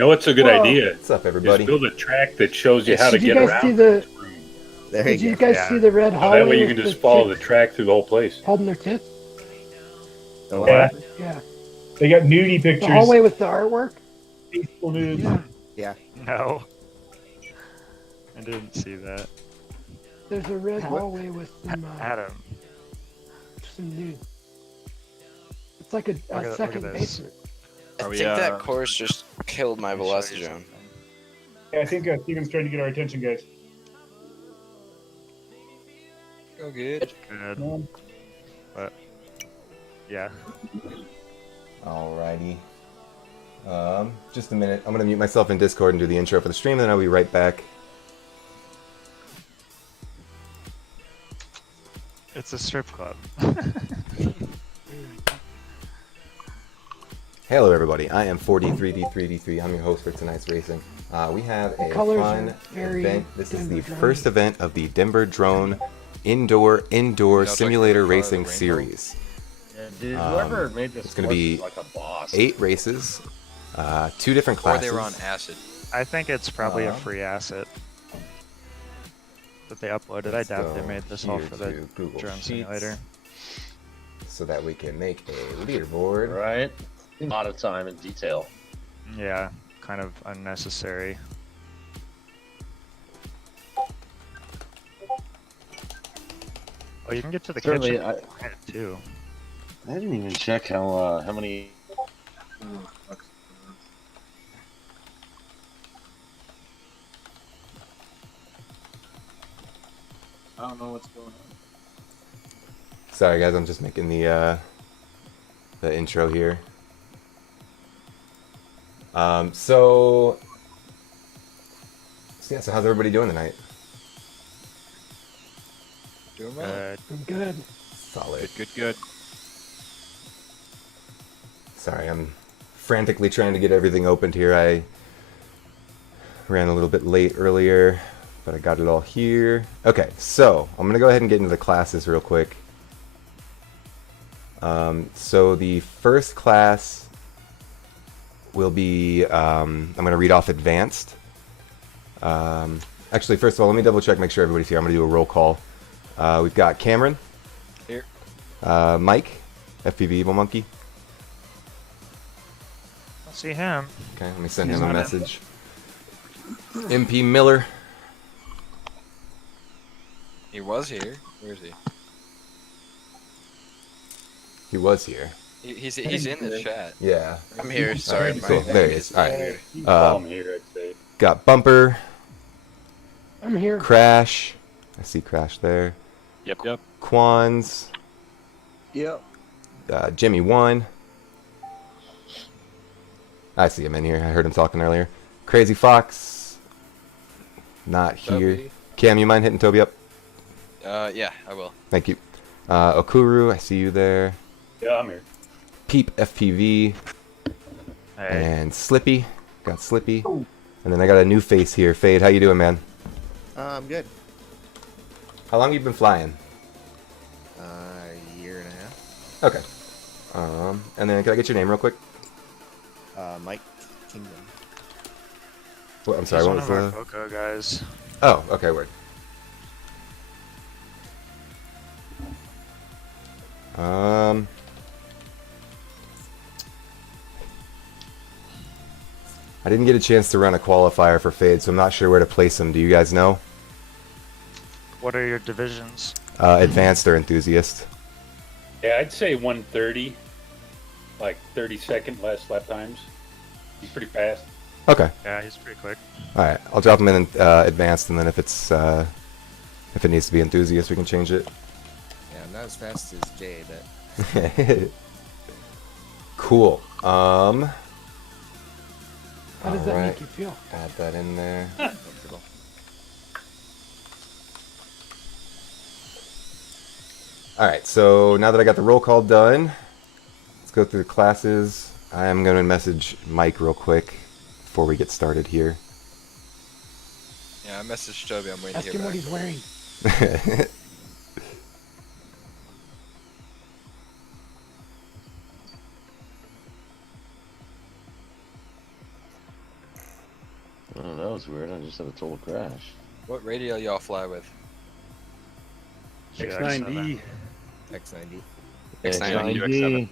know what's a good idea? What's up, Is everybody? build a track that shows you how to Did you get guys around. see the? There Did you you go. guys see the red So hallway? that way you with can just the follow the chicks track through the whole place. holding their tits. The Yeah. what? Yeah, They got nudie the pictures. hallway with the artwork. Peaceful nudes. Yeah, Yeah. No. I didn't see that. there's a red What? hallway with Adam, some nudes. It's like a at second this. basement. I think that course just killed my let me show you Velocidrone. something. Yeah, I think Steven's trying to get our attention, guys. Oh, good. Good. But, yeah. Alrighty. Just a minute. I'm gonna mute myself in Discord and do the intro for the stream, and then I'll be right back. It's a strip club. Hello, everybody. I am 4D3D3D3. I'm your host for tonight's racing. We have a colors fun are very event. This is the Denver Drone. first event of the Denver Drone Indoor it's like Simulator the color of Racing the rainbow. Series. Yeah, dude, whoever made this it's gonna course be is like a boss. 8 races, 2 different Or classes. they were on acid. I think it's probably a Uh, free asset that they uploaded. I doubt they go made this all here for the to Google drone Sheets simulator. so that we can make a leaderboard. Right? A lot of time and detail. Yeah, kind of unnecessary. Oh, you can get to the Certainly, kitchen too. I didn't even check how many. I don't know what's going on. Sorry, guys. I'm just making the intro here. So yeah. So how's everybody doing tonight? Doing well. I'm good. Solid. Good. Sorry, I'm frantically trying to get everything opened here. I ran a little bit late earlier, but I got it all here. Okay, so I'm gonna go ahead and get into the classes real quick. So the first class will be, I'm gonna read off advanced. Actually, first of all, let me double check, make sure everybody's here. I'm gonna do a roll call. We've got Cameron. Here. Mike, FPV Evil Monkey. I'll see him. Okay, let me send him He's a not in. message. MP Miller. He was here. Where is he? He was here. He's in the chat. Yeah. I'm here. Sorry. Alright, cool. There he is. Alright. You can call him here, I'd say. Got Bumper, I'm here. Crash. I see Crash there. Yep. Quans, Yep. Jimmy 1. I see him in here. I heard him talking earlier. Crazy Fox. Not here. Toby. Cam, you mind hitting Toby up? Yeah, I will. Thank you. Okuru, I see you there. Yeah, I'm here. Peep FPV. Hey. And Slippy. Got Slippy. And then I got a new face here. Fade, how you doing, man? I'm good. How long you been flying? A year and a half. Okay. And then can I get your name real quick? Mike Kingdom. What, I'm sorry, He's what one was of our the... Coco guys. Oh, okay, word. I didn't get a chance to run a qualifier for Fade, so I'm not sure where to place him. Do you guys know? What are your divisions? Advanced or enthusiast? Yeah, I'd say 130. Like 30-second less lap times. He's pretty fast. Okay. Yeah, he's pretty quick. All right. I'll drop him in advanced, and then if it needs to be enthusiast, we can change it. Yeah, I'm not as fast as Jay, but Cool. How does that Alright. make you feel? Add that in there. comfortable. Alright, so now that I got the roll call done, let's go through the classes. I am going to message Mike real quick before we get started here. Yeah, I messaged Toby. I'm waiting Ask to him hear what back. he's wearing. Oh, that was weird. I just had a total crash. What radio y'all fly with? X9D. X90. X90. X90.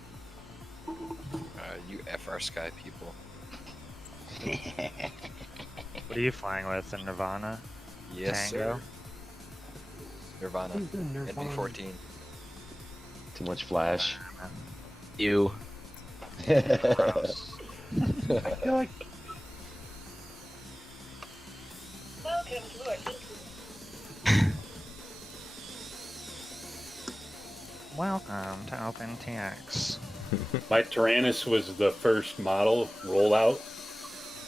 You FR Sky people. What are you flying with? A Nirvana? Yes, Tango? sir. Nirvana. Who's the Nirvana? NB14. Too much flash. You. I feel like Welcome to OpenTX. My Tyrannus was the first model rollout,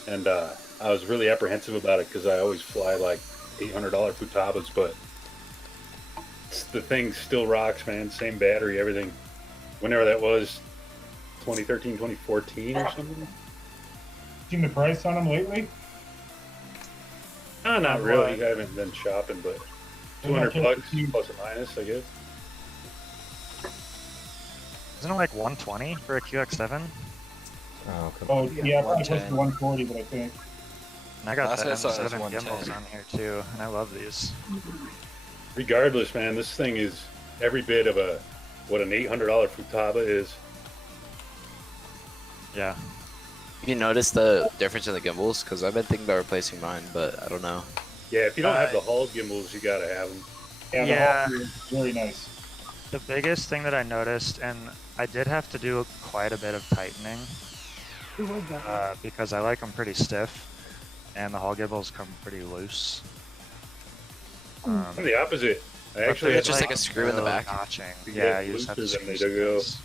and I was really apprehensive about it because I always fly like $800 Futabas, but the thing still rocks, man. Same battery, everything. Whenever that was, 2013, 2014 or something? Seen the price on them lately? Oh, not really. I haven't been shopping, but $200 plus or minus, I guess. Isn't it like 120 for a QX7? Oh, come Oh, on. yeah, probably close 110. to 140, but I think. And I got Last the I saw it was M7 110. gimbals on here too, and I love these. Regardless, man, this thing is every bit of what an $800 Futaba is. Yeah. You notice the difference in the gimbals? Because I've been thinking about replacing mine, but I don't know. Yeah, if you don't have the hull gimbals, you gotta have them. Yeah, the Yeah. whole is very nice. The biggest thing that I noticed, and I did have to do quite a bit of tightening, who was that? because I like them pretty stiff, and the hull gimbals come pretty loose. I'm the opposite. I actually it's had just to like a screw in the back. Notching. You Yeah, get you just have to looser than screw they do. screws.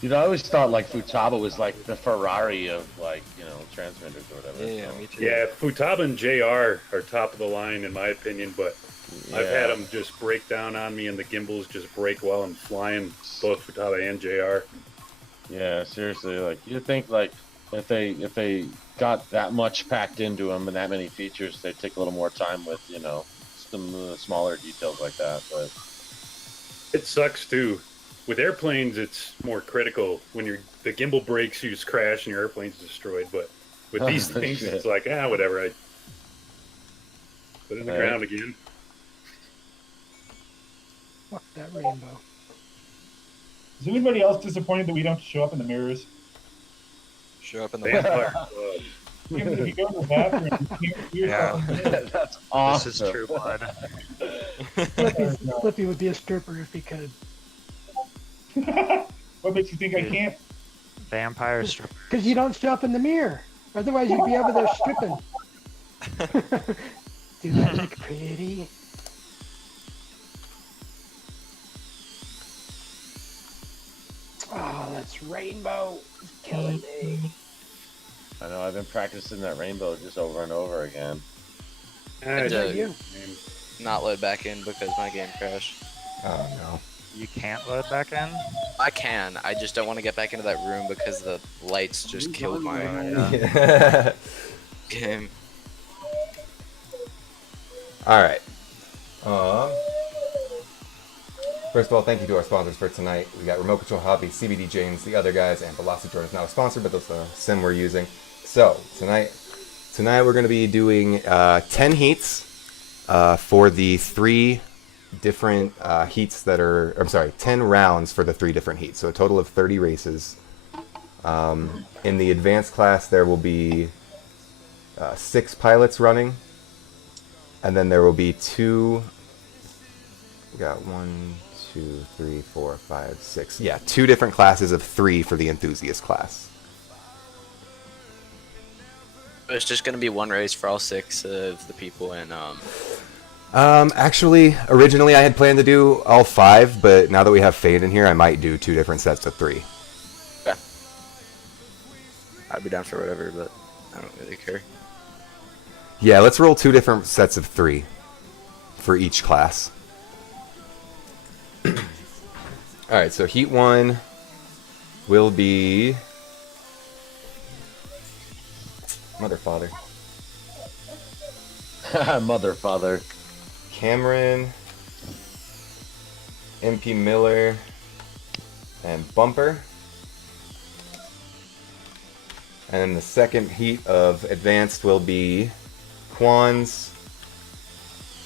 You know, I always thought like Futaba was like the Ferrari of like, you know, transmitters or whatever. Yeah, so. me too. Yeah, Futaba and JR are top of the line in my opinion, but I've had them just break down on me, and the gimbals just break while I'm flying both Futaba and JR. Yeah, seriously, like you think like if they got that much packed into them and that many features, they'd take a little more time with, you know, some smaller details like that. But It sucks too. With airplanes, it's more critical. When the gimbal breaks, you just crash and your airplane's destroyed. But with these Oh, things, shit. it's like, whatever. I put it in the Right. ground again. Fuck that rainbow. Is anybody else disappointed that we don't show up in the mirrors? Show up in the Vampire Club. Even if you go to the bathroom, you can't see yourself in the mirror. that's awesome. This is True Blood. Flippy would be a stripper if he could. What makes you think I can't? Vampire stripper. Because you don't show up in the mirror. Otherwise, you'd be over there stripping. Do I look pretty? Oh, that's rainbow. It's killing me. I know. I've been practicing that rainbow just over and over again. And, Good you. Not load back in because my game crashed. Oh, no. You can't load back in? I can. I just don't want to get back into that room because the lights just killed my game. All right. First of all, thank you to our sponsors for tonight. We got Remote Control Hobby, CBD James, the other guys, and Velocidrone is not a sponsor, but that's the sim we're using. So tonight we're going to be doing 10 heats for the 3 different heats that are. I'm sorry, 10 rounds for the 3 different heats. So a total of 30 races. In the advanced class, there will be 6 pilots running, and then there will be 2. We got 1, 2, 3, 4, 5, 6. Yeah, 2 different classes of 3 for the enthusiast class. It's just gonna be one race for all 6 of the people, and Actually, originally I had planned to do all 5, but now that we have Fade in here, I might do 2 different sets of 3. yeah. I'd be down for whatever, but I don't really care. Yeah, let's roll 2 different sets of 3 for each class. Alright, so Heat 1 will be... Mother Father. Mother, father. Cameron, MP Miller, and Bumper. And then the second heat of advanced will be Quans,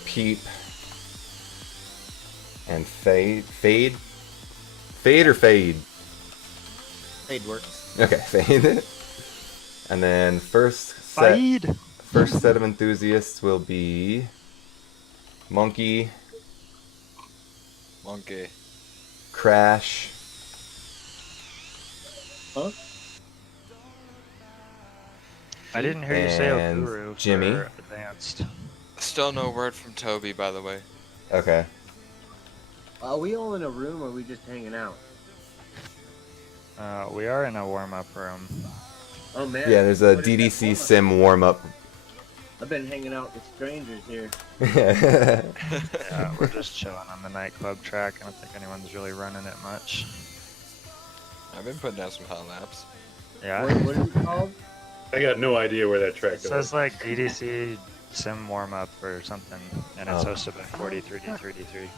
Peep, and Fade. Fade? Fade or Fade? Fade works. Okay, Fade. And then first set of enthusiasts will be Monkey, Crash, I didn't hear you say and Okuru Jimmy. for advanced. Still no word from Toby, by the way. Okay. Are we all in a room or are we just hanging out? We are in a warm-up room. Oh man. Yeah, there's a What is that DDC warm-up? sim warm-up. I've been hanging out with strangers here. Yeah, we're just chilling on the nightclub track. I don't think anyone's really running it much. I've been putting out some hot laps. Yeah. What is it called? I got no idea where that It track goes. says like DDC sim warm-up or something, and it's Oh. hosted by 43D3D3.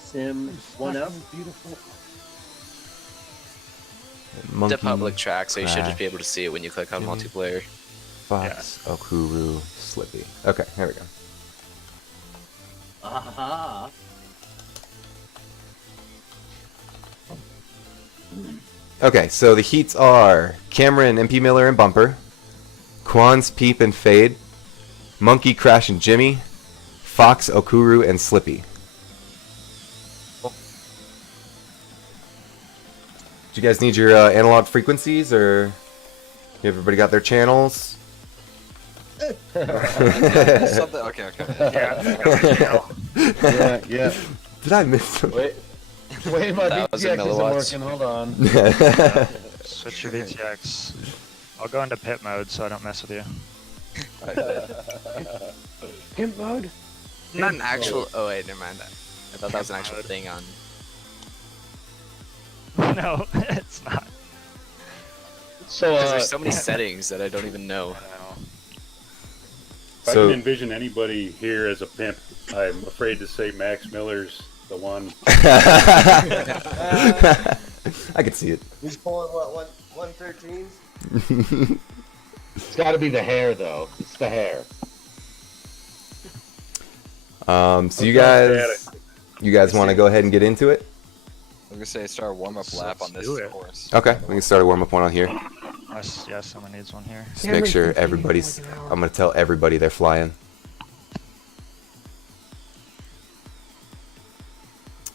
Sim one up. Beautiful. Monkey, It's a public track, so you should just be Crash, able to see it when you click on Jimmy. multiplayer. Fox, Okuru, Slippy. Okay, here we go. Aha. Okay, so the heats are Cameron, MP Miller, and Bumper, Quans, Peep, and Fade, Monkey, Crash, and Jimmy, Fox, Okuru, and Slippy. Do you guys need your analog frequencies, or everybody got their channels? Something. Okay. Yeah. Did I miss something? Wait, my That was VTX in isn't milliwatts. working. Hold on. Switch your VTX. I'll go into pit mode so I don't mess with you. Pimp mode? Not an actual. Oh wait, never mind. I thought that was an actual thing on. No, it's not. So, Because there's so many settings that I don't even know. If I So- can envision anybody here as a pimp, I'm afraid to say Max Miller's the one. I could see it. He's pulling what 113s? it's got to be the hair, though. It's the hair. So you guys want to go ahead and get into it? I'm gonna say start a warm-up lap on this do it. course. Okay, we can start a warm-up one on here. Yeah, someone needs one here. Just make sure everybody's. I'm gonna tell everybody they're flying.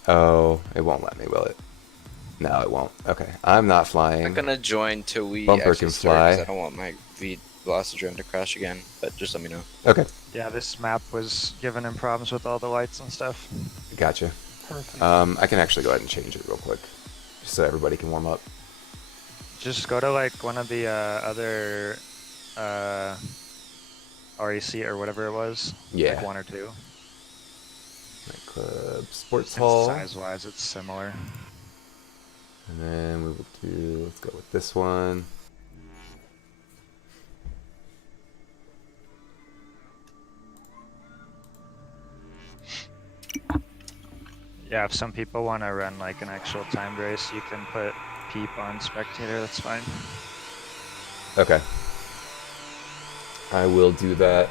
Oh, it won't let me, will it? No, it won't. Okay, I'm not flying. I'm gonna join till we Bumper actually can start, 'cause fly. I don't want my Velocidrone to crash again. But just let me know. Okay, Yeah, this map was giving him problems with all the lights and stuff. gotcha. Perfect. I can actually go ahead and change it real quick, just so everybody can warm up. Just go to like one of the other REC or whatever it was. Yeah. Like one or two. Nightclub, sports hall, Size-wise, it's similar. and then we will do. Let's go with this one. Yeah, if some people want to run like an actual timed race, you can put Peep on spectator. That's fine. Okay. I will do that.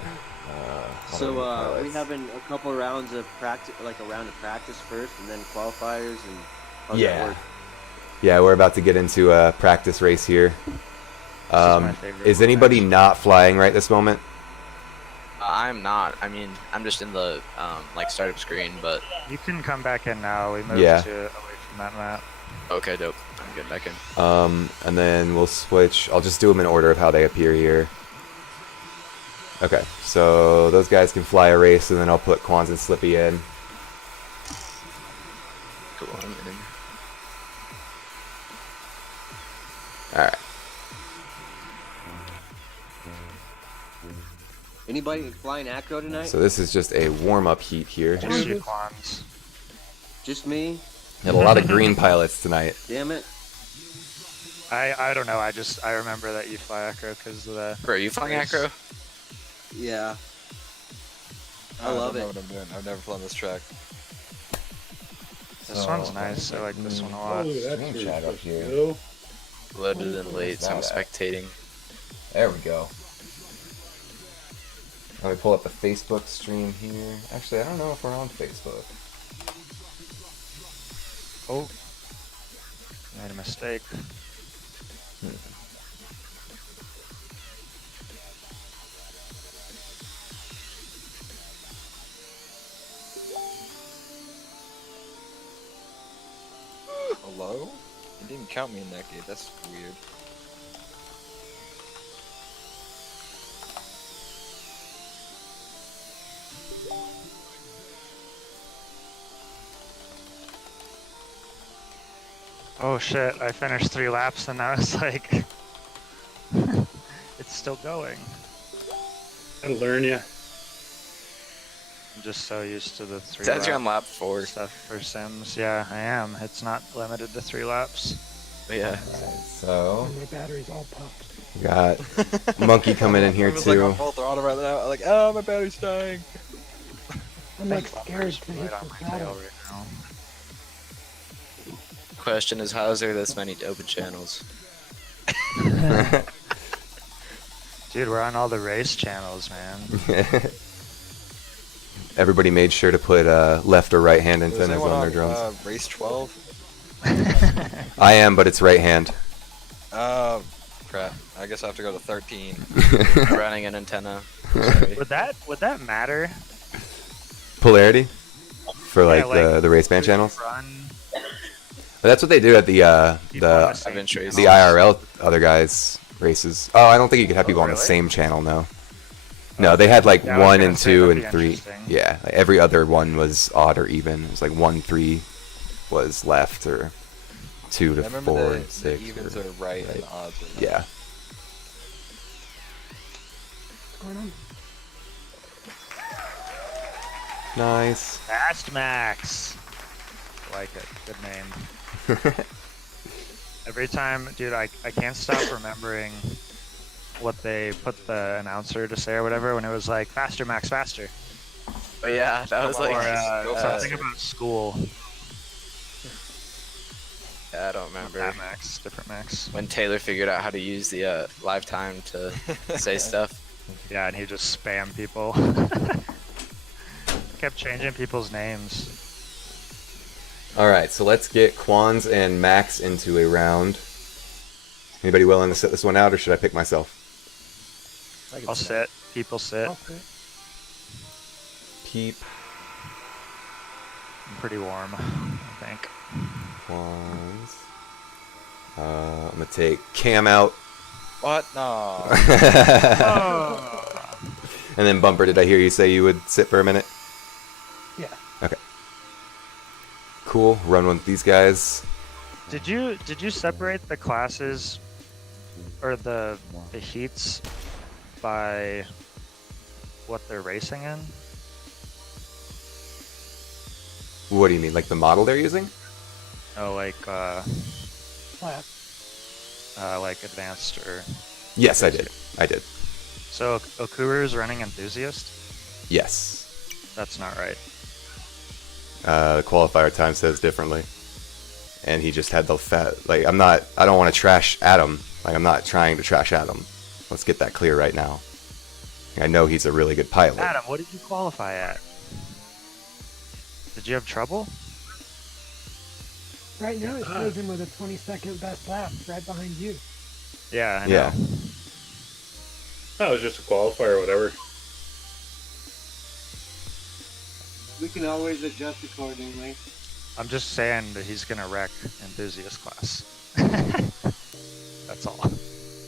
So are we having a couple rounds of practice, like a round of practice first, and then qualifiers, and how's that Yeah. work? Yeah, we're about to get into a practice race here. my favorite Is one, anybody actually. not flying right this moment? I'm not. I mean, I'm just in the like startup screen. But You can come back in now. We moved Yeah. away from that map. okay, dope. I'm getting back in. And then we'll switch. I'll just do them in order of how they appear here. Okay, so those guys can fly a race, and then I'll put Quans and Slippy in. Cool. I'm in. Alright. Anybody flying acro tonight? So this is just a warm-up heat here. Just you, Quans. Just me? Had a lot of green pilots tonight. Damn it! I don't know. I remember that you fly acro because of the. Bro, are you flying acro? Yeah. I don't love know it. what I'm doing. I've never flown this track. This one's nice. I like this one a lot. Oh, that's Screenshot pretty up close here. to go. Loaded in late, so I'm spectating. There we go. Let me pull up the Facebook stream here. Actually, I don't know if we're on Facebook. Oh. Made a mistake. Hello? You didn't count me in that gate. That's weird. Oh shit, I finished 3 laps and now it's like... it's still going. That'll learn you. I'm just so used to the 3 Says you're on lap lap 4. stuff for Sims. Yeah, I am. It's not limited to 3 laps. But yeah. So, And my battery's all pumped. we got Monkey coming in here I was like too. on full throttle right now. I'm like, oh, my battery's dying. I'm like scared to hit Right on the my tail throttle. right now. Question is, how is there this many open channels? Dude, we're on all the race channels, man. Everybody made sure to put left or right hand Is antennas anyone on their drones. race 12? I am, but it's right hand. Oh, crap. I guess I have to go to 13. Running an antenna. Sorry. Would that matter? Polarity for like, like, the race band Would you channels. Run But that's what they do at the people on the same I've been channel? the IRL other guys races. Oh, I don't think you could have people on the really? same channel. No. No, they had like Yeah, I was 1 gonna and say 2 that'd and be 3. interesting. Yeah, like every other one was odd or even. It was like 1, 3 was left, or 2 I to remember 4 the and 6. evens or- are right and the odds are left. yeah. What's going on? Nice. Fast Max. Like it. Good name. Every time, dude, I can't stop remembering what they put the announcer to say or whatever when it was like, faster, Max, faster. But yeah, that was like Or go something faster. about school. yeah, I don't remember That Max, different Max. when Taylor figured out how to use the live time to say stuff. Yeah, and he just spammed people. Kept changing people's names. All right, so let's get Quans and Max into a round. Anybody willing to sit this one out, or should I pick myself? I'll sit. People sit. Okay. Peep, I'm pretty warm, I think. Quans. I'm gonna take Cam out. What? No. And then Bumper, did I hear you say you would sit for a minute? Yeah. Okay. Cool. Run with these guys. Did you separate the classes or the heats by what they're racing in? What do you mean, like the model they're using? Oh, like Flat. like advanced or Yes, I did. I did. so Okuru's running enthusiast? Yes. That's not right. The qualifier time says differently. And he just had the fat, like, I don't want to trash Adam. Like, I'm not trying to trash Adam. Let's get that clear right now. I know he's a really good pilot. Adam, what did you qualify at? Did you have trouble? Right now it shows him with a 22nd best lap right behind you. Yeah, I know. Yeah. That was just a qualifier or whatever. We can always adjust accordingly. I'm just saying that he's gonna wreck enthusiast class. That's all.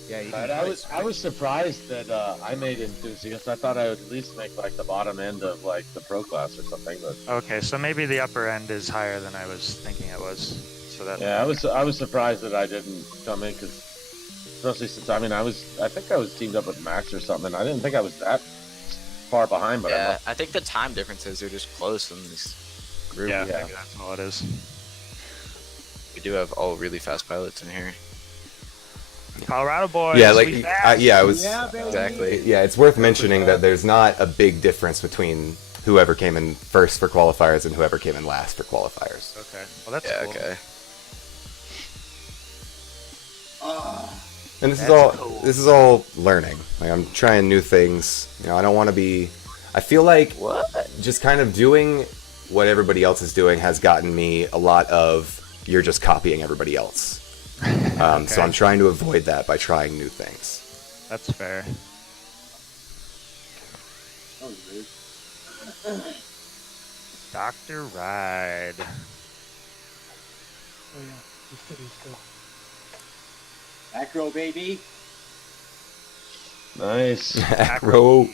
Yeah, I was surprised that I made enthusiast. I thought I would at least make like the bottom end of like the pro class or something. But Okay, so maybe the upper end is higher than I was thinking it was. So that yeah, I was surprised that I didn't come in, because especially since I think I was teamed up with Max or something. I didn't think I was that far behind, but Yeah, I think the time differences are just close in this group. yeah, yeah. maybe that's all it is. We do have all really fast pilots in here. Colorado boys. Yeah, like, we fast. yeah, I was. Yeah, baby. Exactly. Yeah, it's worth mentioning that there's not a big difference between whoever came in first for qualifiers and whoever came in last for qualifiers. Okay. Well, that's Yeah, cool. okay. And this That's cool. is all learning. Like I'm trying new things. You know, I don't want to be. I feel like just kind of doing what everybody else is doing has gotten me a lot of you're just copying everybody else. So I'm trying to avoid that by trying new things. That's fair. Dr. Ride. Oh yeah, he's sitting still. Acro baby. Nice. Acro.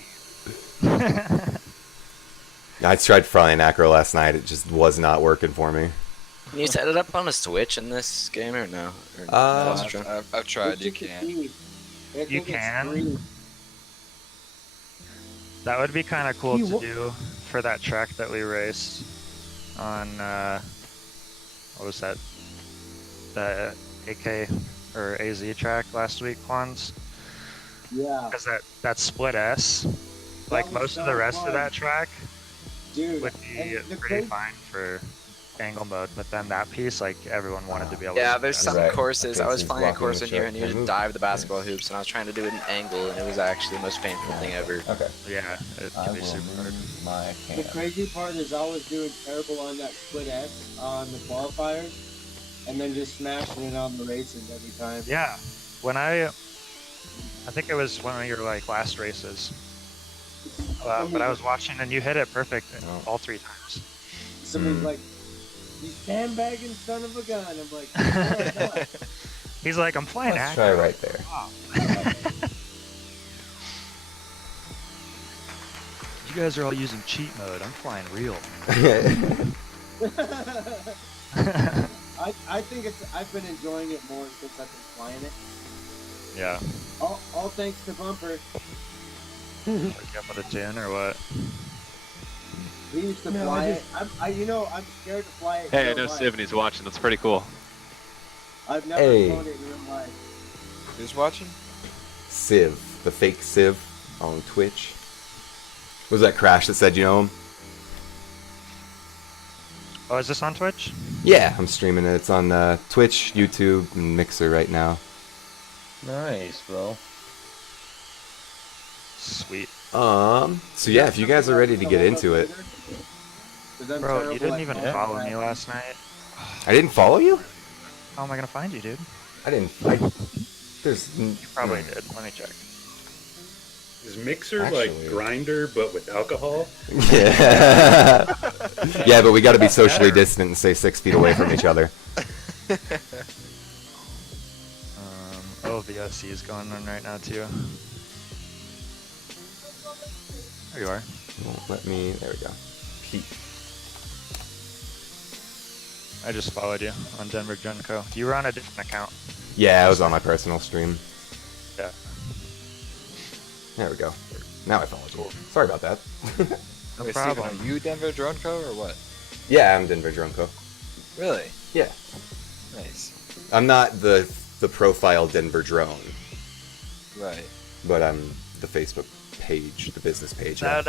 I tried frying acro last night. It just was not working for me. Can you set it up on a Switch in this game or no? Or I've tried. You can't. You can. That would be kind of cool to do for that track that we raced on, what was that? The AK or AZ track last week, Quans? Yeah. Because that split S, like most of the rest of that track, Dude, would be pretty fine for angle mode, but then that piece, like everyone wanted to be able to. Yeah, there's some Right. courses. Okay, I was so flying a blocking course the in here shot. and you just dive the basketball hoops, and I was trying to do it an angle, and it was actually the most painful thing ever. Okay. Yeah, it can be super hard. My the crazy part is I was doing terrible on that split S on the qualifiers, and then just smashing it on the races every time. Yeah, when I think it was one of your like last races, but I was watching and you hit it perfect all 3 times. Somebody's like, "You sandbagging son of a gun." I'm like, "Oh, God." He's like, I'm playing Let's acro. try right there. Wow. You guys are all using cheat mode. I'm flying real. I think I've been enjoying it more since I've been flying it. Yeah. All thanks to Bumper. Like up with a tune or what? He used to No, fly I it. I'm scared to fly it. Hey, I in know real life. Sivney's watching. That's pretty cool. I've never Hey. flown it in real life. Who's watching? Civ, the fake Civ on Twitch. Was that Crash that said you know him? Oh, is this on Twitch? Yeah, I'm streaming it. It's on Twitch, YouTube, and Mixer right now. Nice, bro. Sweet. So yeah, if you guys are ready to get into it. Bro, you didn't even follow me last night. I didn't follow you? How am I gonna find you, dude? I didn't. There's. You probably did. Let me check. Is Mixer Actually. like Grinder but with alcohol? Yeah. Yeah, but we got to be socially distant and stay 6 feet away from each other. VOC is going on right now too. There you are. Won't let me. There we go. Pete. I just followed you on Denver Junco. You were on a different account. Yeah, I was on my personal stream. Yeah. There we go. Now I followed you. Sorry about that. No Wait, problem. Steven, are you Denver Drone Co. or what? Yeah, I'm Denver Drunko. Really? Yeah. Nice. I'm not the profile Denver Drone, Right. but I'm the Facebook page, the business page. That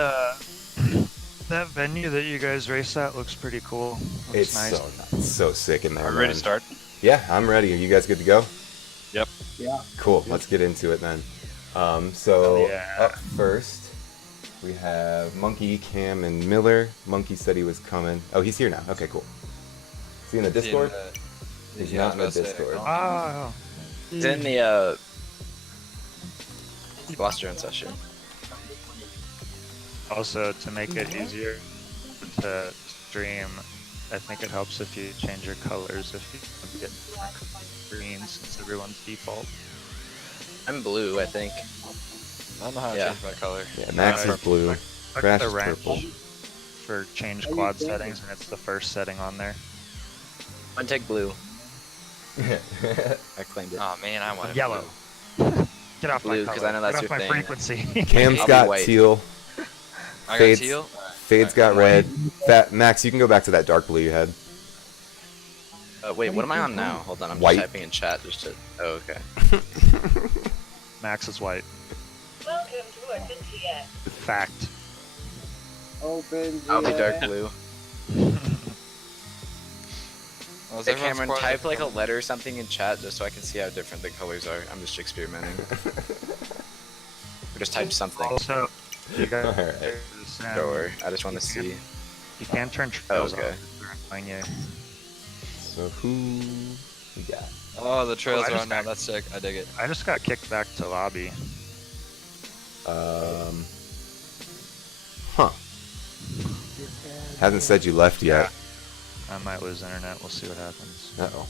that venue that you guys race at looks pretty cool. Looks It's nice. so sick in there. Are we ready man. to start? Yeah, I'm ready. Are you guys good to go? Yep. Yeah. Cool. Let's get into it then. So yeah. up first we have Monkey, Cam, and Miller. Monkey said he was coming. Oh, he's here now. Okay, cool. Is he in the Discord? He's yeah, I not in the was about to say, Discord. Oh. It's in the Velocidrone session. Also, to make it easier to stream, I think it helps if you change your colors if you get greens since everyone's default. I'm blue, I think. I don't know how to Yeah. change my color. Yeah, Max is blue. Look Crash at the is wrench purple. for change quad settings, and it's the first setting on there. I'm take blue. I claimed it. Oh man, I want Yellow. Get off Blue, my 'cause color. I know that's Get off your my thing. frequency. Cam's I'll be got white. teal. I got Fades, teal. Fades got red. Max, you can go back to that dark blue you had. Wait, what am I on now? Hold on, I'm White. just typing in chat just to. Oh, okay. Max is white. Welcome to OpenTX. Fact. Open. I'll be dark GS. blue. Oh, is Hey everyone Cameron, spoiling type like a everything? letter or something in chat just so I can see how different the colors are. I'm just experimenting. Or just type something. Also, you guys, Alright. Don't worry, I just want to see. You can't turn Oh, trails okay. off. They're annoying you. So who we got? Oh, the trails I are just on now. got- That's sick. I dig it. I just got kicked back to lobby. Huh. Hasn't said you left yet. I might lose internet. We'll see what happens. Uh-oh.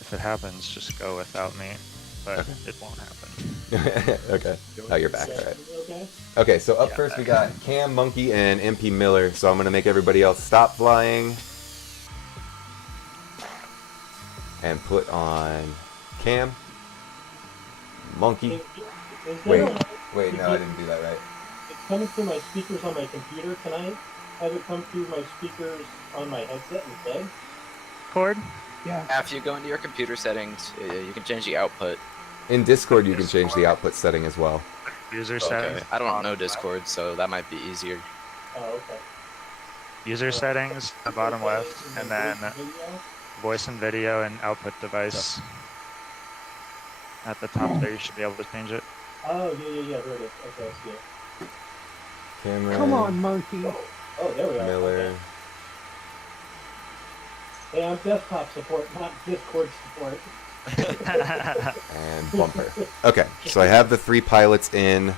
If it happens, just go without me. But it won't happen. Okay. Oh, you're back. All right. Okay. Okay, so up Yeah, first we back. got Cam, Monkey, and MP Miller. So I'm going to make everybody else stop flying. And put on Cam, Monkey. Wait, no, I didn't do that right. It's coming through my speakers on my computer. Can I have it come through my speakers on my headset instead? Cord? Yeah. If you go into your computer settings, you can change the output. In Discord, you can change the output setting as well. User Okay. settings. I don't know Discord, so that might be easier. Oh, okay. User settings, the bottom left, and then Video? voice and video and output device. At the top there, you should be able to change it. Oh, yeah. There it is. Okay, I see it. Cameron, Come on, monkey. Oh, there we are. Miller. Okay. Hey, I'm desktop support, not Discord support. And Bumper. Okay, so I have the 3 pilots in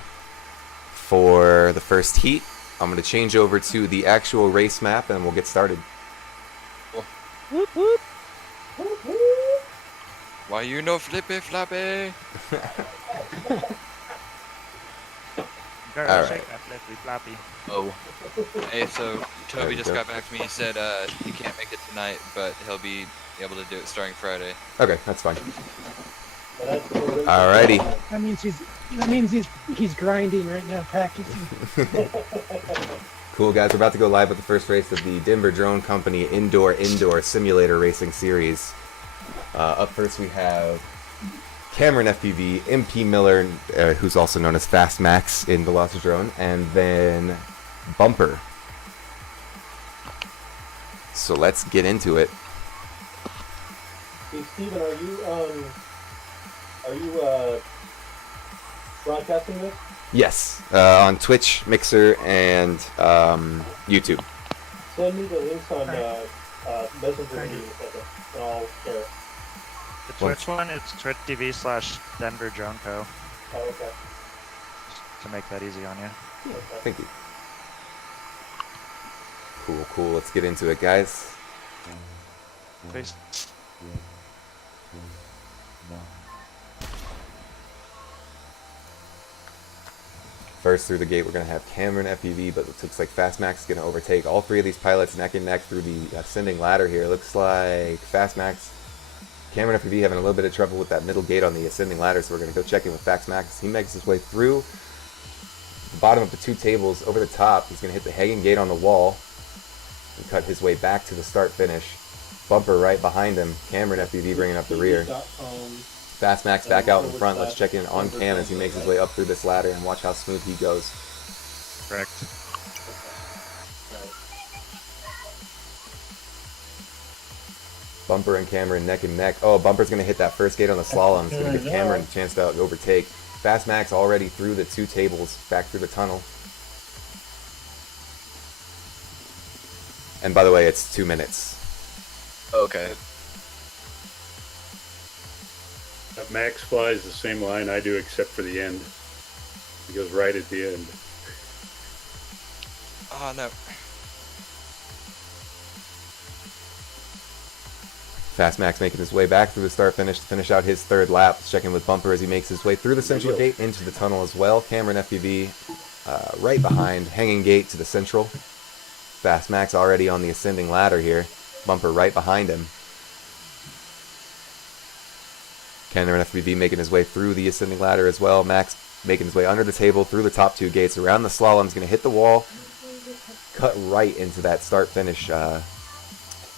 for the first heat. I'm going to change over to the actual race map and we'll get started. Whoop, whoop. Why you no flippy floppy? Girl, All shake right. that flippy floppy. Oh. Hey, so There Toby we just go. got back to me. He said he can't make it tonight, but he'll be able to do it starting Friday. Okay, that's fine. Alrighty. That means he's grinding right now, practicing. Cool, guys. We're about to go live with the first race of the Denver Drone Company Indoor Simulator Racing Series. Up first, we have Cameron FPV, MP Miller, who's also known as Fast Max in Velocidrone, and then Bumper. So let's get into it. Hey, Steven, are you broadcasting this? Yes, on Twitch, Mixer, and YouTube. Send me the links on Messenger in a second, and I'll share it. The Twitch one, it's twitch.tv/Denver Drone Co. Oh, okay. Just to make that easy on you. Thank you. Cool. Let's get into it, guys. Please. First through the gate, we're going to have Cameron FPV, but it looks like Fast Max is going to overtake all 3 of these pilots neck and neck through the ascending ladder here. Looks like Fast Max, Cameron FPV having a little bit of trouble with that middle gate on the ascending ladder, so we're going to go check in with Fast Max. He makes his way through the bottom of the 2 tables over the top. He's going to hit the hanging gate on the wall and cut his way back to the start-finish. Bumper right behind him. Cameron FPV bringing up the rear. Fast Max back out in front. Let's check in on Cam as he makes his way up through this ladder and watch how smooth he goes. Correct. Bumper and Cameron neck and neck. Oh, Bumper's going to hit that first gate on the slalom. It's going to give Cameron a chance to overtake. Fast Max already through the 2 tables, back through the tunnel. And by the way, it's 2 minutes. Okay. Max flies the same line I do except for the end. He goes right at the end. Oh no. Fast Max making his way back through the start finish to finish out his 3rd lap. Let's check in with Bumper as he makes his way through the central gate into the tunnel as well. Cameron FPV right behind, hanging gate to the central. Fast Max already on the ascending ladder here. Bumper right behind him. Cameron FPV making his way through the ascending ladder as well. Max making his way under the table, through the top 2 gates, around the slalom. He's going to hit the wall, cut right into that start-finish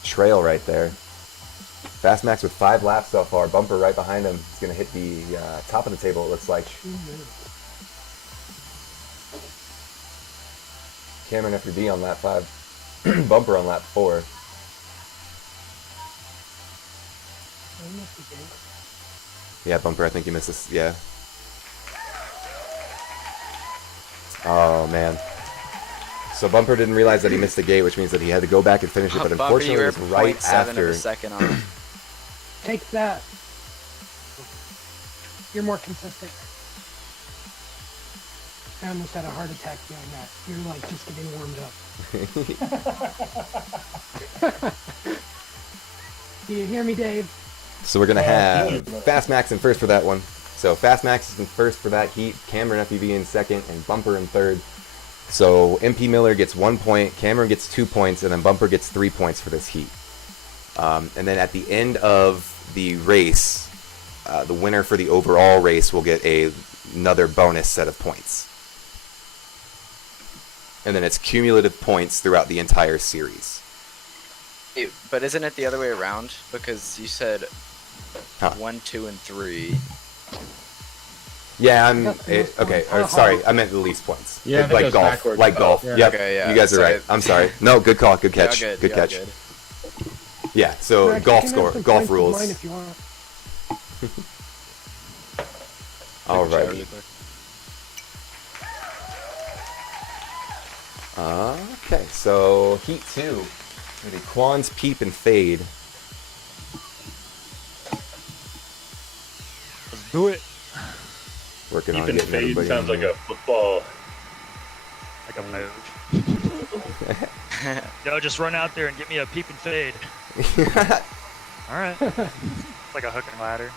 trail right there. Fast Max with 5 laps so far. Bumper right behind him. He's going to hit the top of the table, it looks like. Cameron FPV on lap 5. Bumper on lap 4. missed the game. Yeah, Bumper, I think you missed this. Yeah. Oh, man. So Bumper didn't realize that he missed the gate, which means that he had to go back and finish it, but Bumper, you unfortunately were it was right 0.7 of after. a second off. Take that. You're more consistent. I almost had a heart attack doing that. You're like just getting warmed up. Do you hear me, Dave? So we're going to have Fast Max in first for that one. So Fast Max is in first for that heat, Cameron FPV in second, and Bumper in third. So MP Miller gets 1 point, Cameron gets 2 points, and then Bumper gets 3 points for this heat. And then at the end of the race, the winner for the overall race will get another bonus set of points. And then it's cumulative points throughout the entire series. But isn't it the other way around? Because you said Huh. 1, 2, and 3. Yeah, okay. Sorry, I meant the least points. Yeah, that like goes golf. backwards. Like golf. Yeah. Yep. Okay, yeah. You guys are Sorry. right. I'm sorry. No, good call. Good catch. Good, good yeah, catch. good. Yeah. So Max, golf you can score. have some Golf points with rules. mine if you want. Alrighty. Okay, so Heat 2. Maybe Quan's Peep and Fade. Let's do it. Working on Keep and getting fade everybody sounds in like here. a football. Like a move. Yo, just run out there and get me a peep and fade. Alright. It's like a hook and ladder.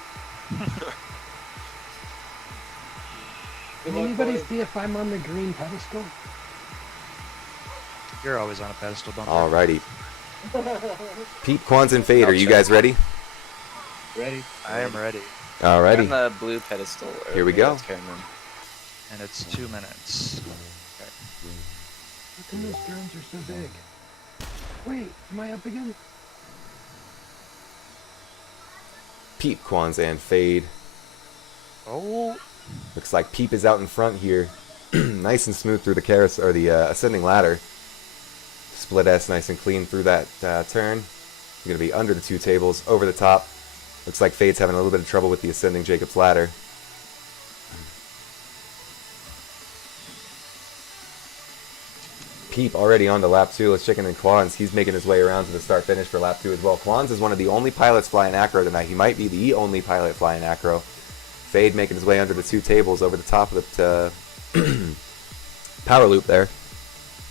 Can anybody see if I'm on the green pedestal? You're always on a pedestal, Bumper. Alrighty. Peep, Quans, and Fade. Are you guys ready? Ready? I am ready. On Alrighty. the blue pedestal. or Here we maybe go. that's Cameron. And it's 2 minutes. How come those drones are so big? Wait, am I up again? Peep, Quans, and Fade. Oh, Looks like Peep is out in front here. Nice and smooth through the carousel, or the ascending ladder. Split S nice and clean through that turn. You're going to be under the 2 tables, over the top. Looks like Fade's having a little bit of trouble with the ascending Jacob's ladder. Peep already on to lap 2. Let's check in Quans. He's making his way around to the start finish for lap 2 as well. Quans is one of the only pilots flying acro tonight. He might be the only pilot flying acro. Fade making his way under the 2 tables over the top of the power loop there.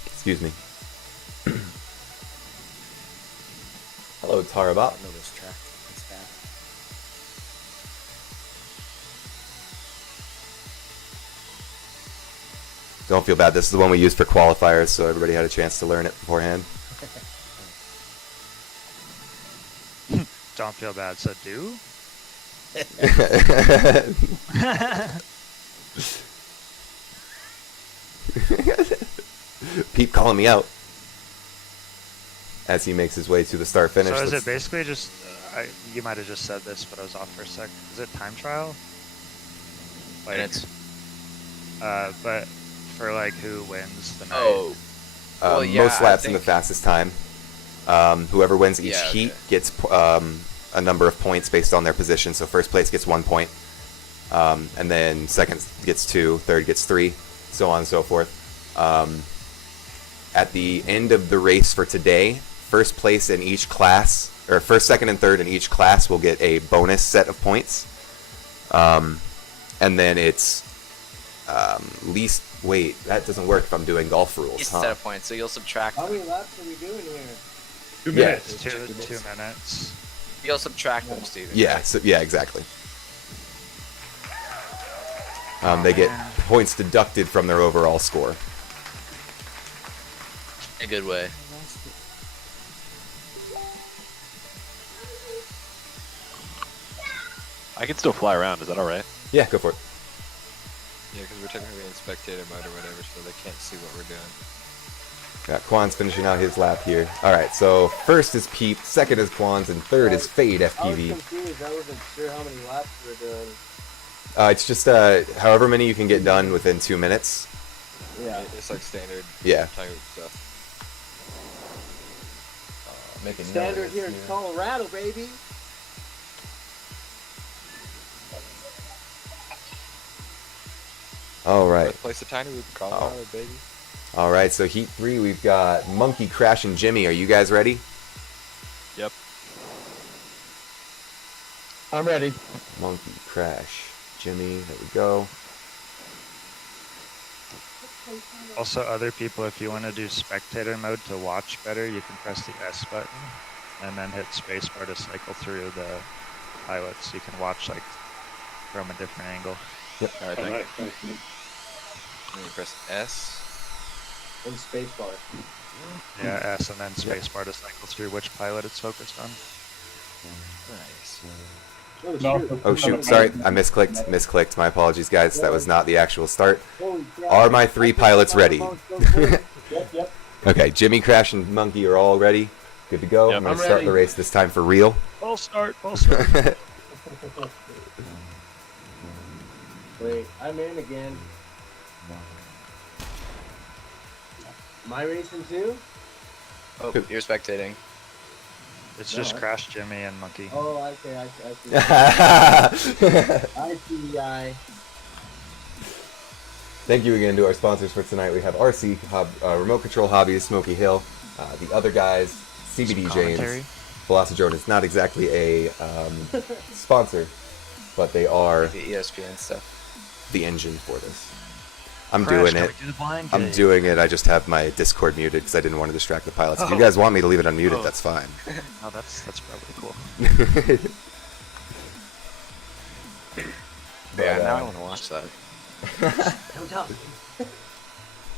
Excuse me. Hello, Tarabot. I know this track. It's bad. Don't feel bad. This is the one we used for qualifiers, so everybody had a chance to learn it beforehand. don't feel bad, so do? Peep calling me out as he makes his way to the start finish. So is Let's- it basically just, you might have just said this, but I was off for a sec. Is it time trial? Like, Minutes. but for like who wins the night? Oh. Well, yeah, most I laps in the think- fastest time. Whoever wins each Yeah, heat okay. gets a number of points based on their position. So first place gets 1 point, and then second gets 2, third gets 3, so on and so forth. At the end of the race for today, first place in each class, or first, second, and third in each class will get a bonus set of points. And then it's least. Wait, that doesn't work if I'm doing golf rules, It's huh? set of points, so you'll subtract How them. many laps are we doing here? 2 Yeah. minutes. It's 2 minutes. You'll subtract them, Steven. Yeah, so, yeah, exactly. They get points deducted from their overall score. In a good way. I can still fly around. Is that all right? Yeah, go for it. Yeah, because we're technically in spectator mode or whatever, so they can't see what we're doing. Got Quan's finishing out his lap here. Alright, so first is Peep, second is Quan's, and third is Fade I was FPV. confused. I wasn't sure how many laps we were doing. It's just however many you can get done within 2 minutes. Yeah. It's like standard Yeah. type stuff. Making Standard here in Colorado, baby. All right. Place a tiny loop cauliflower, baby. All right. So Heat 3, we've got Monkey, Crash, and Jimmy. Are you guys ready? Yep. I'm ready. Monkey, Crash, Jimmy. There we go. Also, other people, if you want to do spectator mode to watch better, you can press the S button and then hit spacebar to cycle through the pilots. You can watch like from a different angle. Yep. Alright, Oh, thank nice, you. nice. Then you press S. And spacebar. Yeah, S and then spacebar to cycle through which pilot it's focused on. Nice. Oh, No. shoot. Oh shoot, sorry, I misclicked. My apologies, guys. That was not the actual start. Holy crap. Are my 3 pilots ready? Yep, yep. Okay, Jimmy, Crash, and Monkey are all ready. Good to go. Yep. I'm gonna I'm start ready. the race this time for real. Full start, full start. Wait, I'm in again. Am I racing too? Oh, you're spectating. It's just Crash, Jimmy, and Monkey. Oh, okay, I see. I see the eye. Thank you again to our sponsors for tonight. We have RC, Remote Control Hobbies, Smoky Hill, the other guys, CBD Commentary. James. Velocidrone is not exactly a sponsor, but they are The ESPN stuff. the engine for this. I'm Crash, doing can it. we do the blind I'm date? doing it. I just have my Discord muted because I didn't want to distract the pilots. If you guys want me to leave it unmuted, Oh. that's fine. Oh, that's probably cool. Yeah, But, now I want to watch that.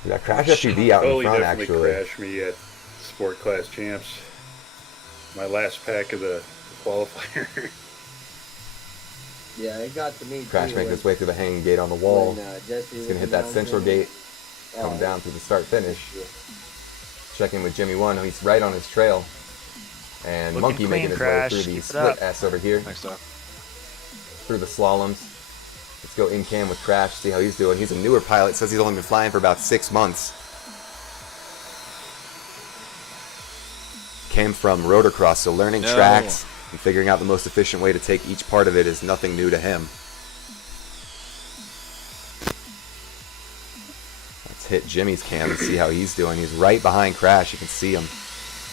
we got Crash FPV out in Totally front, definitely actually. crashed me at Sport Class Champs. My last pack of the qualifier. Yeah, it got to me Crash too. making when- his way through the hanging gate on the wall. when, Jesse He's was gonna hit that announcing central it. gate, come down through the start finish. Check in with Jimmy 1. He's right on his trail. And Looking Monkey clean, making his Crash. way through the Keep it split up. S over here, Next up. through the slaloms. Let's go in cam with Crash, see how he's doing. He's a newer pilot, says he's only been flying for about 6 months. Came from rotocross, so learning No. tracks and figuring out the most efficient way to take each part of it is nothing new to him. Let's hit Jimmy's cam and see how he's doing. He's right behind Crash. You can see him.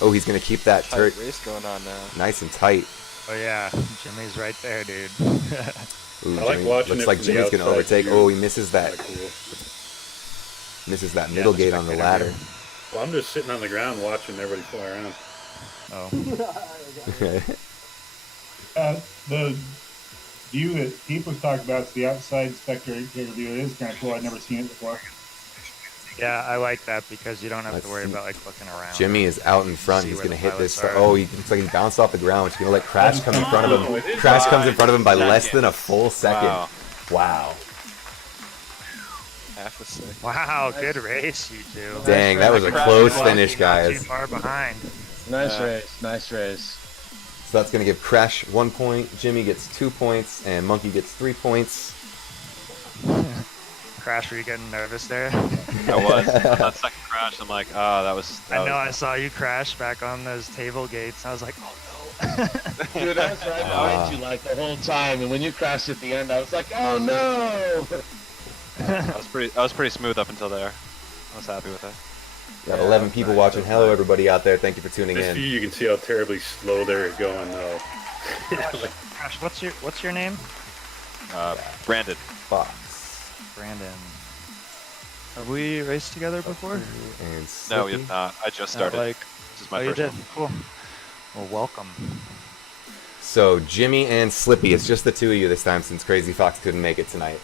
Oh, he's going to keep that Tight turret race going on now. nice and tight. Oh yeah, Jimmy's right there, dude. Ooh, I like Jimmy, watching looks it like from the Jimmy's going to outside overtake. view. Oh, he misses that. Kinda cool. Misses that Yeah, middle the gate on the spectator ladder. Well, I'm just sitting on the ground watching everybody fly around. Oh, The view that people talk about is the outside spectator view. It is kind of cool. I've never seen it before. yeah, I like that because you don't have Let's to worry see. about like looking around. Jimmy is out in front. See He's where going to the hit this. pilots are. Oh, he looks like he bounced off the ground. He's going to let Crash come in front of Oh, it him. is Crash comes in by front of him by less seconds. than a full second. Wow. Wow. Half a second. Wow, good race, you two. Dang, that was a close finish, Not too guys. far behind. Nice race. Nice race. So that's going to give Crash 1 point, Jimmy gets 2 points, and Monkey gets 3 points. Crash, were you getting nervous there? I was. On that second crash, I'm like, oh, that was. I know, I saw you crash back on those table gates. I was like, oh no. Dude, I was right behind you like the whole time, and when you crashed at the end, I was like, oh no! I was pretty smooth up until there. I was happy with it. Got 11 people watching. Hello, everybody out there. Thank you for tuning This in. view, you can see how terribly slow they're going, though. Crash, what's your name? Brandon. Fox. Brandon. Have we raced together before? And No, we Slippy. have not. I just Not started. like, This is my oh, you first did. one. Cool. Well, welcome. So, Jimmy and Slippy. It's just the two of you this time since Crazy Fox couldn't make it tonight.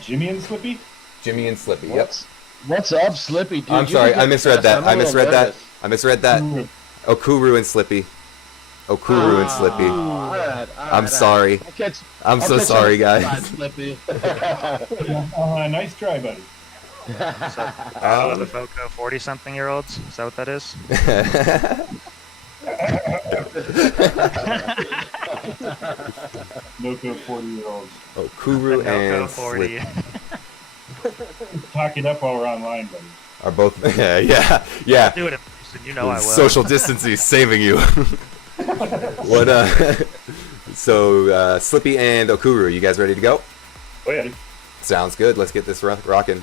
Jimmy and Slippy? Jimmy and Slippy, yep. What's up, Slippy? Dude, I'm you sorry, can I get misread fast. that. I'm a I little misread that. nervous. I misread that. Okuru and Slippy. Okuru and Slippy. Alright, I'm sorry. I'm so sorry, guys. Slippy. Nice try, buddy. Battle of the Foco 40-something-year-olds? Is that what that is? Noco 40-year-olds. Okuru and Noco 40. Slippy Talk it up while we're online, buddy. are both. yeah. Do it in person, you know I will. Social distancing is saving you. What? So Slippy and Okuru, you guys ready to go? Oh, yeah. Sounds good. Let's get this rocking.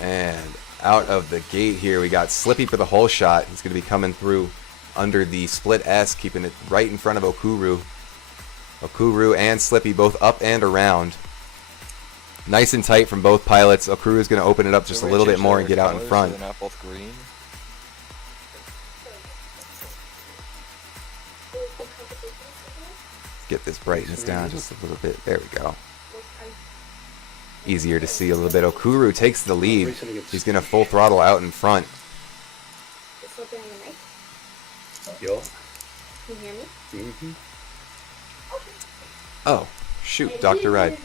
And out of the gate here, we got Slippy for the hole shot. He's going to be coming through under the split S, keeping it right in front of Okuru. Okuru and Slippy both up and around. Nice and tight from both pilots. Okuru is going to open it up just a little bit more and get out in front. So they're not both green. Get this brightness down just a little bit. There we go. Easier to see a little bit. Okuru takes the lead. He's going to full throttle out in front. Yo. Can you hear me? Mm-hmm. Oh, shoot, Dr. Ride.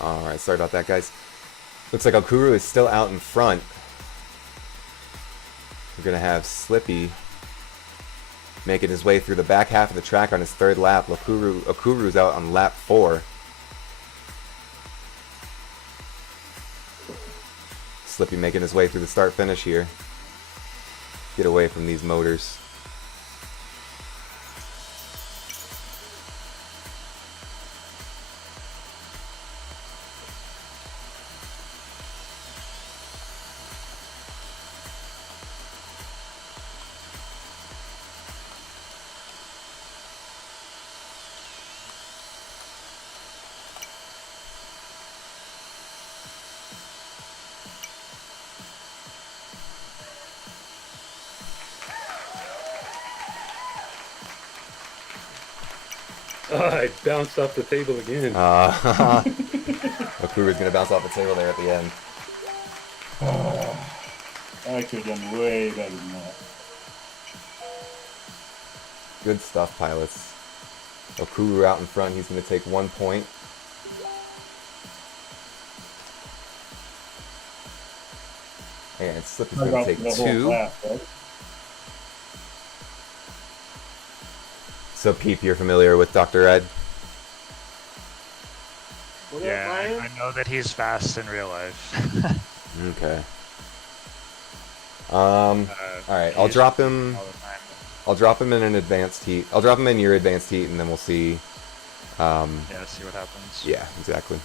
Alright, sorry about that, guys. Looks like Okuru is still out in front. We're going to have Slippy making his way through the back half of the track on his third lap. Okuru's out on lap 4. Slippy making his way through the start-finish here. Get away from these motors. I bounced off the table again. Okuru's going to bounce off the table there at the end. I could have done way better than that. Good stuff, pilots. Okuru out in front. He's going to take 1 point. And Slippy's going to take 2. Lap, right? So, Peep, you're familiar with Dr. Ed? Yeah, I know that he's fast in real life. Okay. Alright, I'll drop him. I'll drop him in an advanced heat. I'll drop him in your advanced heat, and then we'll see. Yeah, see what happens. Yeah, exactly.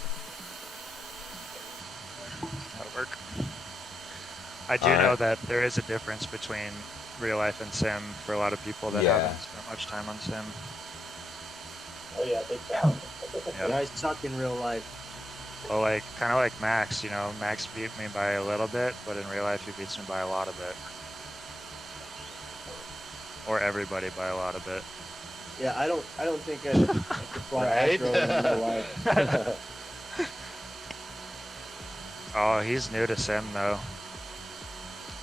That'll work. I do know that there is a difference between real life and sim for a lot of people that haven't spent much time on sim. Oh yeah, big time. Yeah, I suck in real life. Well, like, kind of like Max, you know, Max beat me by a little bit, but in real life he beats me by a lot of it. Or everybody by a lot of it. Yeah, I don't think I could fly Astro in real life. Oh, he's new to sim though.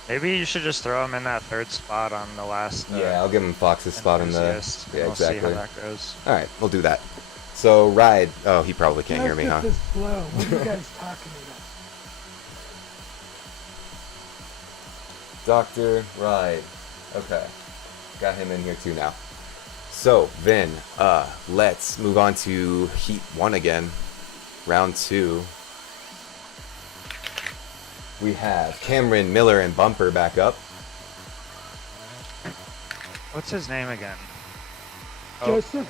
Maybe you should just throw him in that third spot on the last. Yeah, I'll give him Fox's spot in the. Enthusiast, and Yeah, we'll exactly. see how that goes. All right, we'll do that. So Ride. Oh, he probably can't hear me, huh? This slow. What are you guys talking about? Dr. Ride. Okay, got him in here too now. So Vin, let's move on to Heat 1 again, round 2. We have Cameron, Miller, and Bumper back up. What's his name again? Joseph?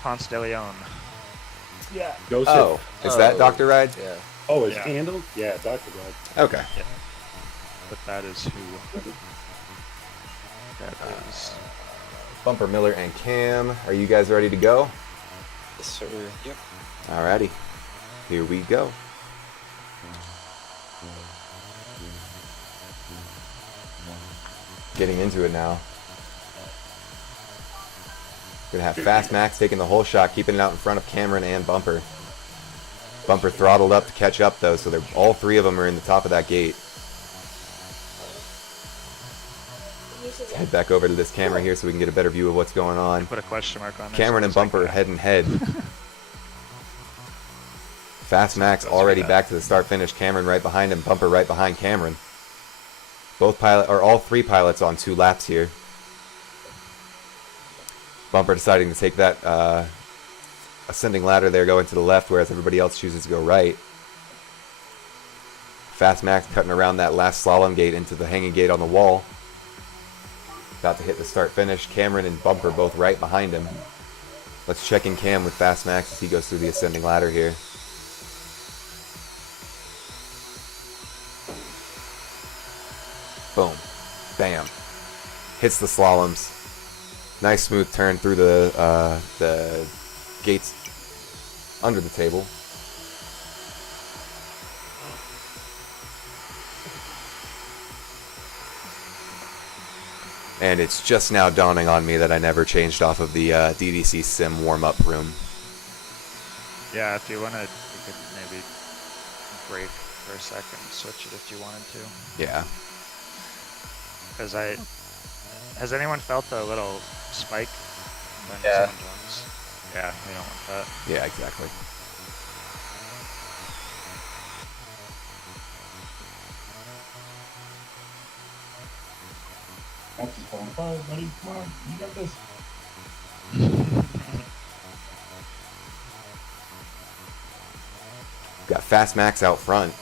Ponce de Leon. Yeah. Joseph. Oh, is that Dr. Ride? Yeah. Oh, it's Yeah. handled? Yeah, Dr. Ride. Okay. Yeah. But that is who. That is. Bumper, Miller, and Cam. Are you guys ready to go? Yes, sir. Yep. Alrighty. Here we go. Getting into it now. Gonna have Fast Max taking the whole shot, keeping it out in front of Cameron and Bumper. Bumper throttled up to catch up though, so all three of them are in the top of that gate. Let's head back over to this camera here so we can get a better view of what's going on. Put a question mark on there. Cameron and Bumper are head and head. Fast Max already back to the start finish. Cameron right behind him. Bumper right behind Cameron. All three pilots on 2 laps here. Bumper deciding to take that ascending ladder there, going to the left, whereas everybody else chooses to go right. Fast Max cutting around that last slalom gate into the hanging gate on the wall. About to hit the start finish. Cameron and Bumper both right behind him. Let's check in Cam with Fast Max as he goes through the ascending ladder here. Boom. Bam. Hits the slaloms. Nice smooth turn through the gates under the table. And it's just now dawning on me that I never changed off of the DDC Sim warm-up room. Yeah, if you wanted, you could maybe break for a second, switch it if you wanted to. Yeah. Because has anyone felt a little spike when Yeah. someone jumps? Yeah, we don't want that. Yeah, exactly. That's just falling apart, buddy. Come on, you got this. Got Fast Max out front.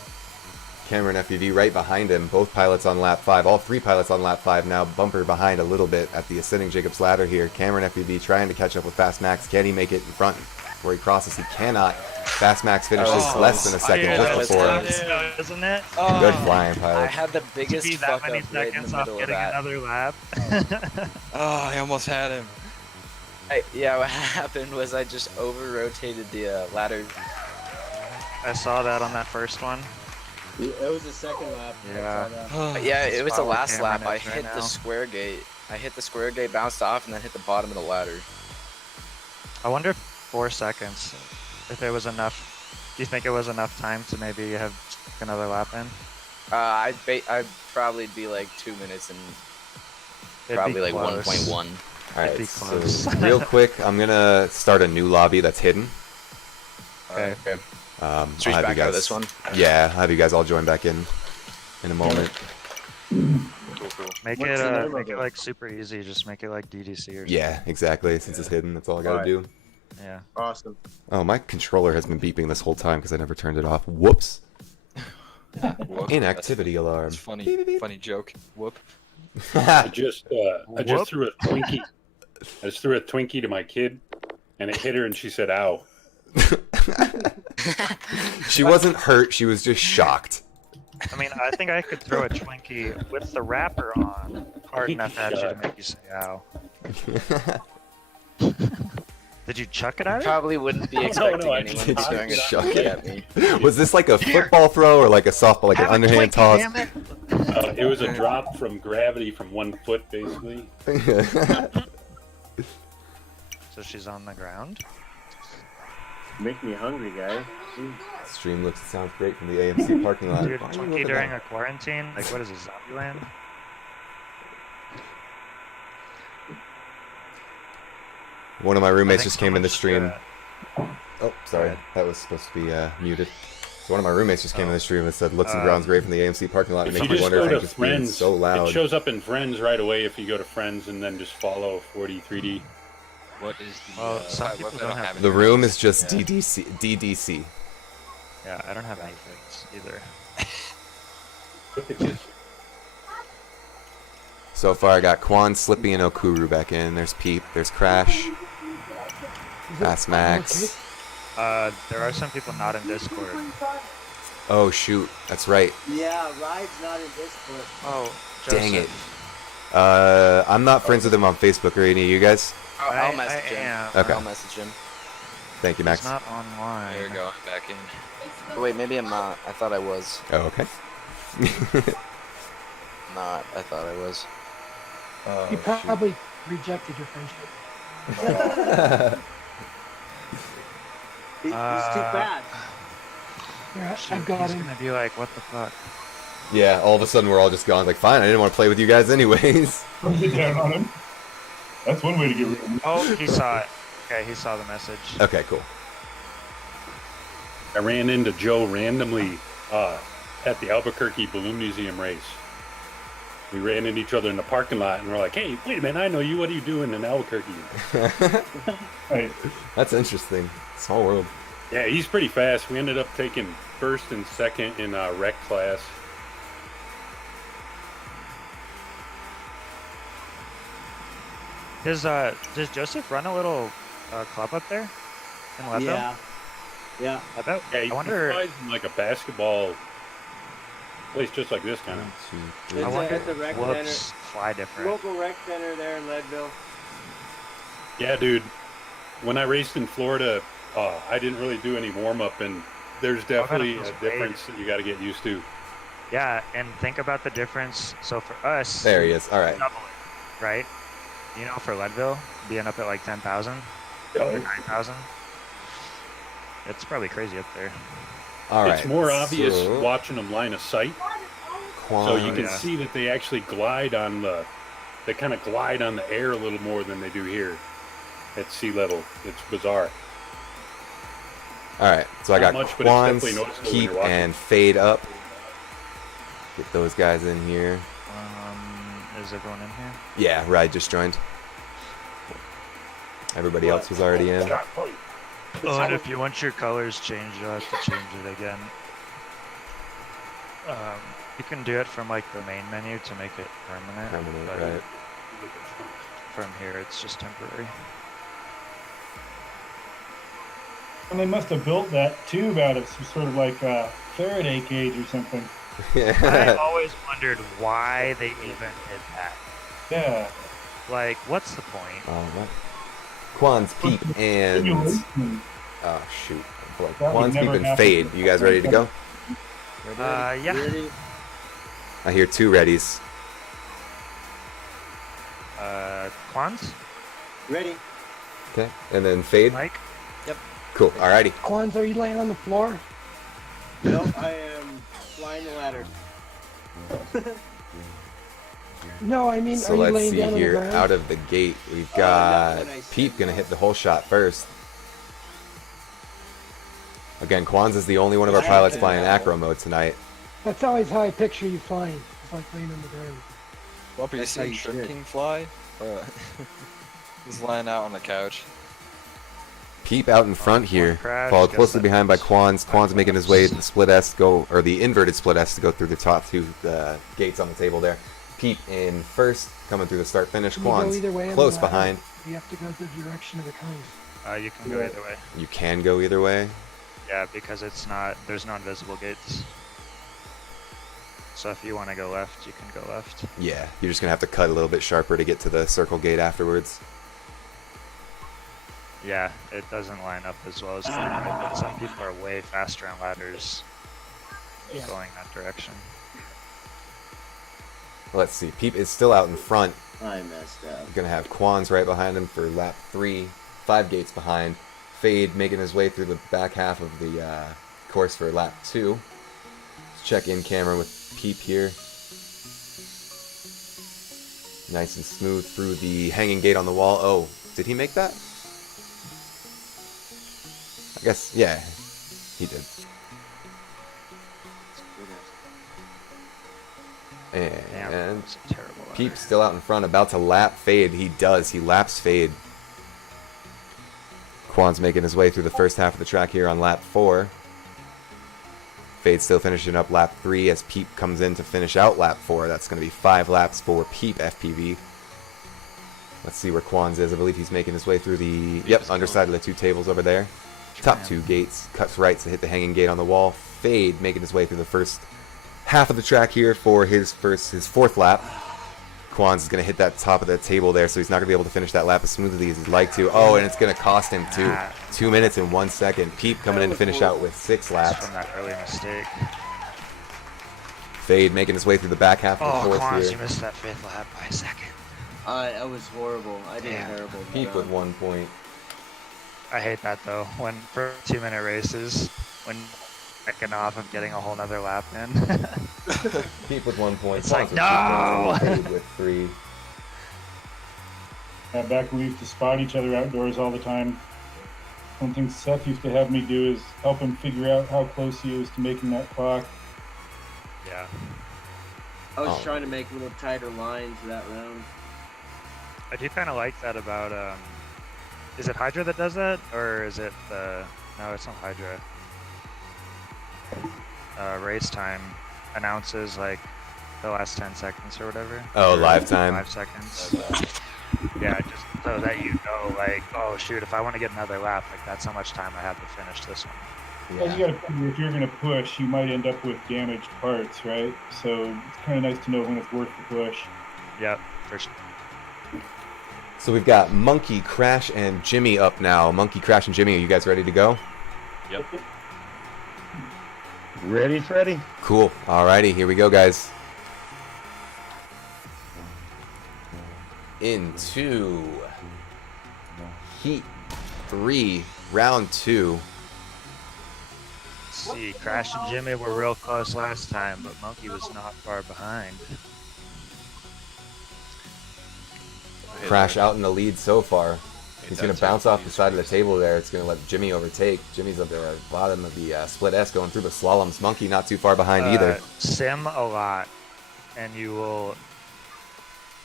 Cameron FUV right behind him. Both pilots on lap 5. All 3 pilots on lap 5 now. Bumper behind a little bit at the ascending Jacob's ladder here. Cameron FUV trying to catch up with Fast Max. Can he make it in front where he crosses? He cannot. Fast Max finishes less than a second just before. Isn't it? Good flying, pilot. I had the biggest To be that fuck many up right in the seconds off middle of getting that. another lap. Oh, I almost had him. Yeah, what happened was I just over-rotated the ladder. I saw that on that first one. It was the second lap. Yeah. Yeah, it was the Spot where last lap. Cameron I is right hit now. the square gate. I hit the square gate, bounced off, and then hit the bottom of the ladder. I wonder if 4 seconds, if it was enough. Do you think it was enough time to maybe have another lap in? I'd probably be like 2 minutes and It'd probably be like close. 1.1. It'd be Alright, close. so real quick, I'm gonna start a new lobby that's hidden. Okay. I'll Should we have you back out of guys, this one? Yeah, I'll have you guys all join back in a moment. Cool. Make What's the name make of it it? like super easy. Just make it like DDC or something. Yeah, exactly. Since it's hidden, that's all I gotta Alright. do. Yeah. Awesome. Oh, my controller has been beeping this whole time because I never turned it off. Whoops. Whoop. Inactivity alarm. That's funny. Beep, beep, beep. Funny joke. Whoop. I just Whoop. threw a Twinkie. I just threw a Twinkie to my kid, and it hit her, and she said, "Ow." She wasn't hurt. She was just shocked. I mean, I think I could throw a Twinkie with the wrapper on hard enough at you to make you say ow. Did you chuck it at her? Probably wouldn't be expecting I anyone did throwing a chuck Twinkie it. at me. Was this like a football throw or like a softball, like an Have a underhand Twinkie, toss? damn it! It was a drop from gravity from 1 foot, basically. So she's on the ground. Make me hungry, guy. Stream looks and sounds great from the AMC parking lot. Dude, Why are you Twinkie looking during at a quarantine? Like, what is this, Zombieland? One of my I roommates think just came in the someone should, stream. Oh, sorry. ahead. That was supposed to be muted. So one of my roommates just came in the stream and said, looks and grounds great from the AMC parking lot. It If makes you me just wonder go if to I'm just being Friends, so loud. it shows up in Friends right away if you go to Friends and then just follow 40-3D. What is the? Well, some what people if I don't have The any room friends? is just Yeah. DDC. Yeah, I don't have any friends either. Look at you. So far, I got Quan, Slippy, and Okuru back in. There's Peep. There's Crash. Fast Max. There are some people not in Discord. Oh, shoot. That's right. Yeah, Ride's not in Discord. Oh, Dang it. Joseph. I'm not friends with him on Facebook or any of you guys. I'll I message him. am. Okay. I'll message him. Thank you, He's Max. not online. There we go. I'm back in. Oh, wait, maybe I'm not. I thought I was. Oh, okay. Not. I thought I was. He probably rejected your friendship. He's too fast. Yeah, Shoot, I've got he's him. gonna be like, what the fuck? Yeah, all of a sudden we're all just gone. Like, fine, I didn't want to play with you guys anyways. Close it down on him. That's one way to get rid of him. Oh, he saw it. Okay, he saw the message. Okay, cool. I ran into Joe randomly at the Albuquerque Balloon Museum race. We ran into each other in the parking lot, and we're like, "Hey, wait a minute! I know you. What are you doing in Albuquerque?" Right. That's interesting. Small world. Yeah, he's pretty fast. We ended up taking first and second in rec class. Does Joseph run a little club up there in Leadville? Yeah. Yeah. I bet. Yeah, he I wonder. plays in like a basketball place just like this kind of. I wonder At the rec whoops, center. fly different. Local rec center there in Leadville. Yeah, dude. When I raced in Florida, I didn't really do any warm up, and there's definitely a difference that you got to get used to. Yeah, and think about the difference. So for us, There he is. All right. double it, right? You know, for Leadville, being up at like 10,000 or 9,000, it's probably crazy up there. All right. It's more obvious so- watching them line of sight, Quan- so you can yeah. see that they actually glide on the. They kind of glide on the air a little more than they do here at sea level. It's bizarre. All right, so I Not got much, but it's Quans, definitely noticeable when Keep, you're watching. and Fade up. Get those guys in here. Is everyone in here? Yeah, Ride just joined. Everybody else was already in. Oh, and if you want your colors changed, you'll have to change it again. You can do it from like the main menu to make it permanent. Permanent, but right. From here, it's just temporary. And they must have built that tube out of some sort of like a Faraday cage or something. I always wondered why they even did that. Yeah. Like, what's the point? What? Quans, Peep, and Simulation. oh shoot, boy. That would Quans, Peep, never and happen. Fade. You guys ready to go? Yeah. Ready? I hear two readies. Quans? Ready? Okay, and then Fade. Mike? Cool. Alrighty. Quans, are you laying on the floor? No, I am flying the ladder. No, I mean, So are you let's laying see down on the here. ground? Out of the gate, we've Oh, got that's what I said. Peep gonna hit the whole shot first. Again, Quans is the only one of our pilots flying acro mode tonight. That's always how I picture you flying. It's like laying on the ground. Bumpy, you That's how seen you Shrimp should. King fly? He's lying out on the couch. Peep out in front here, crash, followed guess closely that behind by means- Quans. Quans making his way to the split S to go, or the inverted split S to go through the top two gates on the table there. Peep in first, coming through the start finish. Can you go Quans either way on the close ladder? behind. You have to go the direction of the cones. You can go either way. You can go either way. Yeah, because it's not, there's no invisible gates. So if you want to go left, you can go left. Yeah, you're just gonna have to cut a little bit sharper to get to the circle gate afterwards. Yeah, it doesn't line up as well as the right, but some people are way faster on ladders going that direction. Let's see. Peep is still out in front. I messed up. Gonna have Quans right behind him for lap 3, 5 gates behind. Fade making his way through the back half of the course for lap 2. Let's check in camera with Peep here. Nice and smooth through the hanging gate on the wall. Oh, did he make that? I guess, yeah, he did. Damn, And it's a terrible ladder. Peep still out in front, about to lap Fade. He does. He laps Fade. Quan's making his way through the first half of the track here on lap 4. Fade still finishing up lap 3 as Peep comes in to finish out lap 4. That's going to be 5 laps for Peep FPV. Let's see where Quans is. I believe he's making his way through the underside of the 2 tables over there. Top 2 gates. Cuts right to hit the hanging gate on the wall. Fade making his way through the first half of the track here for his 4th lap. Quans is going to hit that top of the table there, so he's not going to be able to finish that lap as smoothly as he'd like to. Oh, and it's going to cost him 2 minutes and 1 second. Peep coming in to finish out with 6 laps. From that early mistake. Fade making his way through the back half of the Oh, 4th Quans, here. you missed that 5th lap by a second. I was horrible. I did terrible. Peep with 1 point. I hate that though. When for 2-minute races, when backing off of getting a whole nother lap in. Peep with 1 point. It's like, Sponsor 2 points, no! and Cade with 3. Back when we used to spot each other outdoors all the time, one thing Seth used to have me do is help him figure out how close he is to making that clock. Yeah. I was trying to make little tighter lines that round. I do kind of like that about, is it Hydra that does that? Or is it the, no, it's not Hydra. Race time announces like the last 10 seconds or whatever. Oh, or live time. 5 seconds. Yeah, just so that you know, like, oh shoot, if I want to get another lap, like that's how much time I have to finish this one. Well, you gotta figure if you're gonna push, you might end up with damaged parts, right? So it's kind of nice to know when it's worth the push. Yep, for sure. So we've got Monkey, Crash, and Jimmy up now. Monkey, Crash, and Jimmy, are you guys ready to go? Yep. Ready, Freddy? Cool. Alrighty, here we go, guys. Into Heat 3, Round 2. Let's see, Crash and Jimmy were real close last time, but Monkey was not far behind. Crash out in the lead so far. He's going to bounce off the side of the table there. It's going to let Jimmy overtake. Jimmy's at the bottom of the split S going through the slaloms. Monkey not too far behind either. Sim a lot, and you will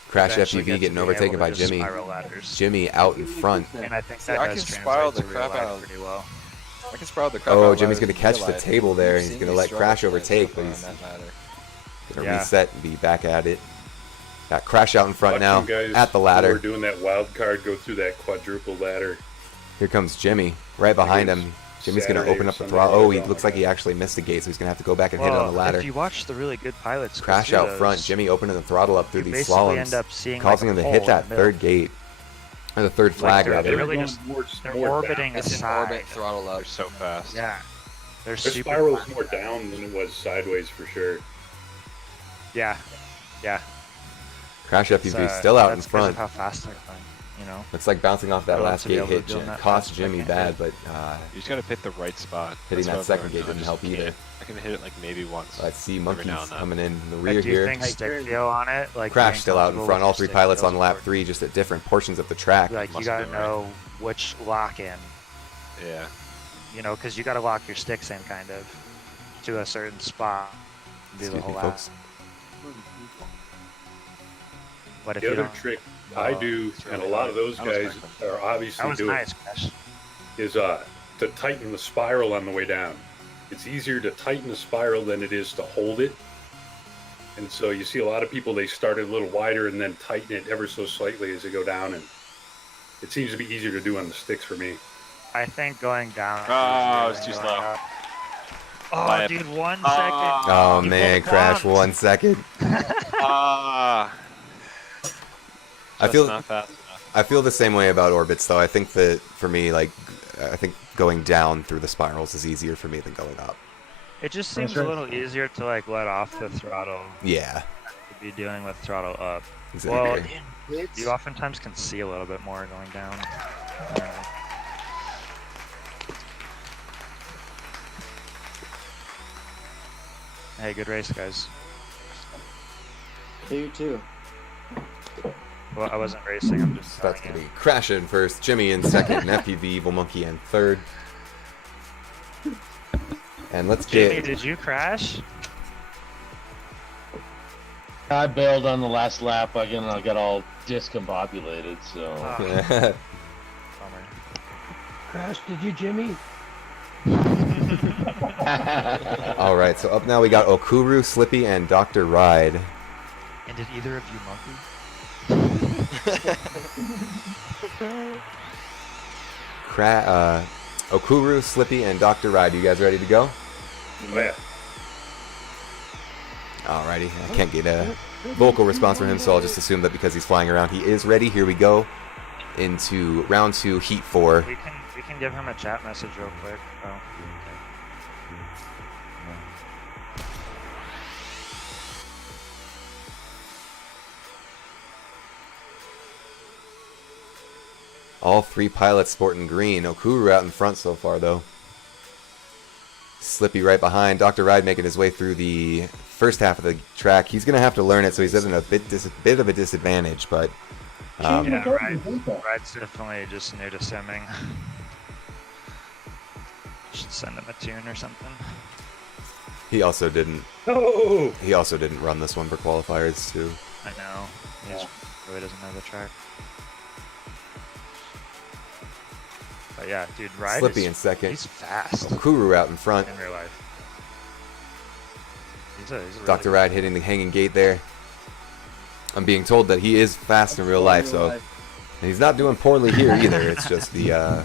Crash eventually FPV get to getting be overtaken able by to just Jimmy. spiral ladders. Jimmy out in front. And I think See, that I does can spiral translate the to real crap life out. pretty well. I can spiral the crap out. Oh, of Jimmy's going ladders to catch in real the life. table there. You've He's seen going to me let struggle Crash to get overtake, stuff but on he's that ladder. going to Yeah. reset and be back at it. Got Crash out in front Watch now you guys at the who ladder. are doing that wild card go through that quadruple ladder. Here comes Jimmy right behind him. Jimmy's going to Saturday open or up the Sunday, throttle. Oh, he whatever, looks like he actually missed a gate, so he's going to have to go back and hit it Well, on the ladder. if you watch the really good pilots, go Crash through out those, front. Jimmy opening the throttle up through you these basically slaloms, end up seeing causing like him a to hit hole that in the third gate. Or the third flag, they're rather. really Going just they're more orbiting down. It's an aside. orbit throttle up. They're so fast. Yeah, they're The super. spiral's fast. more down than it was sideways for sure. Yeah, yeah. Crash It's, FPV still out in that's 'cause front. of how fast they're going, you know. Looks like bouncing off that I'd love last to be gate able to hit do that cost fast, Jimmy I can't bad, do but You just gotta pick the right spot. hitting That's that what I've second learned. gate I didn't just help either. can't. I can hit it like maybe once. Let's see every Monkeys now and then. coming in the I rear do here. think stick feel on it, like Crash being still out in comfortable front. with All your 3 stick pilots feels on lap important. 3, just at different portions of the track. Like you Must gotta be right. know which lock in, Yeah. you know, because you gotta lock your sticks in kind of to a certain spot. Do Excuse the whole me, lap. folks. But if The you other don't, trick I do, it's and a really lot hard. of those That was guys nice. are obviously that was doing, nice, Crash. is to tighten the spiral on the way down. It's easier to tighten the spiral than it is to hold it. And so you see a lot of people, they start it a little wider and then tighten it ever so slightly as they go down. And it seems to be easier to do on the sticks for me. I think going down. Oh, is it's too going slow. up. Oh, By a- dude, 1 second. Oh You man, pulled Crash, bombs. 1 second. Ah. I Just feel not fast enough. I feel the same way about orbits, though. I think that for me, like, I think going down through the spirals is easier for me than going up. It just seems a little easier to like let off the throttle. Yeah, To be dealing with throttle up. exactly. Well, you oftentimes can see a little bit more going down. I don't know. Hey, good race, guys. Hey, you too. Well, I wasn't racing. I'm just. That's telling gonna you. be Crash in first, Jimmy in second, and FPV Evil Monkey in third. And let's Jimmy, get did you crash? I bailed on the last lap again, and I got all discombobulated. So Bummer. Crash, did you, Jimmy? all right. So up now we got Okuru, Slippy, and Dr. Ride. And did either of you monkey? Okuru, Slippy, and Dr. Ride. You guys ready to go? Oh, yeah. Alrighty. I can't get a vocal response from him, so I'll just assume that because he's flying around, he is ready. Here we go into round 2, heat 4. We can give him a chat message real quick. Oh. All three pilots sporting green. Okuru out in front so far, though. Slippy right behind. Dr. Ride making his way through the first half of the track. He's going to have to learn it, so he's at a bit of a disadvantage, but... yeah, Ride's definitely just new to simming. Should send him a tune or something. He also didn't... Oh! He also didn't run this one for qualifiers, too. I know. He really doesn't know the track. But yeah, dude, Ride Slippy is, in second. He's fast. Okuru out in front. In real life. He's a really Dr. Ride hitting the hanging gate there. I'm being told that he is fast in real life, so... And he's not doing poorly here either. It's just the...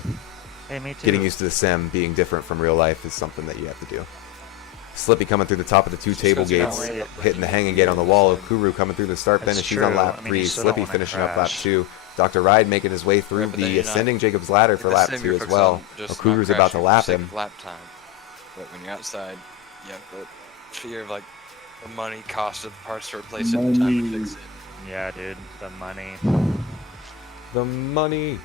Hey, me too. Getting used to the sim being different from real life is something that you have to do. Slippy coming through the top of the two table gates, hitting the hanging gate on the wall. Okuru coming through the start finish. He's on lap 3. Slippy finishing up lap 2. Dr. Ride making his way through the ascending Jacob's Ladder for lap 2 as well. Okuru's about to lap him. Lap time. But when you're outside, you have the fear of like the money cost of the parts to replace it and the time to fix it. Yeah, dude, the money. The money.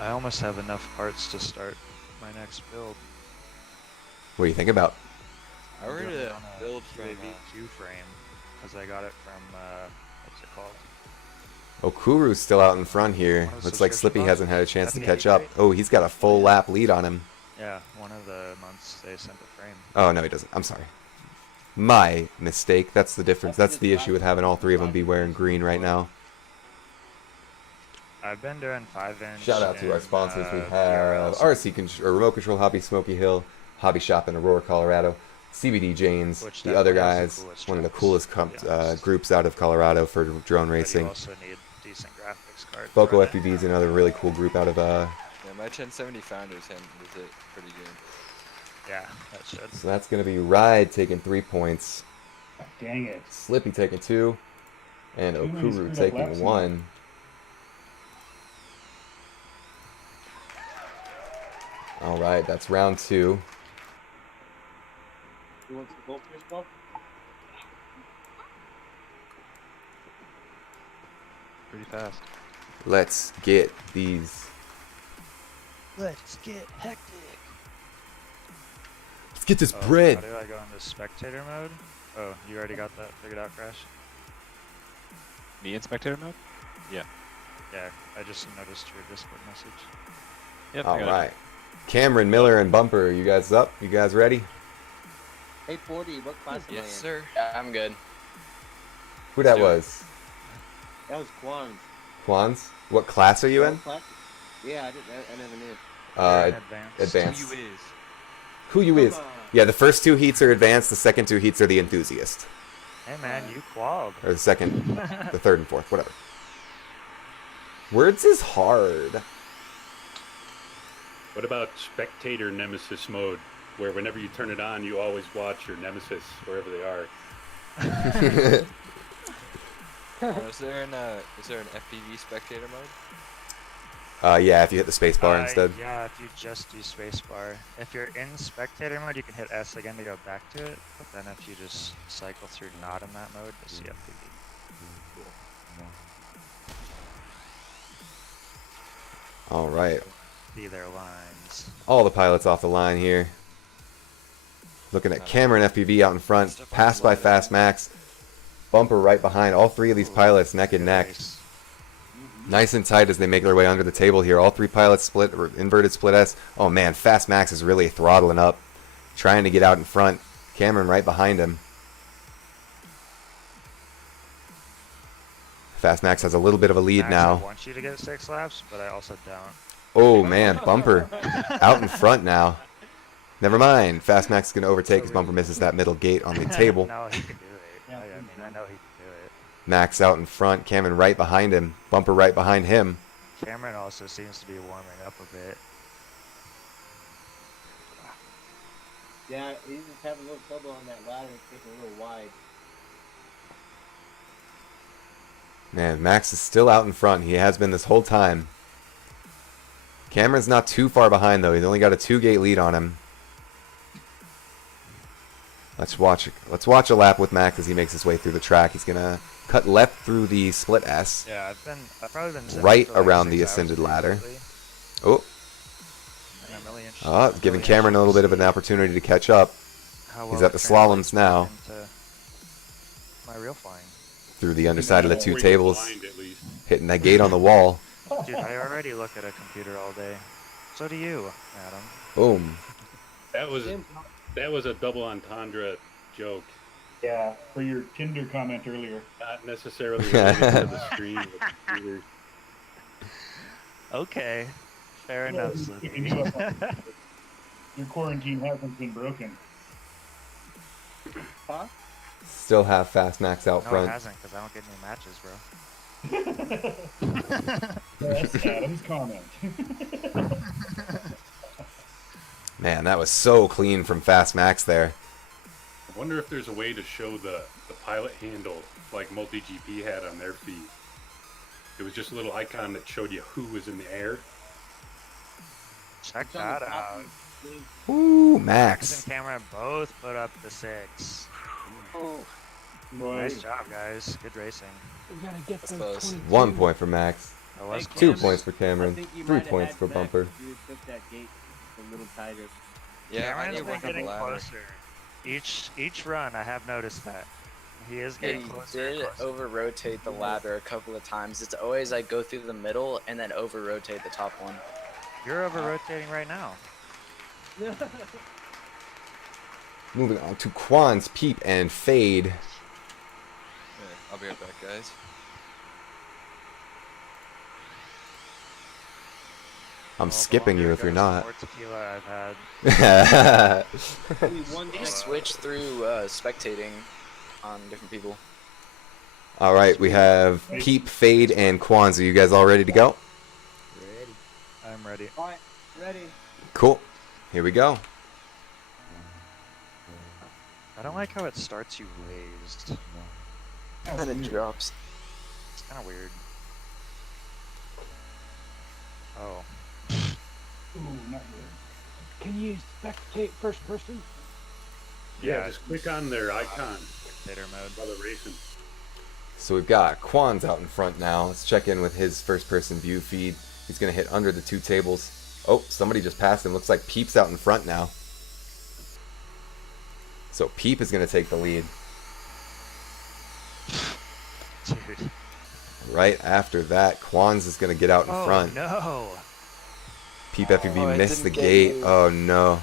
I almost have enough parts to start my next build. What do you think about? I were to build from Q frame because I got it from what's it called? Okuru's still out in front here. Looks like Slippy hasn't had a chance to catch up. Oh, he's got a full lap lead on him. Yeah, one of the months they sent a frame. Oh, no, he doesn't. I'm sorry. My mistake. That's the difference. That's the issue with having all three of them be wearing green right now. I've been doing 5-inch. Shout out to our sponsors. We have RC or Remote Control Hobby Smoky Hill, Hobby Shop in Aurora, Colorado, CBD Janes, the other guys, one of the coolest groups out of Colorado for drone racing. Also need decent graphics card. Foco FPV is another really cool group out of. Yeah, my 1070 Founders handles it pretty good. Yeah, that should. So that's gonna be Ride taking 3 points. Dang it. Slippy taking 2, and Okuru taking 1. All right, that's round 2. You want to vote for yourself? Pretty fast. Let's get these. Let's get hectic. Let's get this bread. How do I go into spectator mode? Oh, you already got that figured out, Crash? Me in spectator mode? Yeah. Yeah, I just noticed your Discord message. Yep. All right. Cameron, Miller, and Bumper, you guys up? You guys ready? Hey, 40, what class am I in? Yes, sir. Yeah, I'm good. Who that was? That was Kwan's. Quans? What class are you in? Yeah, I never knew. Advanced. Who you is? Who you is? Yeah, the first 2 heats are advanced, the second 2 heats are the enthusiast. Hey man, you qualled. Or the second, the third and fourth, whatever. Words is hard. What about spectator nemesis mode, where whenever you turn it on, you always watch your nemesis wherever they are? Is there an FPV spectator mode? Yeah, if you hit the space bar instead. Yeah, if you just do spacebar. If you're in spectator mode, you can hit S again to go back to it. But then if you just cycle through not in that mode, you'll see FPV. All right. See their lines. All the pilots off the line here. Looking at Cameron FPV out in front, passed by Fast Max. Bumper right behind. All 3 of these pilots neck and neck. Nice and tight as they make their way under the table here. All 3 pilots split, or inverted split S. Oh man, Fast Max is really throttling up, trying to get out in front. Cameron right behind him. Fast Max has a little bit of a lead Max, now. I want you to get 6 laps, but I also don't. Oh man, Bumper out in front now. Never mind. Fast Max is going to overtake as Bumper misses that middle gate on the table. No, he can do it. I mean, I know he can do it. Max out in front. Cameron right behind him. Bumper right behind him. Cameron also seems to be warming up a bit. Yeah, he's just having a little trouble on that ladder. It's getting a little wide. Man, Max is still out in front. He has been this whole time. Cameron's not too far behind, though. He's only got a 2-gate lead on him. Let's watch a lap with Max as he makes his way through the track. He's going to cut left through the split S. Yeah, I've probably been sitting Right for like around 6 the hours ascended a week ladder. lately, Oh, and I'm really interested. giving really Cameron a little bit interested of to an see opportunity to catch up. how He's well at the it translates slaloms now. back into my real flying. Through the underside of the two Before you tables, blind, at least. hitting that gate on the wall. Dude, I already look at a computer all day. So do you, Adam. Boom. That was a double entendre joke. Yeah, for your Tinder comment earlier. Not necessarily related to the stream. Either. Okay, fair enough. Your quarantine hasn't been broken. Huh? Still have Fast Max out No, it front. hasn't, because I don't get any matches, bro. That's Adam's comment. Man, that was so clean from Fast Max there. I wonder if there's a way to show the pilot handle like MultiGP had on their feed. It was just a little icon that showed you who was in the air. Check that out. Ooh, Max Max. and Cameron both put up the 6. Oh. Nice job, guys. Good racing. We gotta get That's those close. 22. 1 point for Max. That was Hey, 2 close. points for I Cameron. think you 3 might have points had for Max Bumper. if you took that gate a little tighter. Yeah, I Cameron's need to been work up the getting ladder. closer. Each run, I have noticed that. He is Yeah, getting you closer. and did closer. over-rotate the ladder a couple of times. It's always like go through the middle and then over-rotate the top one. You're over-rotating right now. Moving on to Quan's, Peep, and Fade. Yeah, I'll be right back, guys. I'm Well, skipping the you longer if it you're goes, the not. more tequila I've had. You switch through spectating on different people. All right, we have Peep, Fade, and Quans. Are you guys all ready to go? Ready. I'm ready. Alright, ready. Cool. Here we go. I don't like how it starts you raised. And it drops. It's kind of weird. Oh. Ooh, not good. Can you spectate first person? Yeah, just click on their icon Spectator mode. while they're racing. So we've got Quans out in front now. Let's check in with his first-person view feed. He's going to hit under the two tables. Oh, somebody just passed him. Looks like Peep's out in front now. So Peep is going to take the lead. Dude. Right after that, Quans is going to get out in Oh, front. no. Peep FPV Oh, it missed the didn't get gate. you. Oh, no.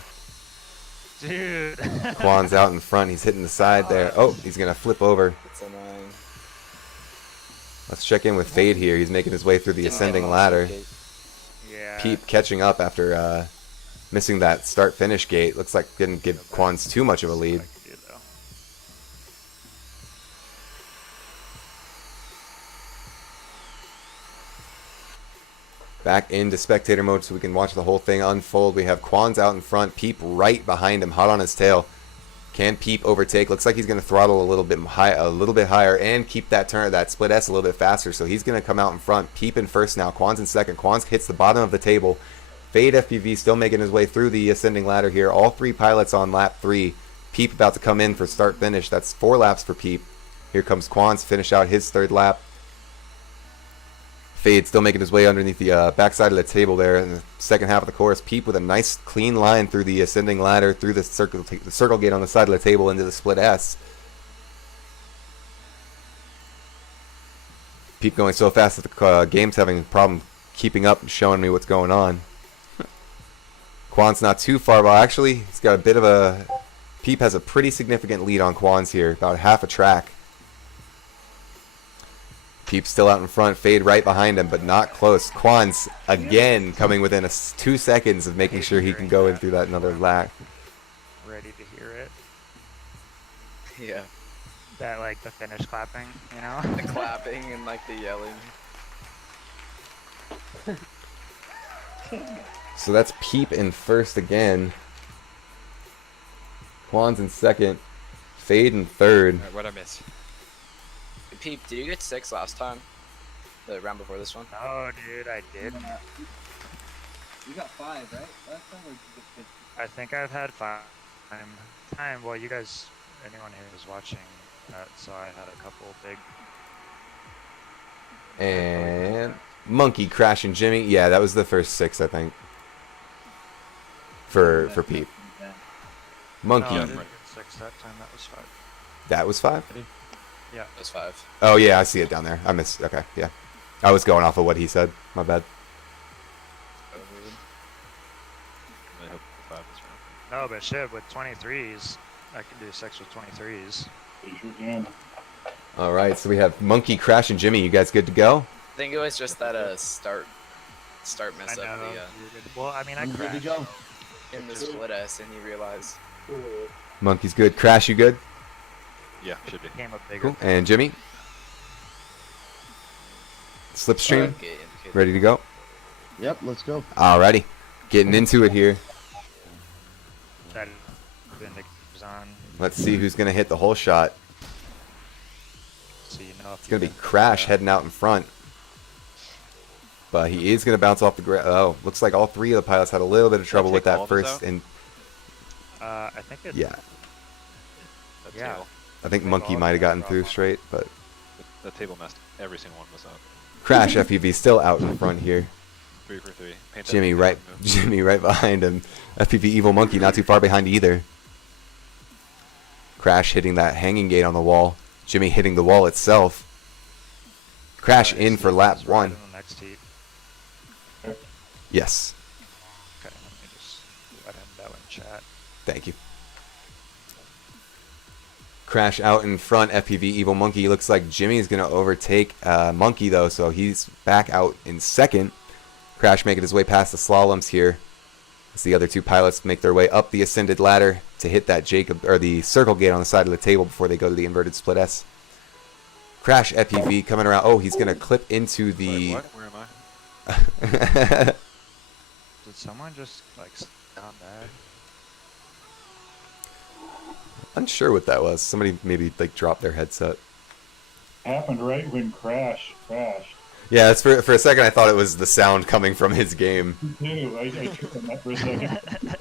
Dude. Quan's out in front. He's hitting the side there. Oh, he's going to flip over. It's annoying. Let's check in with Fade here. He's making his way through the Didn't ascending get ladder. gate. Yeah. Peep catching up after missing that start-finish gate. Looks like didn't give Quans too much of a lead. Back into spectator mode so we can watch the whole thing unfold. We have Quans out in front, Peep right behind him, hot on his tail. Can Peep overtake? Looks like he's going to throttle a little bit higher, and keep that split S a little bit faster. So he's going to come out in front. Peep in first now. Quans in second. Quans hits the bottom of the table. Fade FPV still making his way through the ascending ladder here. All three pilots on lap 3. Peep about to come in for start finish. That's 4 laps for Peep. Here comes Quans, finish out his third lap. Fade still making his way underneath the backside of the table there in the second half of the course. Peep with a nice clean line through the ascending ladder, through the circle gate on the side of the table into the split S. Peep going so fast that the game's having a problem keeping up and showing me what's going on. Quan's not too far, but actually he's got a bit of a... Peep has a pretty significant lead on Quans here, about half a track. Peep still out in front, Fade right behind him, but not close. Quans again coming within 2 seconds of making sure he can go in through that another lap. Ready to hear it. Yeah. That, like, the finish clapping, you know? The clapping and like the yelling. So that's Peep in first again. Quans in second. Fade in third. Alright, what'd I miss? Peep, did you get 6 last time? The round before this one? Oh, dude, I did. You got 5, right? Last time, or did you get 50? I think I've had 5 time. Well, you guys, anyone here was watching that, so I had a couple big And Monkey, Crash, and Jimmy. Yeah, that was the first 6, I think. For Pete. Monkey. No, I didn't get 6 that time. That was 5. That was 5? Yeah. That's 5. Oh, yeah, I see it down there. I missed. Okay, yeah. I was going off of what he said. My bad. I hope 5 is right. No, but shit, with 23s, I can do 6 with 23s. You sure can. All right, so we have Monkey, Crash, and Jimmy. You guys good to go? I think it was just that start mess I up know. the Well, I mean, I Good to crashed. go. in the split S, and you realize. Monkey's good. Crash, you good? Yeah, should be. Became a bigger Cool. thing. And Jimmy? Slipstream? Okay, indicator. Ready to go? Yep, let's go. Alrighty. Getting into it here. That indicators on, Let's see who's going to hit the whole shot. so you know if It's going to be Crash heading out in front. But he is going to bounce off the ground. Oh, looks like all 3 of the pilots had a little bit of trouble with take all that of us first. out? And I think it. yeah, That Yeah. table. I think Take Monkey all might have of them gotten out. through straight. But That table messed. Every single one was up. Crash FPV still out in front here. 3 for 3. Paint that Jimmy thing right, down, move. Jimmy right behind him. FPV Evil Monkey not too far behind either. Crash hitting that hanging gate on the wall. Jimmy hitting the wall itself. Crash in for lap He's 1. riding the next heat. Yes, Okay, let me just let him know in chat. thank you. Crash out in front. FPV Evil Monkey. Looks like Jimmy's gonna overtake Monkey though, so he's back out in second. Crash making his way past the slaloms here. As the other 2 pilots make their way up the ascended ladder to hit that Jacob or the circle gate on the side of the table before they go to the inverted split S. Crash FPV coming around. Oh, he's gonna clip into the. Wait, what? Where am I? Did someone just like stop that? Unsure what that was. Somebody maybe like dropped their headset. Happened right when Crash crashed. Yeah, that's for a second I thought it was the sound coming from his game. Me too. I tripped on that for a second. I hit that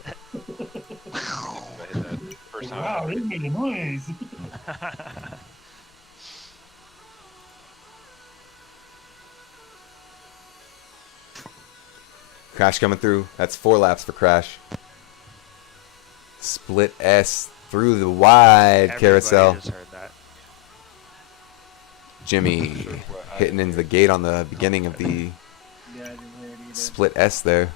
first time. Wow, it made a noise. Crash coming through. That's 4 laps for Crash. Split S through the wide Everybody carousel. just heard that. Jimmy hitting into the gate on the beginning of the split S there.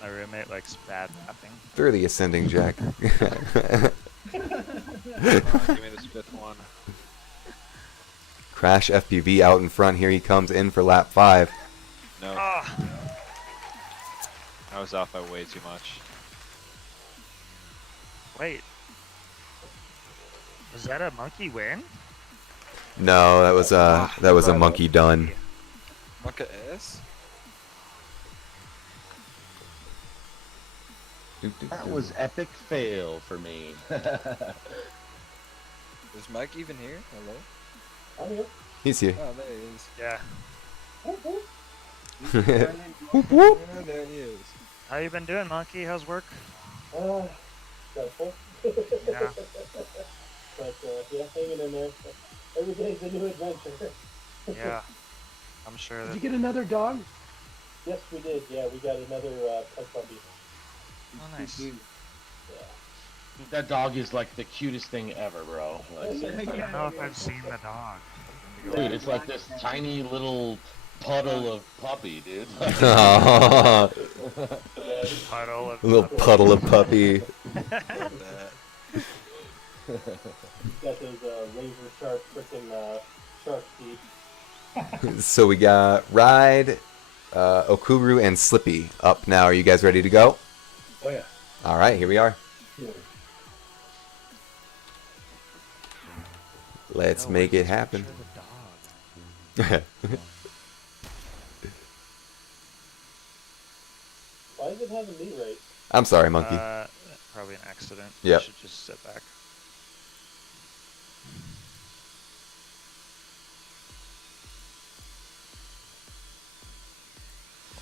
My roommate likes bad mapping. Through the ascending jack. Give me this 5th one. Crash FPV out in front. Here he comes in for lap 5. No. Ah! I was off by way too much. Wait. Was that a monkey win? No, that was a monkey done. Monka S? That was epic fail for me. Is Mike even here? Hello? I'm here. He's here. Oh, there he is. Yeah. Whoop, whoop. Yeah, there he is. How you been doing, monkey? How's work? Stressful. Yeah. But yeah, hanging in there. Every day's a new adventure. Yeah. I'm sure Did that. you get another dog? Yes, we did. Yeah, we got another pet puppy. Oh, nice. Yeah. That dog is like the cutest thing ever, bro. Like, I don't know if I've seen the dog. dude, it's like this tiny little puddle of puppy, dude. Aw. Puddle of A little puddle of puppy. Got those razor sharp freaking shark teeth. So we got Ride, Okuru, and Slippy up now. Are you guys ready to go? Oh yeah. All right, here we are. Let's make it happen. Why is it having me right? I'm sorry, Monkey. Probably an accident. Yep. You should just sit back.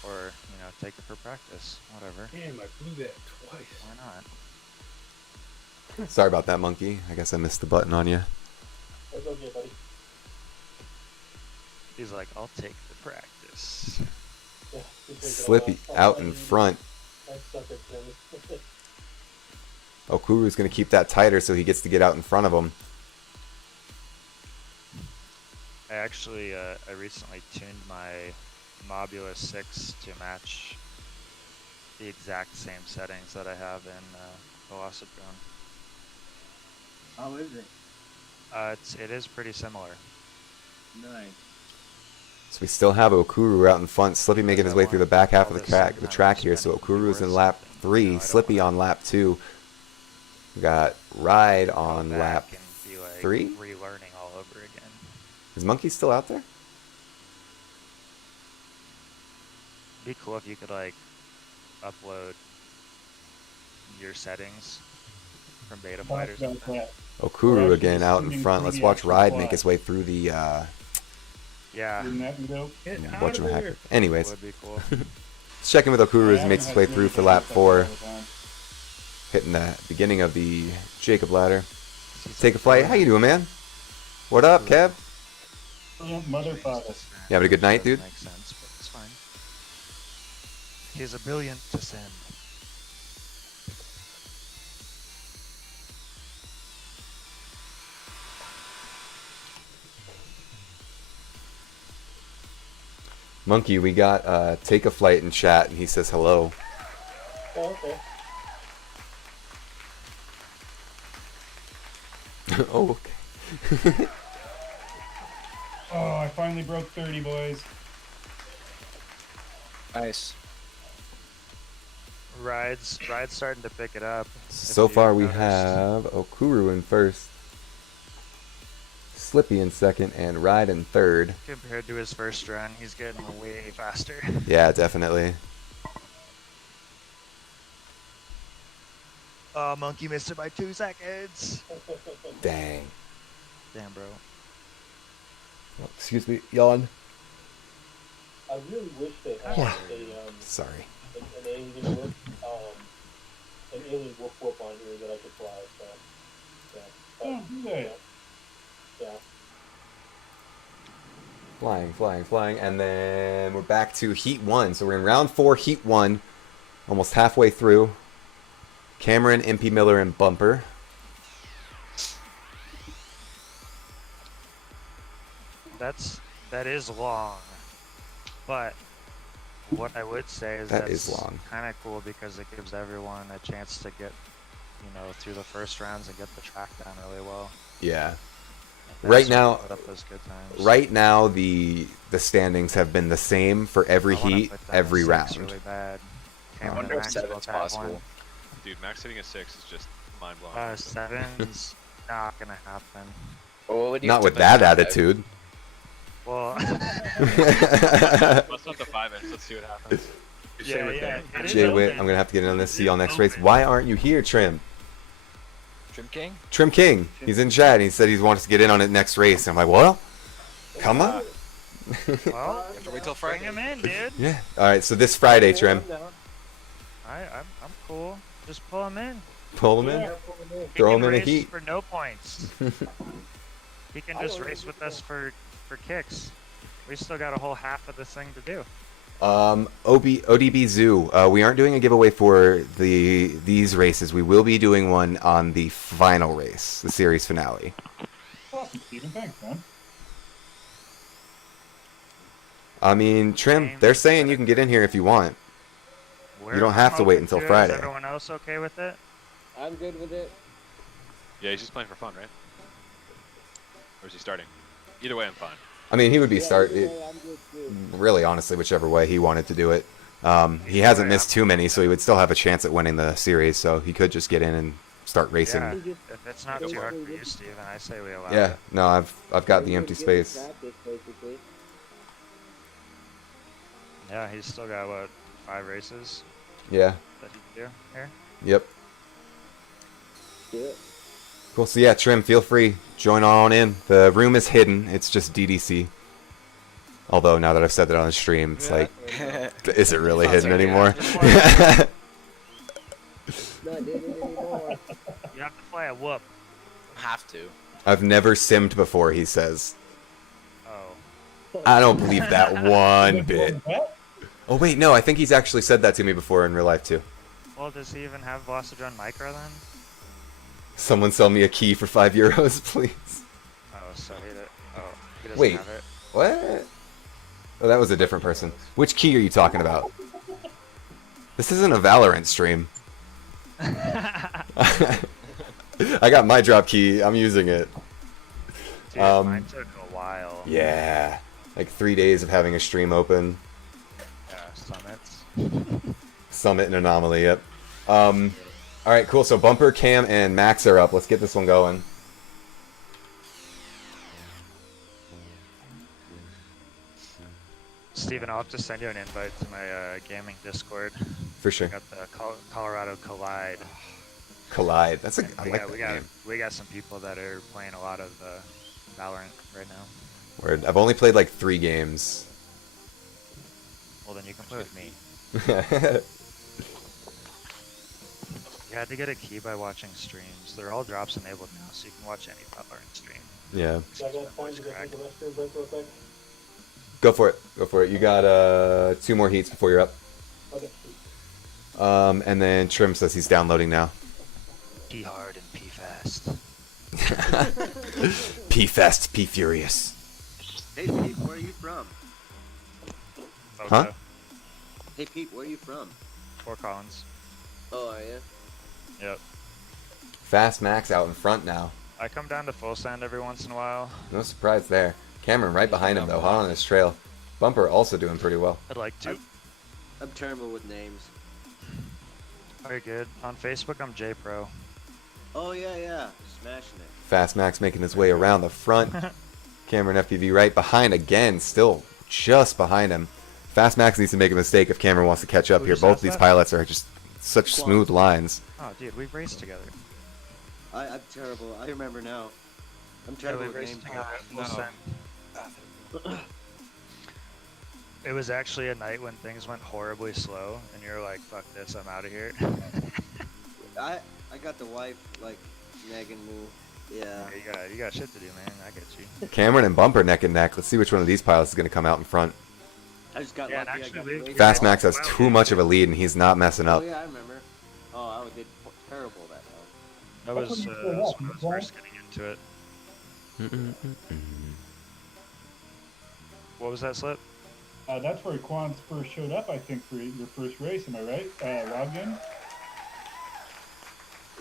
Or, you know, take it for practice. Whatever. Damn, I blew that twice. Why not? Sorry about that, Monkey. I guess I missed the button on you. That's okay, buddy. He's like, I'll take the practice. Yeah, Slippy out in front. I suck at Tim. Okuru's going to keep that tighter so he gets to get out in front of him. I actually, I recently tuned my Mobula 6 to match the exact same settings that I have in Velocidrone. How is it? It is pretty similar. Nice. So we still have Okuru out in front. Slippy making his way through the back half of the track here. So Okuru's in lap 3, Slippy on lap 2. We got Ride on lap 3. Relearning all over again. Is Monkey still out there? It'd be cool if you could like upload your settings from Beta Flight or something. Okuru again out in front. Let's watch Ride make his way through the yeah. whatchamacallit. Anyways, Would be cool. let's check in with Okuru as he makes his way through for lap 4. Hitting the beginning of the Jacob ladder. Take a flight. How you doing, man? What up, Kev? Motherfucker. You having a good night, dude? Makes sense, but it's fine. He's a billion to send. Monkey, we got Take a Flight in chat, and he says hello. Oh, okay. Oh, okay. Oh, I finally broke 30, boys. Nice. Ride's starting to pick it up. So far we have Okuru in first, Slippy in second, and Ride in third. Compared to his first run, he's getting way faster. Yeah, definitely. Oh, Monkey missed it by 2 seconds. Dang. Damn, bro. Oh, excuse me, yawn. I really wish they had Sorry. an alien whoop, whoop on here that I could fly. So, yeah. Yeah. Flying, and then we're back to Heat 1. So we're in round 4, Heat 1, almost halfway through. Cameron, MP Miller, and Bumper. That is long, but what I would say is That that's is long. kind of cool because it gives everyone a chance to get, through the first rounds and get the track down really well. Yeah. They Right sort of now, put up those good times. right now the standings have been the same for every I wanna heat, put down a every 6 round. Really bad. I wonder if 7's possible. Dude, max hitting a 6 is just mind blowing. 7's not gonna happen. Well, what would you Not have with to that put down, attitude. Well, Let's not the 5-inch. Let's see what happens. Jay Witt, I'm gonna have to get in on this. See y'all next race. Why aren't you here, Trim? Trim King? Trim King. He's in chat. He said he wants to get in on it next race. I'm like, well, come on. Well, have to wait till Friday. bring him in, dude. Yeah. All right. So this Friday, Trim. I'm cool. Just pull him in. Pull him in. He Throw can him in a race heat. for no points. He can just race with us for kicks. We still got a whole half of this thing to do. ODB Zoo. We aren't doing a giveaway for these races. We will be doing one on the final race, the series finale. Awesome, Steven. Thanks, man. I mean, Trim, they're saying you can get in here if you want. You don't have to wait until Friday. Is everyone else okay with it? I'm good with it. Yeah, he's just playing for fun, right? Or is he starting? Either way, I'm fine. I mean, he would be really, honestly, whichever way he wanted to do it. He hasn't missed too many, so he would still have a chance at winning the series. So he could just get in and start racing. Yeah, if it's not too hard for you, Steven, I say we allow Yeah, it. no, I've got the empty space. Yeah, he's still got, what, 5 races Yeah. that he can do here? Yep. Cool. So yeah, Trim, feel free, join on in. The room is hidden. It's just DDC. Although now that I've said that on the stream, it's like, is it really hidden anymore? You have to play a whoop. Have to. I've never simmed before, he says. Oh. I don't believe that one bit. Oh wait, no, I think he's actually said that to me before in real life too. Well, does he even have Velocidrone Micro then? Someone sell me a key for €5, please. Oh, so he doesn't Wait, have it. what? Oh, that was a different person. Which key are you talking about? This isn't a Valorant stream. I got my drop key. I'm using it. Dude, mine took a while. Yeah, like 3 days of having a stream open. Yeah, summits. Summit and Anomaly, yep. Alright, cool. So Bumper, Cam, and Max are up. Let's get this one going. Steven, I'll have to send you an invite to my gaming Discord. For sure. We got the Colorado Collide. Collide. That's a. I We like got, that we got name. we got some people that are playing a lot of Valorant right now. Word. I've only played like 3 games. Well, then you can play with me. You had to get a key by watching streams. They're all drops enabled now, so you can watch any Valorant stream. Yeah. So I got time to go to the restroom break real quick. Go for it. Go for it. You got 2 more heats before you're up. Okay. And then Trim says he's downloading now. P hard and P fast. P fast, P furious. Hey Pete, where are you from? Huh? Hey Pete, where are you from? Fort Collins. Oh, are you? Yep. Fast Max out in front now. I come down to full send every once in a while. No surprise there. Cameron right behind him though, hot on his trail. Bumper also doing pretty well. I'd like to. I'm terrible with names. Very good. On Facebook, I'm JPro. Oh yeah, smashing it. Fast Max making his way around the front. Cameron FPV right behind again, still just behind him. Fast Max needs to make a mistake if Cameron wants to catch up Who here. just Both asked these that? pilots are just such smooth lines. Oh, dude, we've raced together. I'm terrible. I remember now. I'm Yeah, terrible we've with raced names. together at full send. It was actually a night when things went horribly slow, and you're like, "Fuck this, I'm out of here." I got the wife like nagging me. Yeah. You got shit to do, man. I get you. Cameron and Bumper neck and neck. Let's see which one of these pilots is going to come out in front. I just got Yeah, and lucky. I actually, got Fast Max has too much of a lead and he's not messing Oh up. yeah, I remember. Oh, I did terrible that time. That was when I was first getting into it. What was that, Slip? That's where Quan's first showed up, I think, for your first race. Am I right? Login?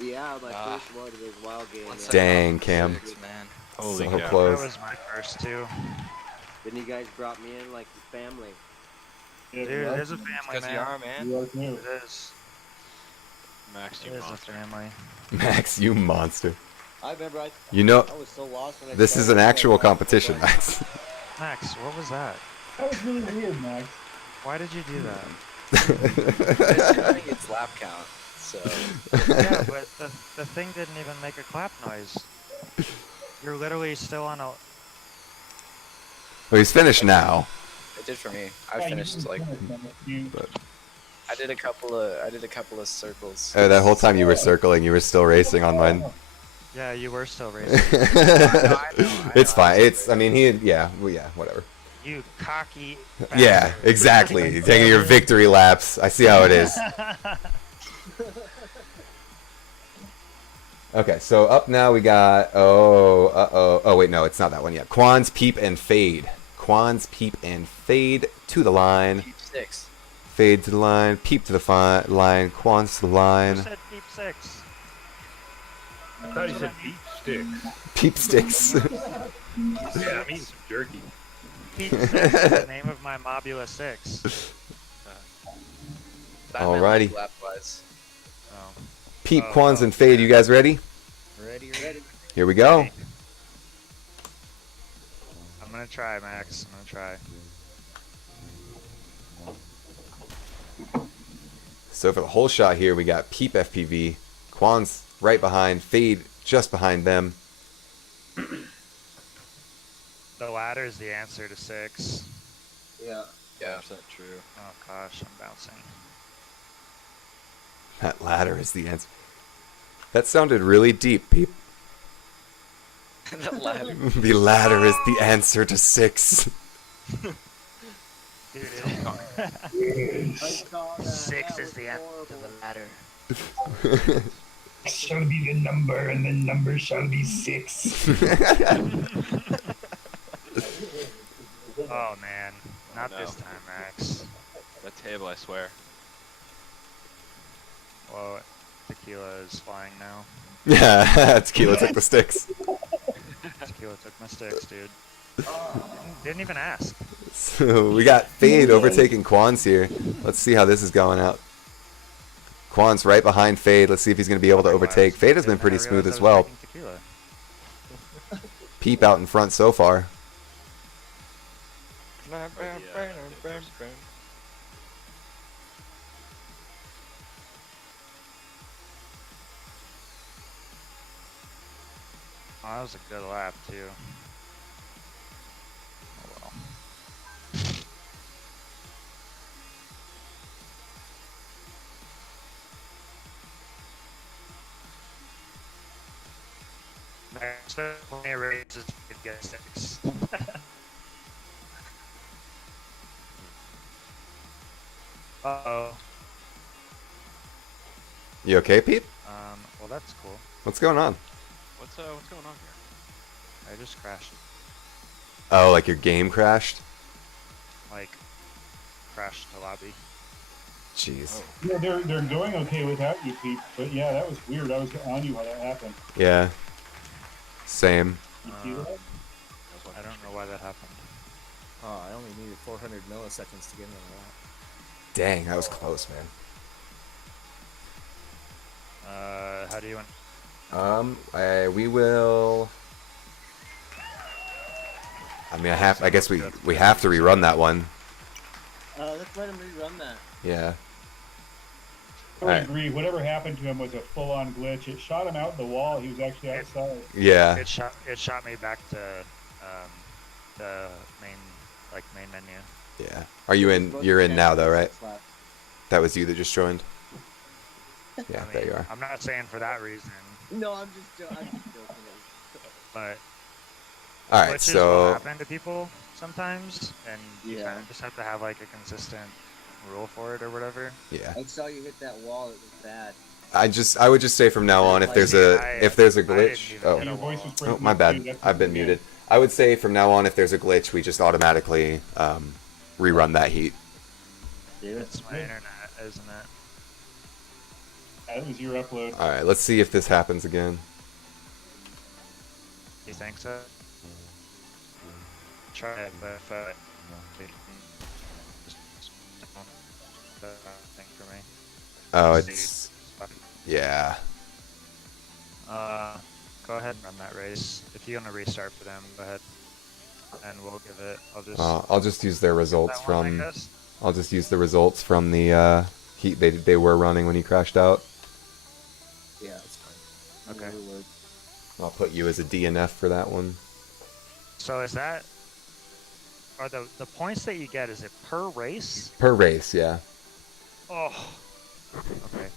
Yeah, my first one was Wild Game. Yeah. Dang, Cam. Man. So That close. was my first too. Then you guys brought me in like family. Yeah, Dude, it is a family, Because you man. are, man. you are too. It is. Max, It you is a monster. family. Max, you monster. I remember You know, I was so lost when I this is an actual competition, Max. Max, what was that? That was really weird, Max. Why did you do that? I think it's lap count. So Yeah, but the thing didn't even make a clap noise. You're literally still on a. Well, he's finished now. it did for me. I Yeah, you finished didn't like finish, man. I did a couple of circles. Oh, that whole time you were circling, you were still racing on mine. Yeah, you were still racing. It's fine. It's, I mean, yeah, whatever. You cocky. Yeah, exactly. Taking your victory laps. I see how it is. Okay, so up now we got, oh wait, no, it's not that one yet. Quan's Peep and Fade. Quan's Peep and Fade to the line. Peep 6. Fade to the line, Peep to the line, Quan's to the You line. said Peep 6. I thought he said beef sticks. Peep sticks. Yeah, I'm eating some jerky. Peep 6 is the name of my Mobula 6. Alrighty. Lap wise. Oh. Peep, Quans, and Fade, you guys ready? Ready. Here we go. I'm gonna try, Max. I'm gonna try. So for the whole shot here, we got Peep FPV, Quan's right behind, Fade just behind them. The ladder is the answer to 6. Yeah. Yeah. 100% true. Oh gosh, I'm bouncing. That ladder is the answer. That sounded really deep, Peep. The ladder. The ladder is the answer to 6. Dude, I saw that. 6 That is was the end horrible. of the ladder. Shall be the number, and the number shall be 6. Oh man, not no. this time, Max. That table, I swear. Whoa, tequila is flying now. Yeah, Tequila took the sticks. Tequila took my sticks, dude. Didn't even ask. So we got Fade overtaking Quan's here. Let's see how this is going out. Quan's right behind Fade. Let's see if he's going to be able to overtake. Fade has been pretty smooth as well. Peep out in front so far. Oh, that was a good lap too. Oh well. Next plenty of races to get 6. Uh-oh. You okay, Peep? Well that's cool. What's going on? What's going on here? I just crashed. Oh, like your game crashed? Like, crashed the lobby. Jeez. Yeah, they're going okay without you, Pete. But yeah, that was weird. I was on you while that happened. Yeah. Same. You see that? I don't know why that happened. Oh, I only needed 400 milliseconds to get into that. Dang, that was close, man. How do you want? We will. I mean, I guess we have to rerun that one. Let's let him rerun that. Yeah. I agree. Whatever happened to him was a full-on glitch. It shot him out the wall. He was actually outside. Yeah. It shot me back to the main menu. Yeah. Are you in? You're in now, though, right? That was you that just joined. Yeah, there you are. I'm not saying for that reason. No, I'm just joking. But All right, glitches so will happen to people sometimes, and you Yeah. kind of just have to have like a consistent rule for it or whatever. yeah. I saw you hit that wall. It was bad. I would just say from now on, if there's a glitch. Your voice was Oh, breaking my up, bad. too. That's I've been okay. muted. I would say from now on, if there's a glitch, we just automatically rerun that heat. It's my internet, isn't it? That was your upload. All right, let's see if this happens again. You think so? Try it, but if thing for me. Oh, it's yeah. Go ahead and run that race. If you want to restart for them, go ahead, and we'll give it. I'll just use their results that one, I from. guess? I'll just use the results from the heat they were running when he crashed out. Yeah, it's fine. Okay. I'll put you as a DNF for that one. So is that? Are the points that you get? Is it per race? Per race, yeah. Oh. Okay.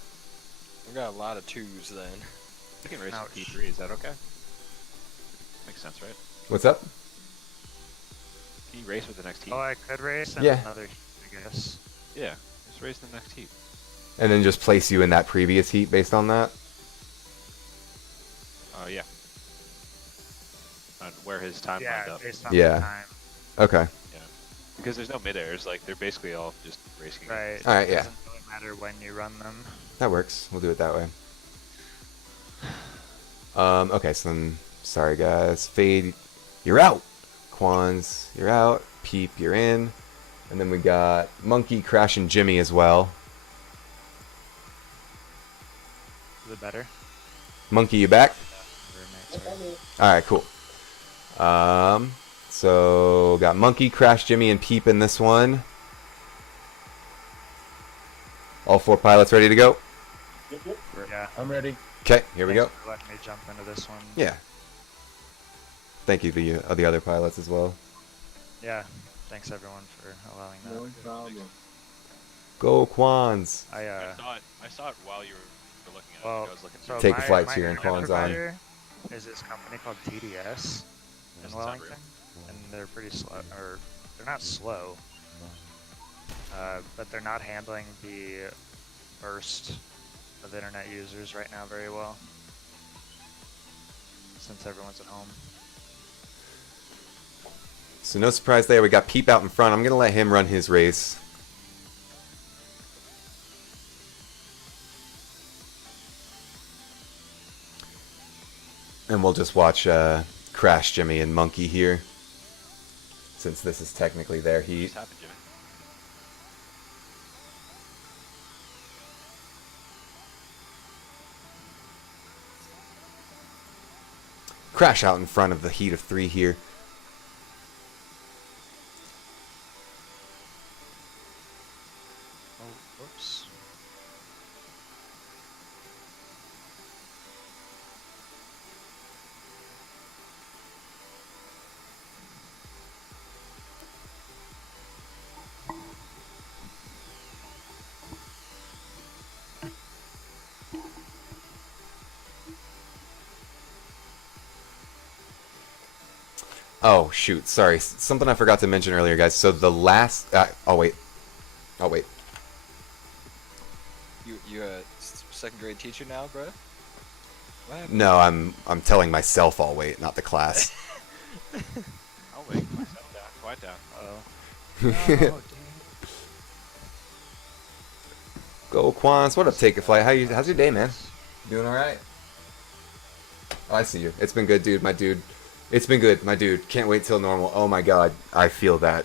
We got a lot of 2s then. You can race with P3, is that okay? Makes sense, right? What's up? Can you race with the next heat? Oh, I could race in Yeah. another heat, I guess. Yeah, just race the next heat. And then just place you in that previous heat based on that? Yeah. On where his time lined up. Based on Yeah. the time. Okay. Yeah. Because there's no mid-airs, like, they're basically all just racing. Right. Alright, yeah. Doesn't really matter when you run them. That works. We'll do it that way. Okay, so then, sorry guys. Fade, you're out. Quans, you're out. Peep, you're in. And then we got Monkey, Crash, and Jimmy as well. Is it better? Monkey, you back? Roommates, Alright, cool. So got Monkey, Crash, Jimmy, and Peep in this one. All 4 pilots ready to go? Yep, yep. Yeah. I'm ready. Okay, here we go. Thanks for letting me jump into this one. Yeah. Thank you, the other pilots as well. Yeah. Thanks everyone for allowing that. No problem. Go Quans. I saw it while you were looking at it. Well, I was looking so Take a flight my to your internet Quans on. provider is this company called TDS in Doesn't sound Wellington, and they're pretty slow, or they're not slow, but they're not handling the burst of internet users right now very well, since everyone's at home. So no surprise there. We got Peep out in front. I'm gonna let him run his race. And we'll just watch Crash, Jimmy, and Monkey here, since this is technically their heat. Just happened, Jimmy. Crash out in front of the heat of 3 here. Oh, whoops. Oh, shoot. Sorry. Something I forgot to mention earlier, guys. So the last... oh, wait. Oh, wait. You a second grade teacher now, bro? What happened? No, I'm telling myself I'll wait, not the class. I'll wait. Settle down. Quiet down. Uh-oh. Go, Quans. What up, Take a Flight? How's your day, man? Doing alright? Oh, I see you. It's been good, dude. My dude. It's been good, my dude. Can't wait till normal. Oh my god. I feel that.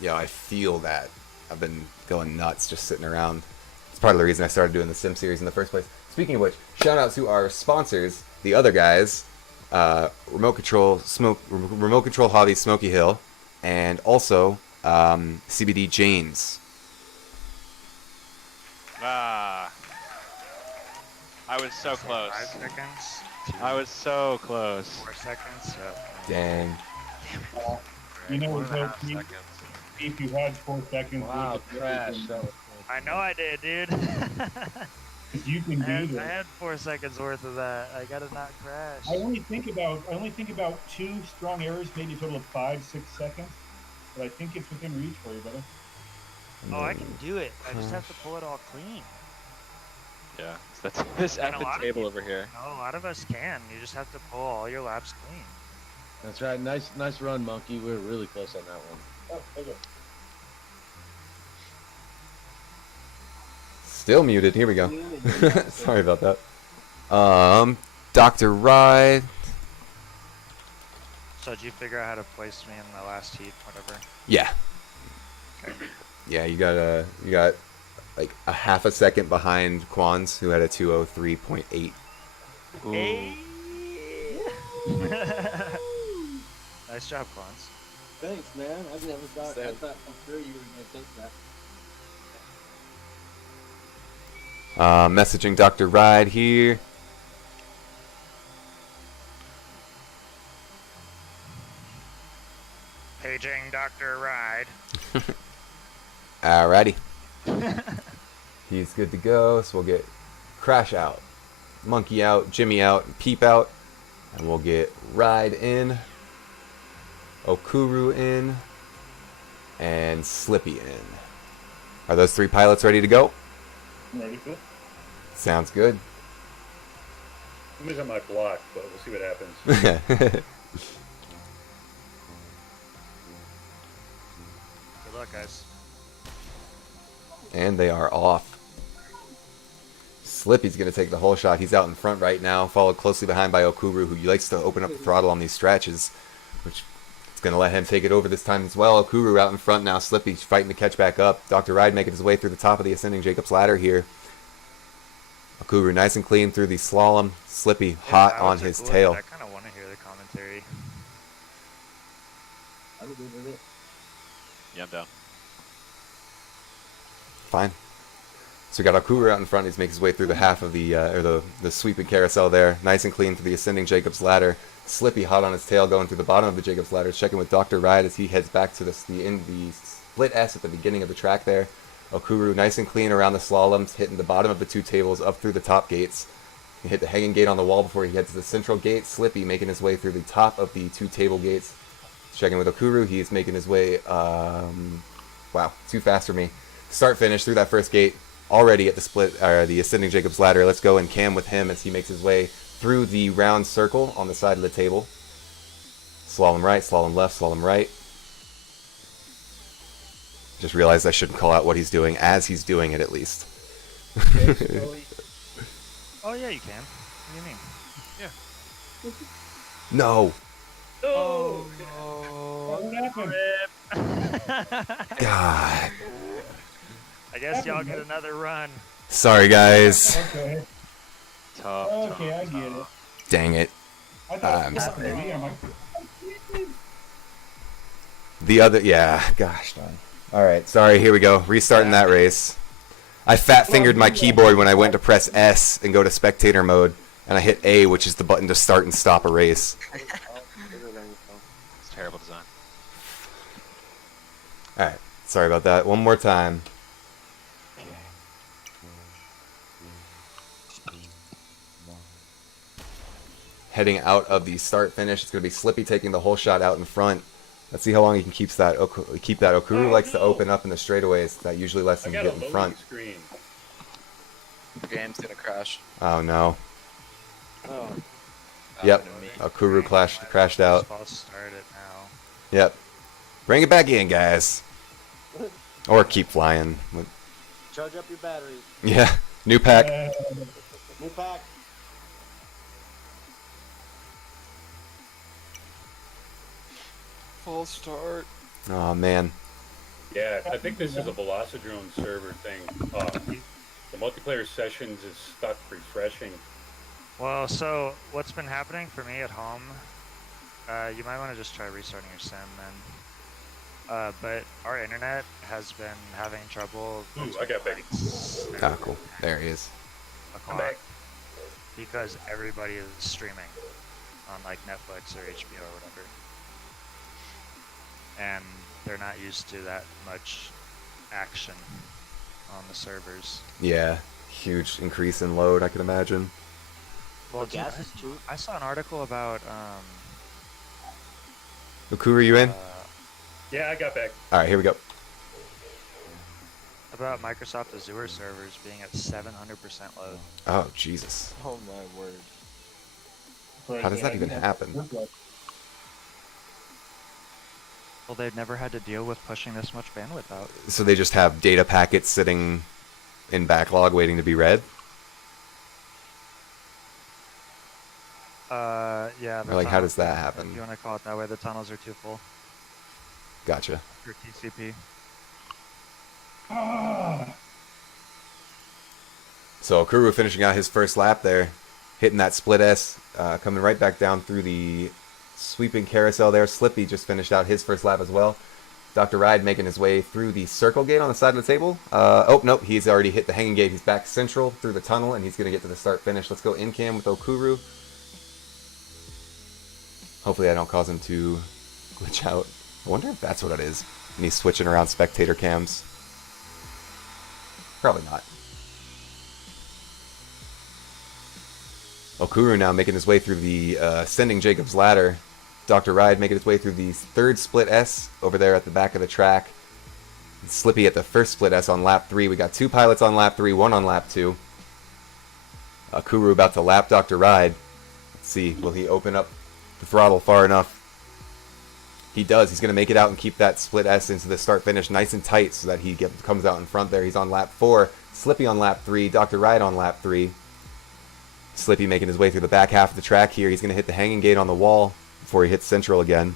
Yo, I feel that. I've been going nuts just sitting around. It's part of the reason I started doing the Sim series in the first place. Speaking of which, shout out to our sponsors, the other guys, Remote Control Hobby Smoky Hill, and also CBD James. Ah. I was so close. 5 seconds. I was so close. 4 seconds. Dang. You know, 1.5 Pete, seconds. if you had 4 seconds, Wow, Crash. That was I know I did, dude. you can do I that. had 4 seconds worth of that. I gotta not crash. I only think about 2 strong errors, maybe a total of 5-6 seconds. But I think it's within reach for you, brother. Oh, I can do it. I just have to pull it all clean. Yeah. That's this And a effing lot of table people- over here. No, a lot of us can. You just have to pull all your laps clean. That's right. Nice run, Monkey. We were really close on that one. Oh, thank you. Still muted. Here we go. Sorry about that. Dr. Ride. So did you figure out how to place me in the last heat, whatever? Yeah. Okay. Yeah, you got like a half a second behind Quans, who had a 2:03.8. Hey. Nice job, Quans. Thanks, man. I never thought. I thought for sure you were gonna think that. Messaging Dr. Ride here. Paging Dr. Ride. Alrighty. He's good to go, so we'll get Crash out, Monkey out, Jimmy out, and Peep out. And we'll get Ride in, Okuru in, and Slippy in. Are those 3 pilots ready to go? I'm ready for it. Sounds good. Somebody's on my block, but we'll see what happens. Good luck, guys. And they are off. Slippy's going to take the whole shot. He's out in front right now, followed closely behind by Okuru, who likes to open up the throttle on these stretches, which is going to let him take it over this time as well. Okuru out in front now. Slippy's fighting to catch back up. Dr. Ride making his way through the top of the ascending Jacob's ladder here. Okuru nice and clean through the slalom. Slippy hot on his tail. I kind of want to hear the commentary. I'm good with it. Yeah, I'm down. Fine. So we got Okuru out in front. He's making his way through the half of the the sweeping carousel there, nice and clean through the ascending Jacob's ladder. Slippy hot on his tail, going through the bottom of the Jacob's ladder, checking with Dr. Ride as he heads back to the split S at the beginning of the track there. Okuru nice and clean around the slaloms, hitting the bottom of the 2 tables up through the top gates. He hit the hanging gate on the wall before he heads to the central gate. Slippy making his way through the top of the 2 table gates, Checking with Okuru. He's making his way. Wow, too fast for me. Start finish through that first gate. Already at the the ascending Jacob's ladder. Let's go and cam with him as he makes his way through the round circle on the side of the table. Slalom right, slalom left, slalom right. Just realized I shouldn't call out what he's doing as he's doing it, at least. Oh yeah, you can. What do you mean? Yeah. No. Oh, what happened? God. I guess y'all get another run. Sorry, guys. Okay. Tough. Okay, I get it. Dang it. I thought I'm it was sorry. me. I'm like, The other, yeah, gosh darn. All right, sorry, here we go. Restarting that race. I fat-fingered my keyboard when I went to press S and go to spectator mode, and I hit A, which is the button to start and stop a race. It's terrible design. All right, sorry about that. One more time. Heading out of the start finish, it's going to be Slippy taking the whole shot out in front. Let's see how long he can keep that. Okuru likes to open up in the straightaways. That usually lets him get in front. Screen. Game's gonna crash. Oh no. Oh. Yep. Okuru crashed out. I'll start it now. Yep. Bring it back in, guys. Or keep flying. Charge up your batteries. Yeah. New pack. New pack. Full start. Oh man. Yeah, I think this is a Velocidrone server thing. The multiplayer sessions is stuck refreshing. Well, so what's been happening for me at home? You might want to just try restarting your sim then. But our internet has been having trouble. Ooh, I got Becky. Ah, cool. There he is. I'm back. Because everybody is streaming on like Netflix or HBO or whatever. And they're not used to that much action on the servers. Yeah. Huge increase in load, I can imagine. Well, The gas is cheap. I saw an article about Okuru, you in? Yeah, I got back. All right, here we go. about Microsoft Azure servers being at 700% load. Oh, Jesus. Oh my word. How does that even happen? Well, they've never had to deal with pushing this much bandwidth out. So they just have data packets sitting in backlog waiting to be read? Yeah. Or like, how does that happen? If you want to call it that way, the tunnels are too full. Gotcha. For TCP. So Kuru finishing out his first lap there, hitting that split S, coming right back down through the sweeping carousel there. Slippy just finished out his first lap as well. Dr. Ride making his way through the circle gate on the side of the table. Oh, nope, he's already hit the hanging gate. He's back central through the tunnel, and he's going to get to the start finish. Let's go in cam with Okuru. Hopefully I don't cause him to glitch out. I wonder if that's what it is. And he's switching around spectator cams. Probably not. Okuru now making his way through the ascending Jacob's ladder. Dr. Ride making his way through the third split S over there at the back of the track. Slippy at the first split S on lap 3. We got 2 pilots on lap 3, 1 on lap 2. Okuru about to lap Dr. Ride. Let's see, will he open up the throttle far enough? He does. He's going to make it out and keep that split S into the start finish nice and tight so that he comes out in front there. He's on lap 4. Slippy on lap 3. Dr. Ride on lap 3. Slippy making his way through the back half of the track here. He's going to hit the hanging gate on the wall before he hits central again.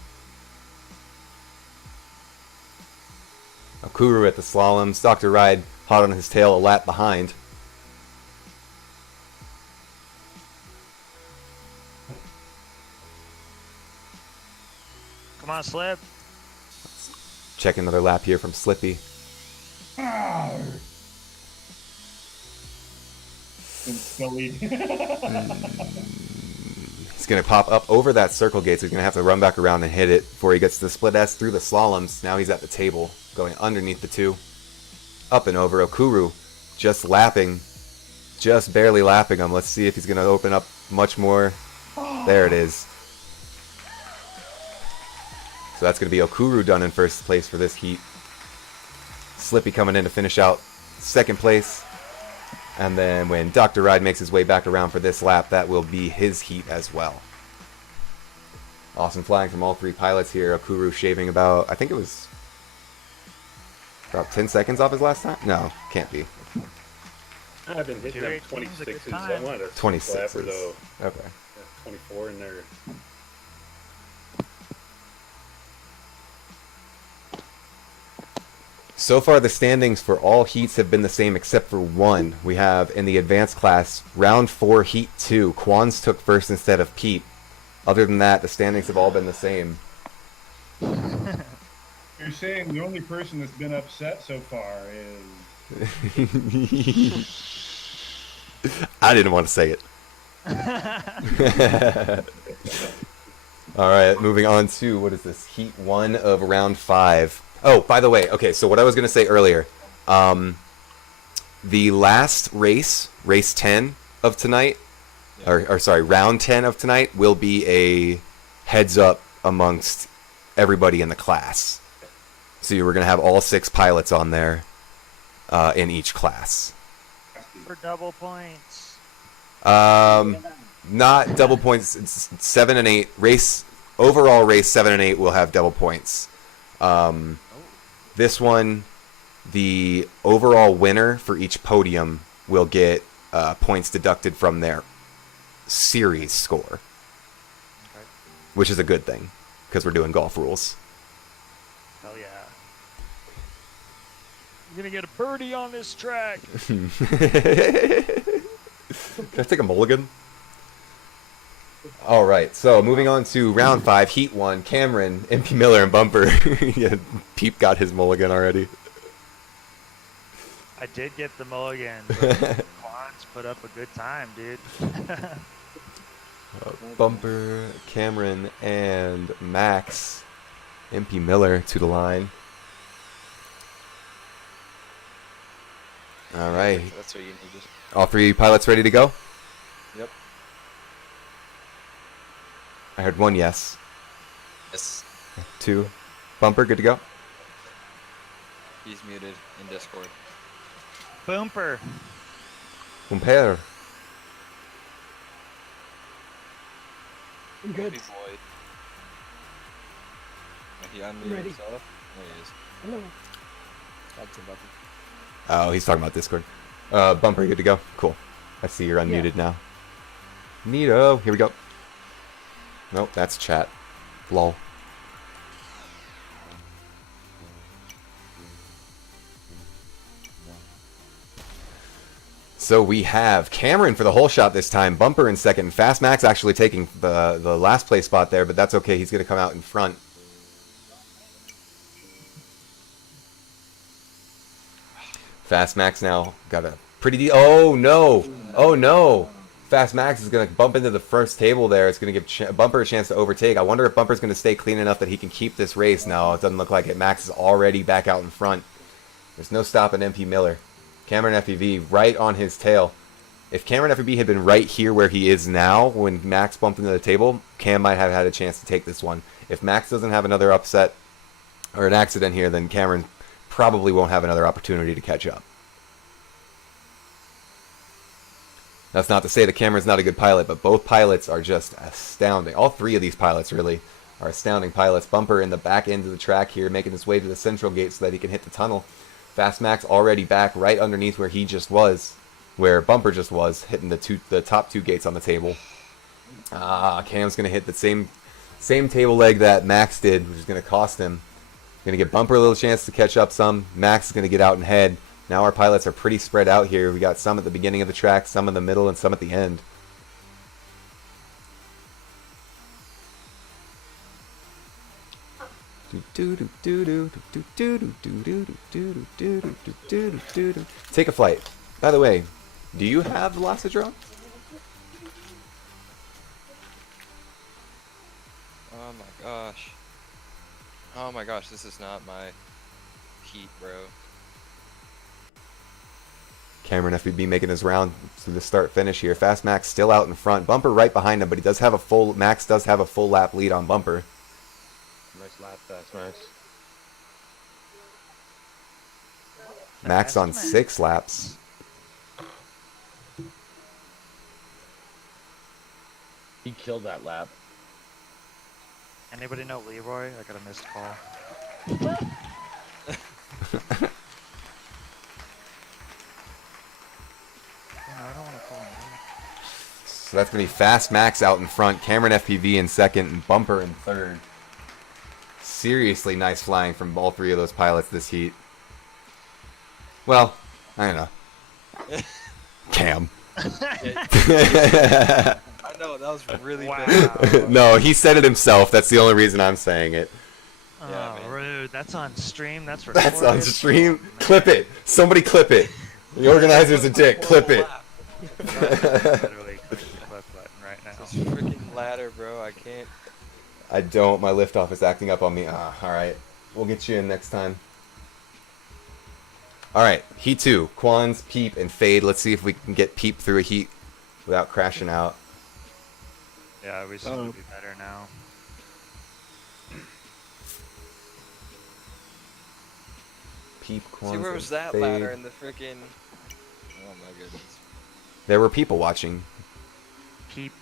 Okuru at the slaloms. Dr. Ride hot on his tail, a lap behind. Come on, Slip. Check another lap here from Slippy. He's going to pop up over that circle gate, so he's going to have to run back around and hit it before he gets to the split S through the slaloms. Now he's at the table, going underneath the 2. Up and over. Okuru just lapping, just barely lapping him. Let's see if he's going to open up much more. There it is. So So that's going to be Okuru done in first place for this heat. Slippy coming in to finish out second place. And then when Dr. Ride makes his way back around for this lap, that will be his heat as well. Awesome flying from all three pilots here. Okuru shaving about, I think it was about 10 seconds off his last time? No, can't be. I've been hitting them 26s. I wanted a 26s. slapper, though. Okay. Yeah, 24 in there. So far, the standings for all heats have been the same except for one. We have, in the advanced class, round 4, heat 2. Quans took first instead of Pete. Other than that, the standings have all been the same. You're saying the only person that's been upset so far is... I didn't want to say it. Alright, moving on to, what is this? Heat 1 of round 5. Oh, by the way, okay, so what I was going to say earlier. The last race, race 10 of tonight, or sorry, round 10 of tonight, will be a heads up amongst everybody in the class. So we're going to have all 6 pilots on there in each class. For double points. Not double points. It's 7 and 8. Overall race 7 and 8 will have double points. This one, the overall winner for each podium will get points deducted from their series score, which is a good thing because we're doing golf rules. Hell yeah. I'm gonna get a birdie on this track. Can I take a mulligan? All right, so moving on to round 5, heat 1. Cameron, MP Miller, and Bumper. Yeah, Peep got his mulligan already. I did get the mulligan. Quans put up a good time, dude. Bumper, Cameron, and Max. MP Miller to the line. All right. That's what you needed. All 3 pilots ready to go? Yep. I heard 1 yes. Yes. 2. Bumper, good to go? He's muted in Discord. Bumper. Bumper. I'm good. Boy. He unmuted Ready. himself. There he is. Hello. That's a button. Oh, he's talking about Discord. Bumper, good to go? Cool. I see you're unmuted now. Neato. Here we go. Nope, that's chat. Lol. So we have Cameron for the whole shot this time. Bumper in second. Fast Max actually taking the last place spot there, but that's okay. He's going to come out in front. Fast Max now got a pretty oh no! Oh no! Fast Max is going to bump into the first table there. It's going to give Bumper a chance to overtake. I wonder if Bumper's going to stay clean enough that he can keep this race. No, it doesn't look like it. Max is already back out in front. There's no stopping MP Miller. Cameron FEV right on his tail. If Cameron FEV had been right here where he is now when Max bumped into the table, Cam might have had a chance to take this one. If Max doesn't have another upset or an accident here, then Cameron probably won't have another opportunity to catch up. That's not to say that Cameron's not a good pilot, but both pilots are just astounding. All 3 of these pilots really are astounding pilots. Bumper in the back end of the track here, making his way to the central gate so that he can hit the tunnel. Fast Max already back right underneath where he just was, where Bumper just was, hitting the top 2 gates on the table. Cam's going to hit the same table leg that Max did, which is going to cost him. Going to give Bumper a little chance to catch up some. Max is going to get out and head. Now our pilots are pretty spread out here. We got some at the beginning of the track, some in the middle, and some at the end. Take a flight. By the way, do you have Velocidrone? Oh my gosh. Oh my gosh, this is not my heat, bro. Cameron FBB making his round to the start finish here. Fast Max still out in front. Bumper right behind him, but he does have a full Max does have a full lap lead on Bumper. Nice lap fast, Max. Max on 6 laps. He killed that lap. Anybody know Leroy? I got a missed call. I don't want to call him. So that's going to be Fast Max out in front, Cameron FPV in second, and Bumper in third. Seriously nice flying from all 3 of those pilots this heat. Well, I don't know. Cam. I know, that was really Wow. No, he said it himself. That's the only reason I'm saying it. Oh, rude. That's on stream. That's recorded. That's on stream. Clip it. Somebody clip it. The organizer's a dick. Clip it. Literally click the clip button right now. This freaking ladder, bro. I can't. I don't. My liftoff is acting up on me. Alright. We'll get you in next time. Alright. Heat 2. Quans, Peep, and Fade. Let's see if we can get Peep through a heat without crashing out. Yeah, we seem to be better now. Peep, Quans, See, where was that Fade. ladder in the freaking? Oh my goodness. There were people watching. People.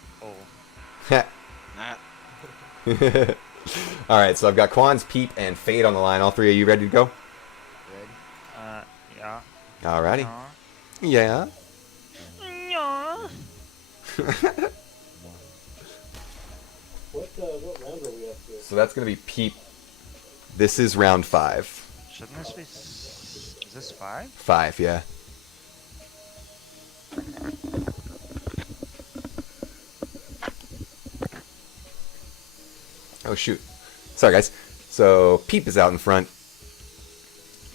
Nah. Alright, so I've got Quans, Peep, and Fade on the line. All 3 of you ready to go? Yeah. Alrighty. Yeah. Yeah. What round are we up to? So that's going to be Peep. This is round 5. Shouldn't this be... Is this 5? 5, yeah. Oh, shoot. Sorry, guys. So, Peep is out in front.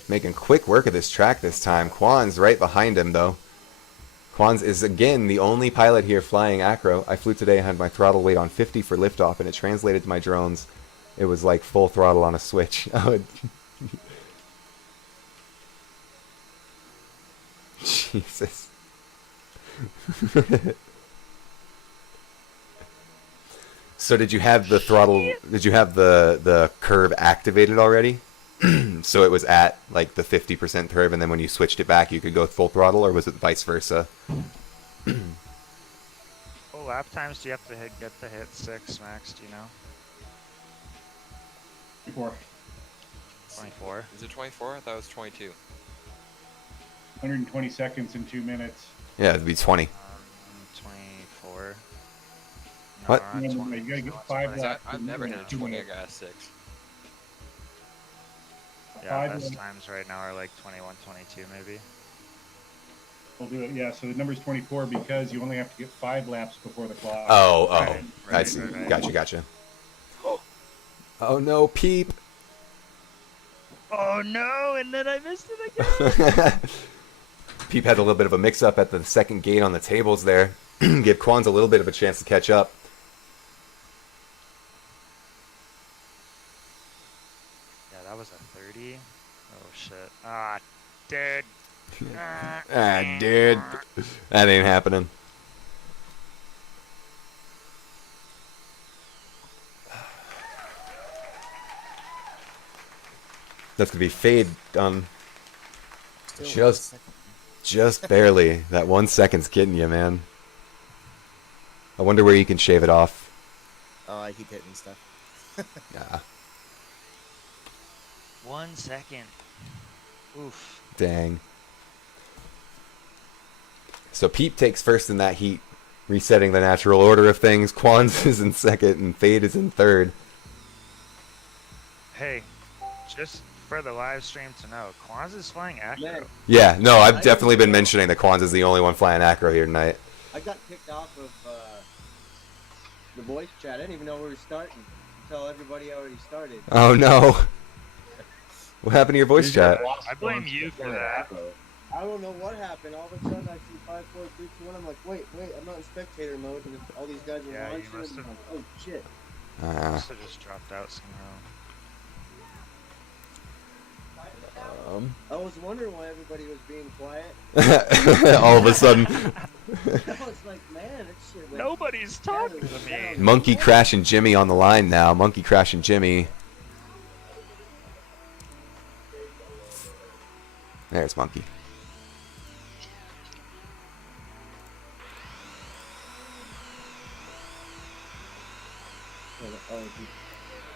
Making quick work of this track this time. Quan's right behind him, though. Quans is, again, the only pilot here flying acro. I flew today and had my throttle weight on 50 for liftoff, and it translated to my drones. It was like full throttle on a switch. Jesus. So did you have the throttle, did you have the curve activated already? So it was at like the 50% curve, and then when you switched it back you could go full throttle, or was it vice versa? What lap times do you have to get to hit 6, Max? Do you know? 24. 24? Is it 24? I thought it was 22. 120 seconds in 2 minutes. Yeah, it'd be 20. 24. What? No, No, 20. you gotta get 5 laps. I've never hit a 20. I got a 6. Yeah, best times right now are like 21, 22 maybe. We'll do it, yeah. So the number's 24 because you only have to get 5 laps before the clock. Oh, Right, I see. right. Gotcha. Oh no, Peep! Oh no, and then I missed it again! Peep had a little bit of a mix-up at the second gate on the tables there. Give Quans a little bit of a chance to catch up. Yeah, that was a 30. Oh shit. Ah, dude. Dude. That ain't happening. That's gonna be Fade done. Just barely. That 1 second's getting you, man. I wonder where you can shave it off. Oh, I keep hitting stuff. Yeah. 1 second. Oof. Dang. So Peep takes first in that heat, resetting the natural order of things. Quans is in second, and Fade is in third. Hey, just for the live stream to know, Quans is flying acro. Yeah, no, I've definitely been mentioning that Quans is the only one flying acro here tonight. I got kicked off of the voice chat. I didn't even know we were starting until everybody already started. Oh no. What happened to your voice chat? I blame you for that. I don't know what happened. All of a sudden I see 5, 4, 3, 2, 1. I'm like, wait, I'm not in spectator mode. And all these guys are Yeah, you launching. must And I'm have- like, oh shit. Must have just dropped out somehow. I was wondering why everybody was being quiet. All of a sudden. I was like, man, that shit went. Nobody's talking to me. Monkey Crash and Jimmy on the line now. Monkey Crash and Jimmy. There's Monkey.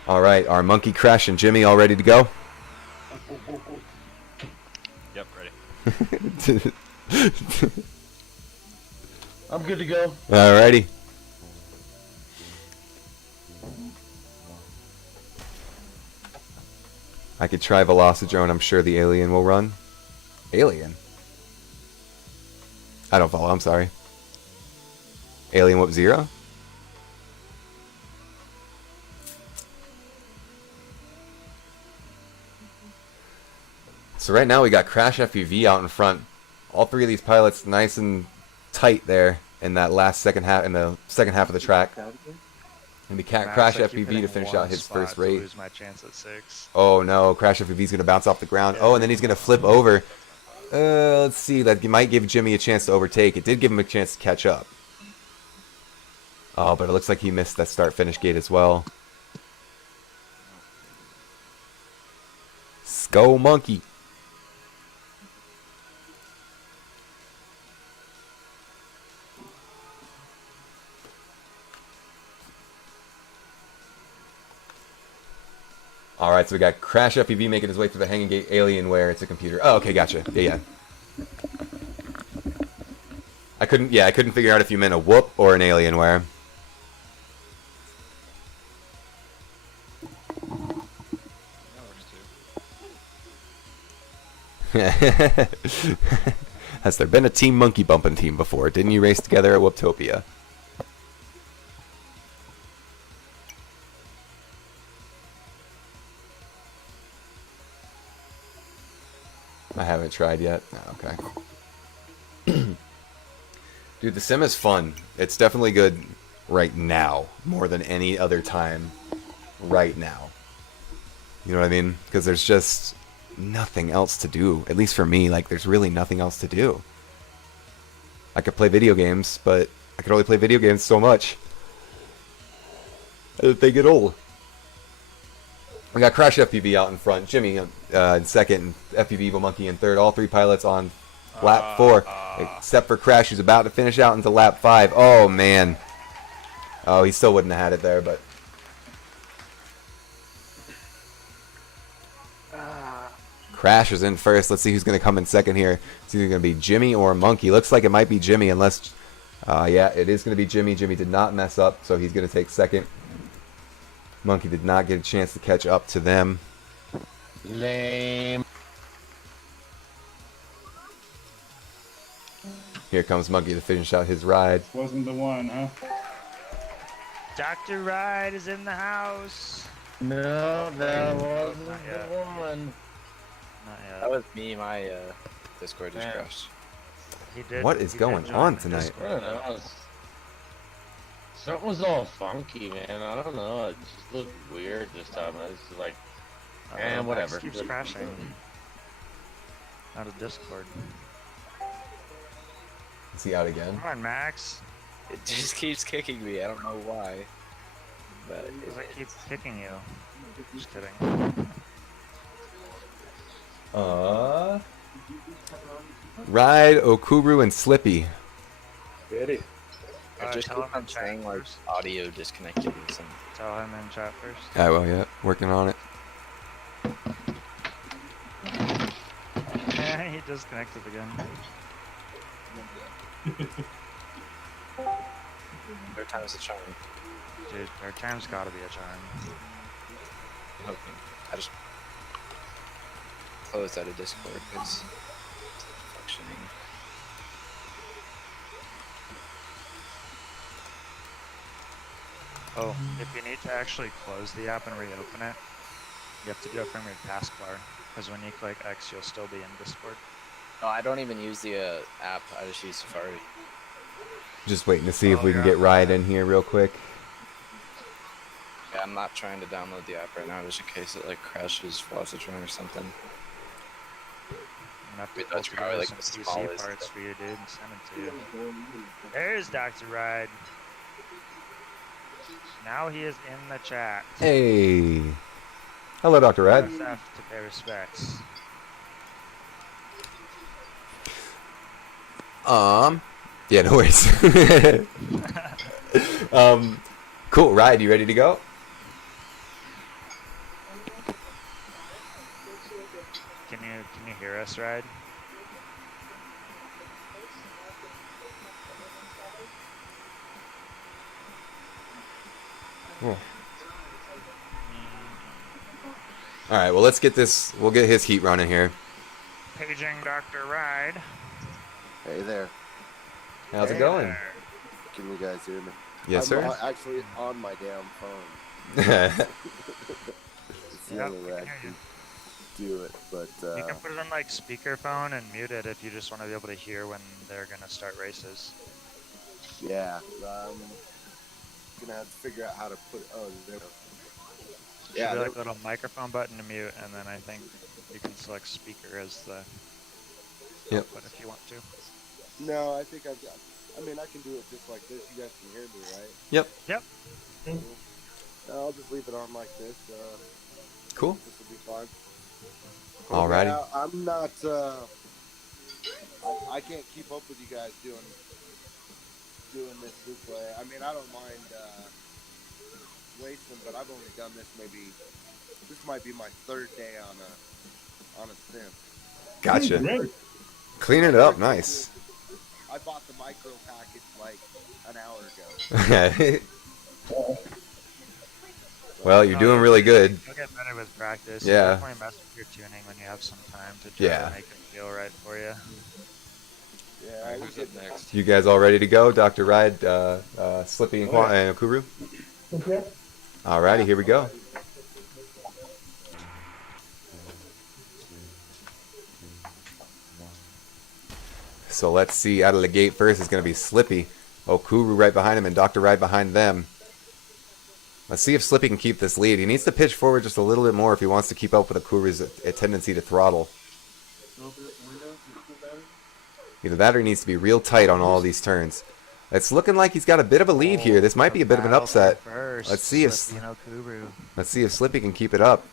All right, our Monkey, Crash, and Jimmy all ready to go? Yep, ready. I'm good to go. Alrighty. I could try Velocidrone. I'm sure the alien will run. Alien? I don't follow. I'm sorry. Alien Whoop 0? So right now we got Crash FPV out in front. All three of these pilots nice and tight there in that last second half, in the second half of the track. And we can't Crash FPV to finish out his first race. Lose my chance at 6. Oh no, Crash FPV's gonna bounce off the ground. Oh, and then he's gonna flip over. Let's see, that might give Jimmy a chance to overtake. It did give him a chance to catch up. Oh, but it looks like he missed that start-finish gate as well. Go Monkey. Alright, so we got Crash FPV making his way through the hanging gate, Alienware, it's a computer. Oh, okay, gotcha. Yeah. I couldn't figure out if you meant a whoop or an Alienware. Has there been a Team Monkey Bumpin' team before? Didn't you race together at Whooptopia? I haven't tried yet. Oh, okay. Dude, the sim is fun. It's definitely good right now, more than any other time right now. You know what I mean? Because there's just nothing else to do. At least for me, like, there's really nothing else to do. I could play video games, but I could only play video games so much. They get old. We got Crash FPV out in front, Jimmy in second, and FPV Evil Monkey in third. All three pilots on lap 4, except for Crash, who's about to finish out into lap 5. Oh, man. Oh, he still wouldn't have had it there, but... Crash is in first. Let's see who's going to come in second here. It's either going to be Jimmy or Monkey. Looks like it might be Jimmy, unless... yeah, it is going to be Jimmy. Jimmy did not mess up, so he's going to take second. Monkey did not get a chance to catch up to them. Lame. Here comes Monkey to finish out his ride. Wasn't the one, huh? Dr. Ride is in the house. No, that wasn't the one. Not yet. That was me. My Discord just crashed. He did. What is going on tonight? I don't know. Something was all funky, man. I don't know. It just looked weird this time. I was just like, whatever. It keeps crashing. Out of Discord. Is he out again? Come on, Max. It just keeps kicking me. I don't know why. But It keeps kicking you. Just kidding. Ride, Okuru, and Slippy. Ready? I just tell keep him on saying like audio disconnected or something. Tell him in chat first. Ah, well, yeah, working on it. Yeah, he disconnected again. Third time's a charm. Dude, third time's gotta be a charm. I'm hoping. I just closed out of Discord because it's functioning. Oh, if you need to actually close the app and reopen it, you have to do it from your taskbar. Because when you click X, you'll still be in Discord. No, I don't even use the app. I just use Safari. Just waiting to see if we can get Ride in here real quick. Yeah, I'm not trying to download the app right now, just in case it like crashes Velocidrone or something. I'm gonna have to That's pull probably together like some the PC smallest. parts for you, dude, and send them to you. There's Dr. Ride. Now he is in the chat. Hey. Hello, Dr. Ride. SF to pay respects. Yeah, no worries. Cool. Ride, you ready to go? Can you hear us, Ride? Cool. All right. Well, let's get this. We'll get his heat running here. Paging Dr. Ride. Hey there. How's it going? There. Can you guys hear me? Yes, sir. I'm actually on my damn phone. It's the only way I can do it, but You can put it on like speakerphone and mute it if you just want to be able to hear when they're gonna start races. yeah, gonna have to figure out how to put. Oh, there. Yeah, like a little microphone button to mute, and then I think you can select speaker as the output if you want to. No, I think I've got. I mean, I can do it just like this. You guys can hear me, right? Yep. Yep. I'll just leave it on like this. Cool. This will be fine. Alrighty. Yeah, I'm not. I can't keep up with you guys doing this way. I mean, I don't mind racing, but I've only done this maybe. This might be my third day on a sim. Gotcha. Cleaning it up, nice. I bought the micro package like an hour ago. Okay. Well, you're doing really good. You'll get better with practice. Yeah. You definitely mess with your tuning when you have some time to try to make it feel right for you. Yeah, who's up next? You guys all ready to go? Dr. Ride, Slippy, and Okuru? Okay. Alrighty, here we go. So let's see, out of the gate first is going to be Slippy. Okuru right behind him and Dr. Ride behind them. Let's see if Slippy can keep this lead. He needs to pitch forward just a little bit more if he wants to keep up with Okuru's tendency to throttle. Either that or he needs to be real tight on all these turns. It's looking like he's got a bit of a lead here. This might be a bit of an upset. Let's see if Slippy can keep it up.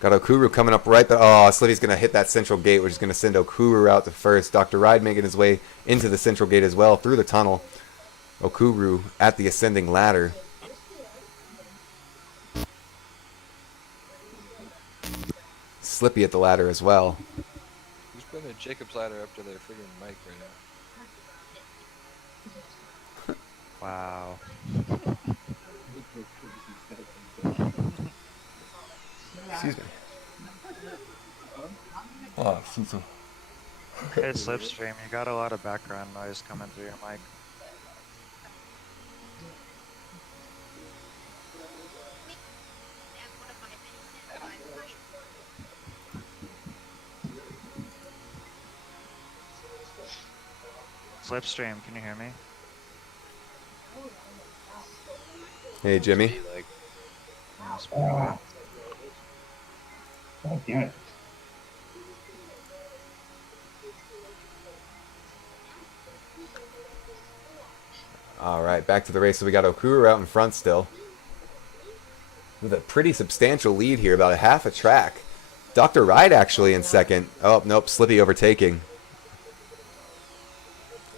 Got Okuru coming up right there. Oh, Slippy's going to hit that central gate, which is going to send Okuru out to first. Dr. Ride making his way into the central gate as well through the tunnel. Okuru at the ascending ladder. Slippy at the ladder as well. Who's putting a Jacob's ladder up to their friggin' mic right now? Wow. Excuse me. Oh, Susu. Hey, Slipstream, you got a lot of background noise coming through your mic. Slipstream, can you hear me? Hey, Jimmy. God damn it. All right, back to the race. So we got Okuru out in front still. With a pretty substantial lead here, about a half a track. Dr. Ride actually in second. Oh, nope, Slippy overtaking.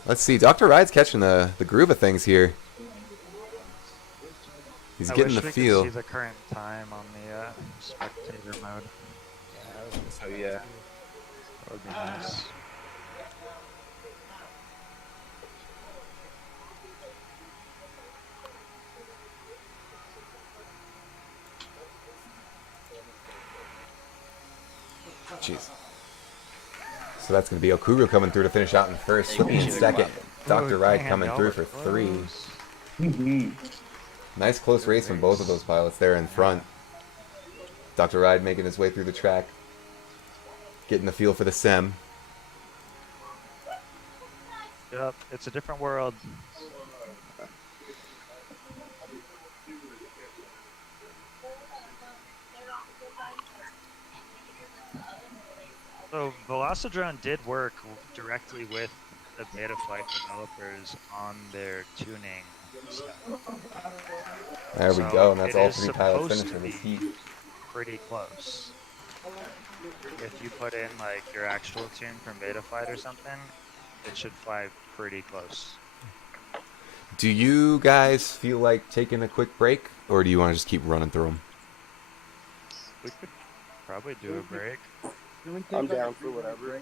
Let's see, Dr. Ride's catching the groove of things here. He's getting the feel. I wish we could see the current time on the spectator mode. Oh yeah. That would be nice. Jeez. So that's going to be Okuru coming through to finish out in first. Slippy in second. Dr. Ride coming through for three. Nice close race from both of those pilots there in front. Dr. Ride making his way through the track. Getting the feel for the sim. Yep, it's a different world. So Velocidrone did work directly with the beta flight developers on their tuning stuff. There we go, and that's all three pilots finished in this heat. Pretty close. if you put in like your actual tune from Betaflight or something, it should fly pretty close. Do you guys feel like taking a quick break, or do you want to just keep running through them? We could probably do a break. I'm down for whatever.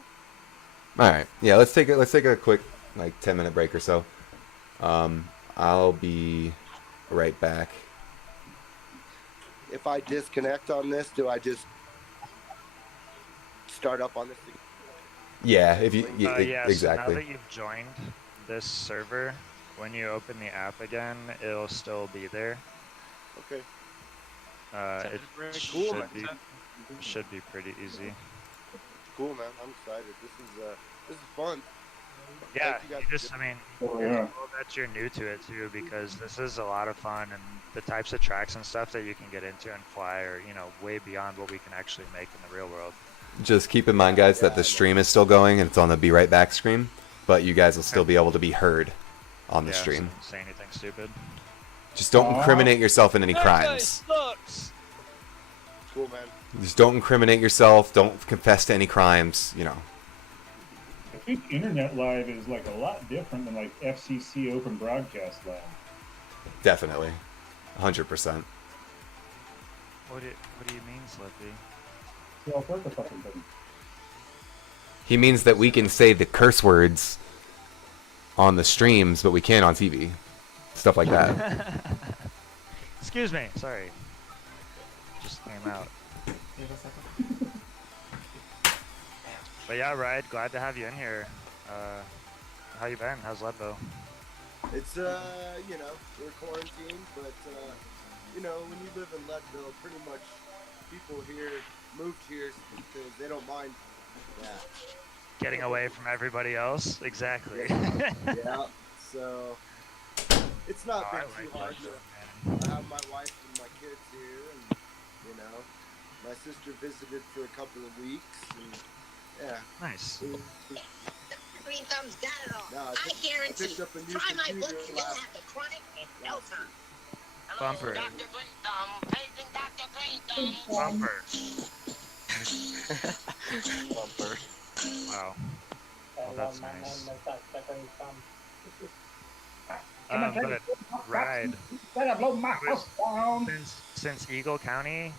All right. Yeah, let's take a quick like 10-minute break or so. I'll be right back. If I disconnect on this, do I just start up on this again? Yeah, if you Yeah, so now exactly. that you've joined this server, when you open the app again, it'll still be there. Okay. It Cool, man. should be pretty easy. Cool, man. I'm excited. This is fun. Yeah, Thank you guys you just, I mean, Oh, it's yeah. cool that you're new to it too, because this is a lot of fun, and the types of tracks and stuff that you can get into and fly are, you know, way beyond what we can actually make in the real world. Just keep in mind, guys, that the stream is still going and it's on the Be Right Back screen, but you guys will still be able to be heard on the stream. So say anything stupid. Just don't incriminate yourself in any crimes. Cool, man. Just don't incriminate yourself. Don't confess to any crimes. You know. I think Internet Live is like a lot different than like FCC Open Broadcast Live. Definitely, 100%. What do you mean, Slippy? See, I'll work the fucking thing. He means that we can say the curse words on the streams, but we can't on TV. Stuff like that. Excuse me, sorry. Just came out. But yeah, Ride, glad to have you in here. How you been? How's Leadville? It's you know, we're quarantined, but you know, when you live in Leadville, pretty much people here moved here because they don't mind that. Getting away from everybody else? Exactly. Yeah, so it's not Oh, been I too like hard. Leadville, I have my wife and my kids here, and you know, my sister visited for a couple of weeks, and yeah. Nice. Green thumbs got it all. No, I guarantee. picked up a new Try my computer book and you'll have the chronic in no time. Bumper. Dr. Green Thumb. Paging Dr. Green Thumb. Bumper. Bumper. Wow. Well, that's nice. But Ride. Better blow my house down. Since Eagle County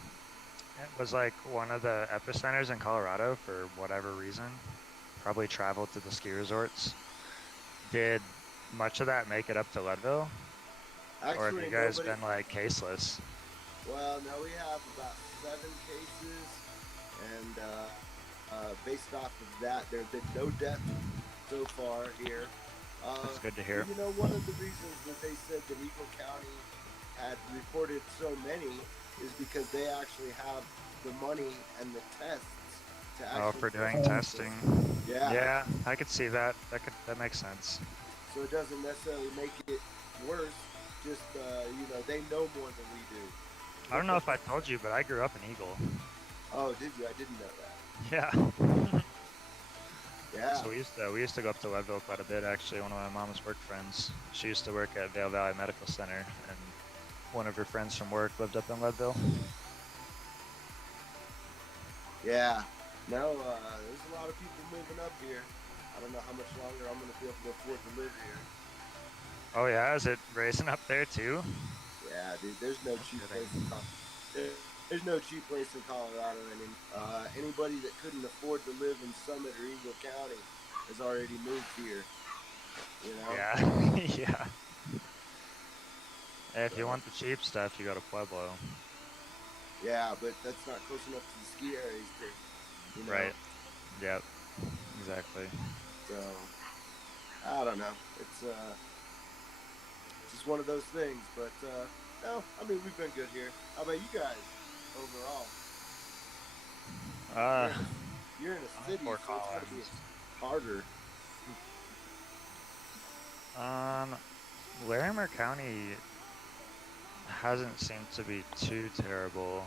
was like one of the epicenters in Colorado for whatever reason, probably traveled to the ski resorts. Did much of that make it up to Leadville? Or have you guys been like caseless? Well, no, we have about 7 cases, and based off of that, there have been no deaths so far here. That's good to hear. You know, one of the reasons that they said that Eagle County had reported so many is because they actually have the money and the tests to actually For doing test testing. this. Yeah. Yeah, I could see that. That makes sense. So it doesn't necessarily make it worse. Just you know, they know more than we do. I don't know if I told you, but I grew up in Eagle. Oh, did you? I didn't know that. Yeah. Yeah. So we used to go up to Leadville quite a bit. Actually, one of my mom's work friends. She used to work at Vail Valley Medical Center, and one of her friends from work lived up in Leadville. Yeah. No, there's a lot of people moving up here. I don't know how much longer I'm going to be able to afford to live here. Oh yeah, is it racing up there too? Yeah, dude. There's no cheap place in Colorado. There's no cheap place in Colorado, and anybody that couldn't afford to live in Summit or Eagle County has already moved here. You know? Yeah. Yeah. Hey, if you want the cheap stuff, you go to Pueblo. Yeah, but that's not close enough to the ski areas to, you know. Right. Yep. Exactly. So, I don't know. It's just one of those things. But no, I mean, we've been good here. How about you guys overall? You're in a city, so it's gotta be harder. Larimer County hasn't seemed to be too terrible.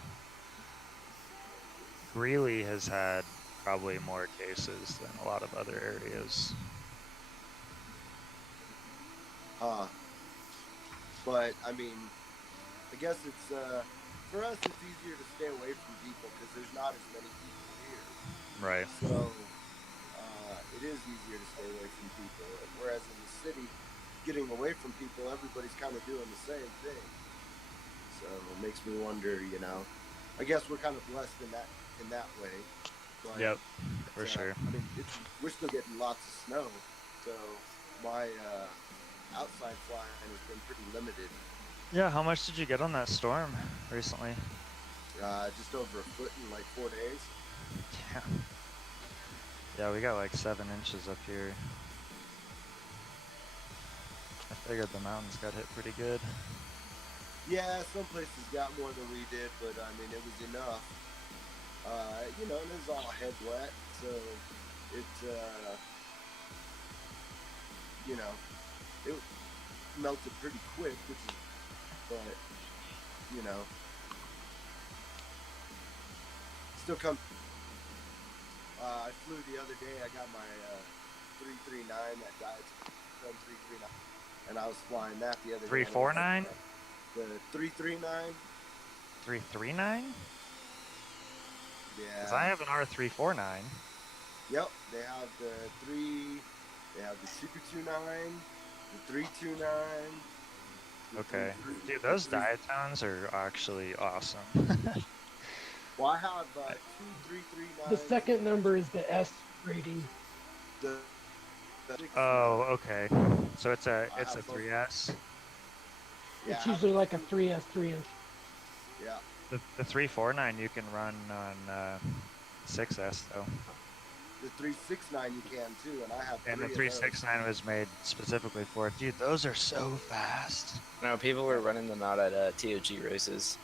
Greeley has had probably more cases than a lot of other areas. But I mean, I guess it's for us. It's easier to stay away from people because there's not as many people here. Right. So it is easier to stay away from people. Whereas in the city, getting away from people, everybody's kind of doing the same thing. So it makes me wonder, you know. I guess we're kind of blessed in that way. But, Yep, for sure. I mean, we're still getting lots of snow, so my outside flying has been pretty limited. Yeah, how much did you get on that storm recently? Just over a foot in like 4 days. Yeah. Yeah, we got like 7 inches up here. I figured the mountains got hit pretty good. Yeah, some places got more than we did, but I mean, it was enough. You know, and it was all head wet, so it, you know, it melted pretty quick, but, you know, still come. I flew the other day. I got my 339 that died from 339, and I was flying that the other day. 349? The 339. 339? Yeah. Because I have an R349. Yep, they have the 229, the 329. Okay. Dude, those diatoms are actually awesome. Well, I have 2339. The second number is the S rating. The Oh, okay. So it's a 3S. Yeah, It's usually like a 3S 3-inch. Yeah. The 349 you can run on 6S though. The 369 you can too, and I have. And the 369 was made specifically for it. Dude, those are so fast. No, people were running them out at TOG races.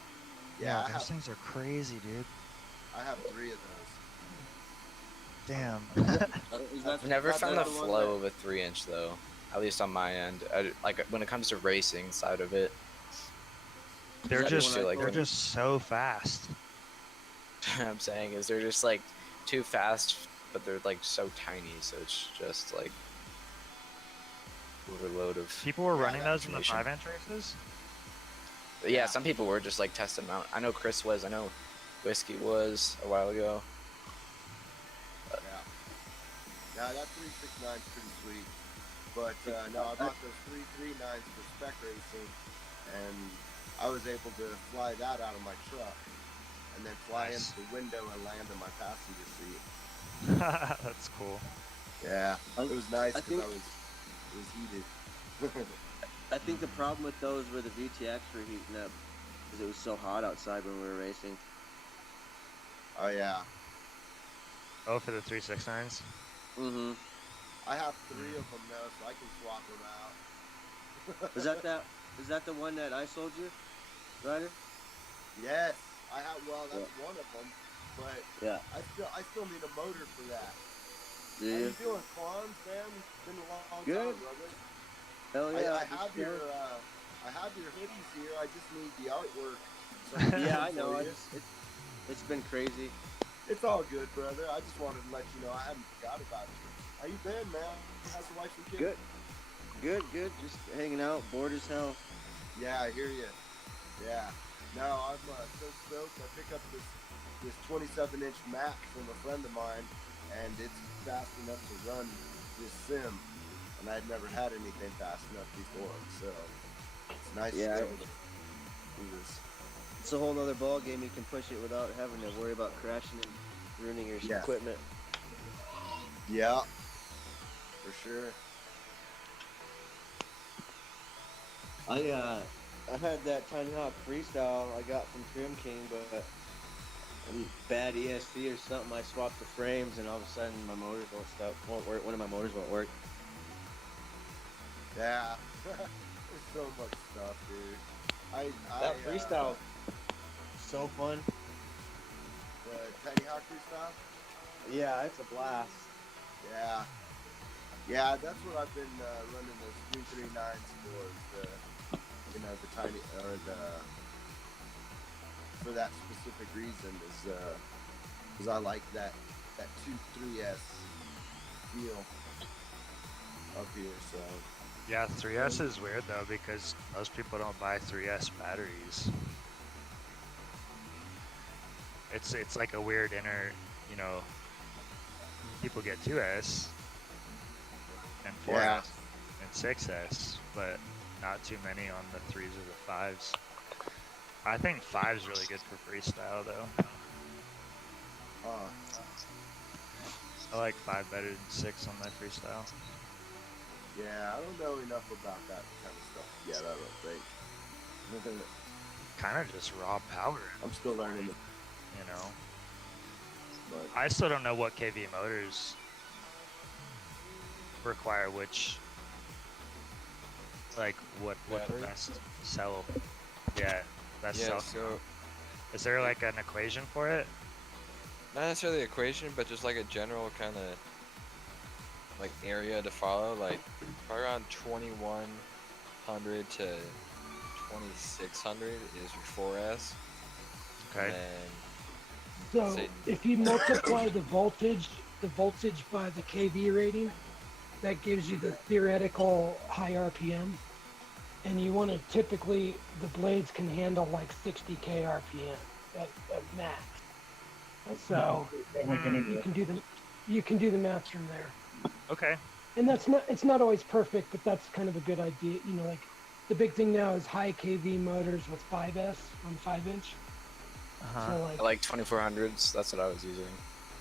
Yeah, those things are crazy, dude. I have 3 of those. Damn. I've never found the flow of a 3-inch though, at least on my end. Like when it comes to racing side of it, They're just so fast. I'm saying is they're just like too fast, but they're like so tiny, so it's just like overload of. People were running those in the information. 5-inch races. But yeah, some people were just like testing them out. I know Chris was. I know Whiskey was a while ago. But, Yeah, that 369 is pretty sweet. But no, I bought those 339s for spec racing, and I was able to fly that out of my truck, and then fly into the window and land in my passenger seat. That's cool. Yeah, it was nice I because think- it was heated. I think the problem with those were the VTX were heating up because it was so hot outside when we were racing. Oh yeah. Oh, for the 369s? Mm-hmm. I have 3 of them now, so I can swap them out. Is that the one that I sold you, Ryder? Yes, I have. Well, that's one of them, but Yeah. I still need a motor for that. Do How you? you doing, Quans, man? It's been a long Good. time, brother. Hell yeah. I have your hoodies here. I just need the artwork. So Yeah, I know. for you. It's been crazy. It's all good, brother. I just wanted to let you know I hadn't forgot about you. How you been, man? How's the wife and kids? Good. Just hanging out, bored as hell. Yeah, I hear you. Yeah. No, I'm so stoked. I picked up this 27-inch Mac from a friend of mine, and it's fast enough to run this sim. And I'd never had anything fast enough before, so it's nice to be able to do this. It's a whole nother ball game. You can push it without having to worry about crashing and ruining your Yes. equipment. Yeah, for sure. I had that Tiny Hawk Freestyle I got from Trim King, but bad ESC or something. I swapped the frames, and all of a sudden my motors won't work. One of my motors won't work. Yeah, there's so much stuff, dude. That freestyle, so fun. The Tiny Hawk freestyle. Yeah, it's a blast. Yeah, that's what I've been running those 339s for. The tiny or for that specific reason is because I like that 2-3S feel up here. So. Yeah, 3S is weird though because most people don't buy 3S batteries. It's like a weird inner, people get 2S and 4S Yeah. and 6S, but not too many on the 3s or the 5s. I think 5's really good for freestyle though. I like 5 better than 6 on my freestyle. Yeah, I don't know enough about that kind of stuff yet, I don't think. Kind of just raw power. I'm still learning it. You know? But I still don't know what KV motors require which, like, what the Battery? best cell. Yeah, best Yeah, cell. so Is there like an equation for it? not necessarily equation, but just like a general kind of like area to follow. Like probably around 2100 to 2600 is your 4S. Okay. And So say- if you multiply the voltage by the KV rating, that gives you the theoretical high RPM. And you want to typically, the blades can handle like 60k RPM at max. So you can do the math from there. Okay. And it's not always perfect, but that's kind of a good idea. You know, like the big thing now is high KV motors with 5S on 5-inch. Uh-huh. So like, I like 2400s. That's what I was using.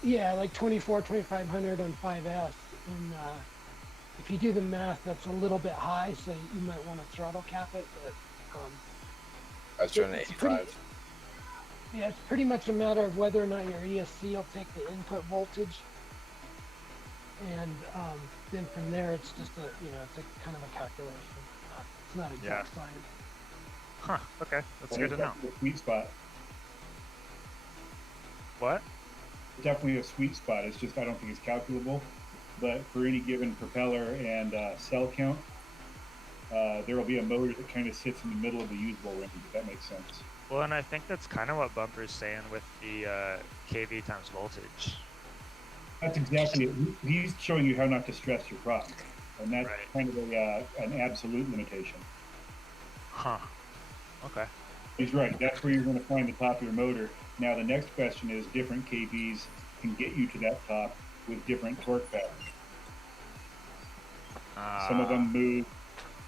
yeah, like 2500 on 5S. And if you do the math, that's a little bit high, so you might want to throttle cap it. But I was trying to it's 85. yeah, it's pretty much a matter of whether or not your ESC will take the input voltage. And then from there, it's just it's a kind of a calculation. It's not exact science. Huh. Okay, that's good to know. Definitely a sweet spot. What? Definitely a sweet spot. It's just I don't think it's calculable. But for any given propeller and cell count, there will be a motor that kind of sits in the middle of the usable range, if that makes sense. Well, and I think that's kind of what Bumper's saying with the KV times voltage. That's exactly it. He's showing you how not to stress your prop. And that's kind of an absolute limitation. Huh. Okay. He's right. That's where you're going to find the top of your motor. Now, the next question is different KVs can get you to that top with different torque patterns. Some of them move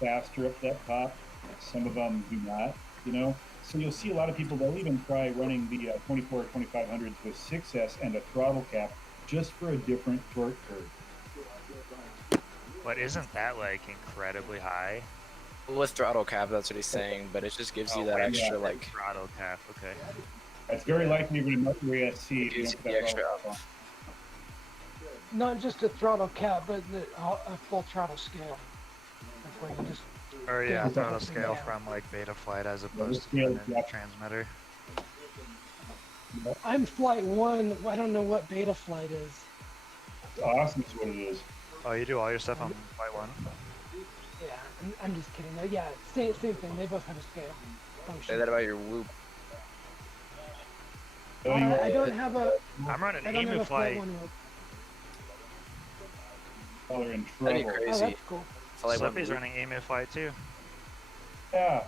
faster up that top. Some of them do not, you know. So you'll see a lot of people, they'll even try running the 24 or 2500s with 6S and a throttle cap just for a different torque curve. But isn't that like incredibly high? With throttle cap, that's what he's saying, but it just gives you that extra like throttle cap. Okay. It's very likely you're going to Mercury SC. It gives you the extra up. Not just a throttle cap, but a full throttle scale. That's where you just. Or yeah, throttle scale from like beta flight as opposed to doing a transmitter. I'm flight 1. I don't know what beta flight is. Awesome is what it is. Oh, you do all your stuff on flight 1? Yeah, I'm just kidding. Yeah, same thing. They both have a scale function. Say that about your whoop. I don't have a. I'm running I don't have Emu a flight flight. 1 whoop. Oh, they're in That'd be trouble. crazy. Oh, that's cool. Flight one Slippy's whoop. running Emu flight too. Yeah,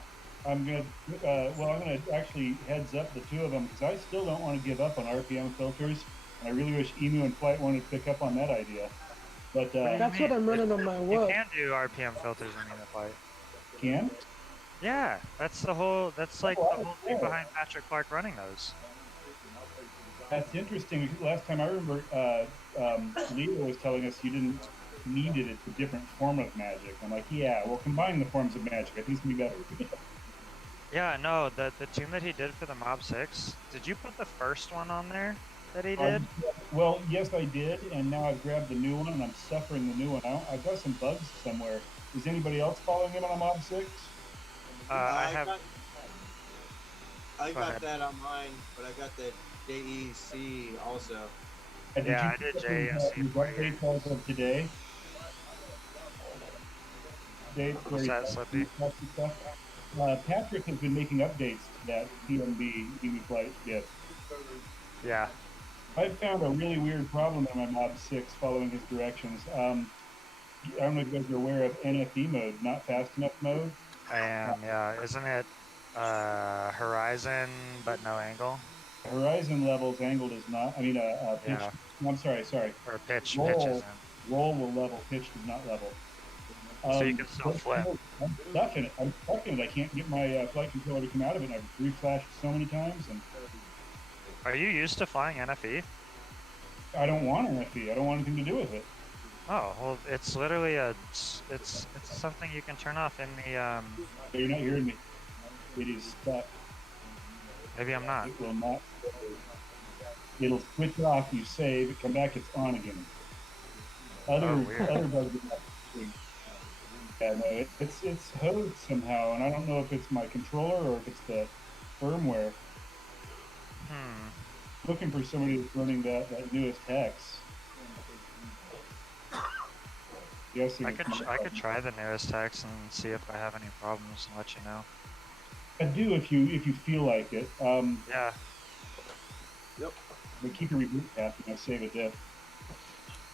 I'm gonna. I'm gonna actually heads up the two of them because I still don't want to give up on RPM filters. And I really wish Emu and Flight One would pick up on that idea. But That's what I'm running on my You whoop. can do RPM filters in Emu flight. can. Yeah, that's the whole. That's like the whole thing behind Patrick Clark running those. That's interesting. Last time I remember, Leo was telling us you didn't need it. It's a different form of magic. I'm like, yeah, we'll combine the forms of magic. I think it's gonna be better. Yeah, no, the tune that he did for the Mob 6, did you put the first one on there that he did? Well, yes, I did, and now I've grabbed the new one, and I'm suffering the new one out. I've got some bugs somewhere. Is anybody else following him on a Mob 6? I have. I Go got ahead. that on mine, but I got the JEC also. And Yeah, you I did put JSC his update as of today? Dave, What's that, Slippy? Patrick has been making updates to that PMB Emu Flight gift. Yeah. I found a really weird problem in my Mob 6 following his directions. I don't know if you guys are aware of NFE mode, not fast enough mode. I am, yeah. Isn't it horizon but no angle? Horizon levels angled is not, pitch Yeah. No, I'm sorry. Or pitch Roll, isn't. roll will level. Pitch does not level. So you can still flip. I'm stuck in it. I can't get my flight controller to come out of it. And I've reflashed so many times, and Are you used to flying NFE? I don't want NFE. I don't want anything to do with it. Oh, well, it's literally it's something you can turn off in the So you're not hearing me. It is stuck. Maybe I'm not. It will not. It'll switch off. You save. It come back. It's on again. Other bugs. Yeah, no, it's hosed somehow, and I don't know if it's my controller or if it's the firmware. Looking for somebody that's running that newest hex. Yes, I could try the newest hex and see if I have any problems and let you know. I do if you feel like it. Yeah. Yep. But keep your reboot path and I save a diff.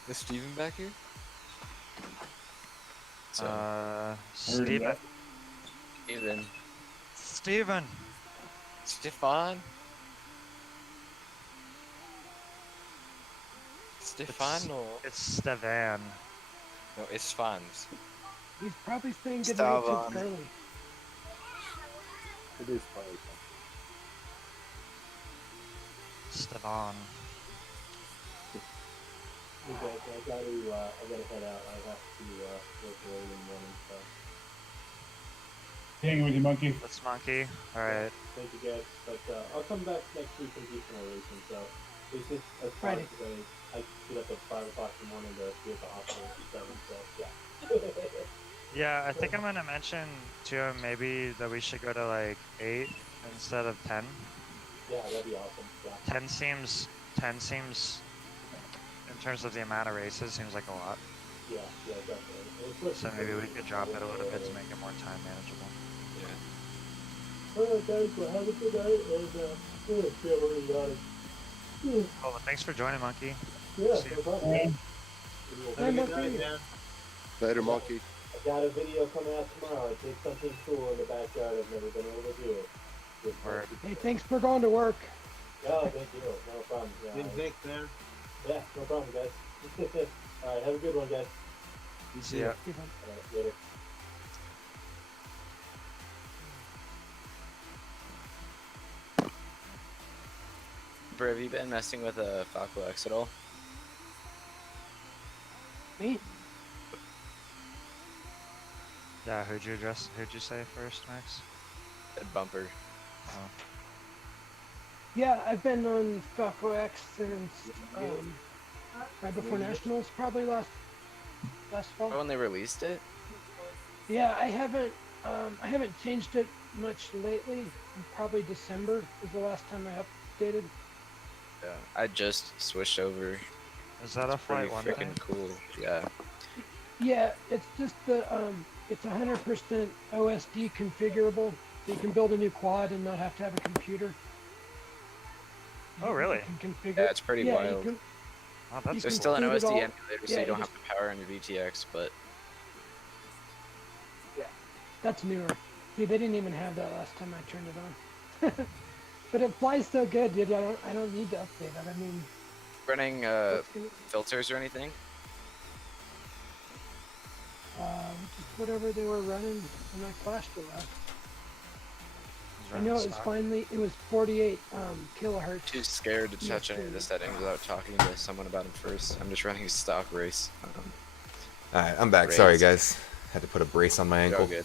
Is Steven back here? Steven. Stefan? Stefano. It's Stevan. No, it's Fans. He's probably saying goodnight too Stavan. early. It is probably Stevan. Okay, I gotta head out. I have to work early in the morning, so. Hanging with you, monkey. Let's monkey. Alright. Thank you guys, but I'll come back next week and do some more racing, so. It's just as far Friday. as I get up at 5 o'clock in the morning to be at the hospital at 7, so yeah. Yeah, I think I'm gonna mention to him maybe that we should go to like 8 instead of 10. Yeah, that'd be awesome. Yeah. 10 seems in terms of the amount of races seems like a lot. Yeah, definitely. So maybe we could drop it a little bit to make it more time manageable. Yeah. Alright guys, well have a good night and see everybody guys. Oh, well, thanks for joining, Monkey. Yeah, See no you. problem. Hey, Have a good Monkey. night, man. Later, monkey. I got a video coming out tomorrow. I did something cool in the backyard I've never been able to do. Word. Hey, thanks for going to work. Oh, thank you. No problem. Yeah, Thanks, man. yeah, no problem, guys. Alright, have a good one, guys. See ya. Keep on. Alright, later. Bro, have you been messing with a Falco X at all? Me? Yeah, who'd you say first, Max? That bumper. Oh. Yeah, I've been on Falco X since right before Nationals, probably last fall. Oh, when they released it? Yeah, I haven't changed it much lately. Probably December is the last time I updated. Yeah, I just switched over. Is that a It's pretty Flight 1 freaking thing? cool. Yeah. Yeah, it's just the it's 100% OSD configurable, so you can build a new quad and not have to have a computer. Oh, really? You can configure. Yeah, it's pretty yeah, wild. You can, Oh, you that's There's can still an boot it OSD all- emulator, so yeah, you don't you have to power on your VTX, but That's newer. See, they didn't even have that last time I turned it on. But it flies so good, dude. I don't need to update it. I mean, running it's gonna, filters or anything? just whatever they were running when I flashed it last. Is I running know it was stock. finally, it was 48 kilohertz. Too scared to touch any of the settings without talking to someone about them first. I'm just running a stock race. Alright, I'm back. Brace. Sorry, guys. Had to put a brace on my It's ankle. all good.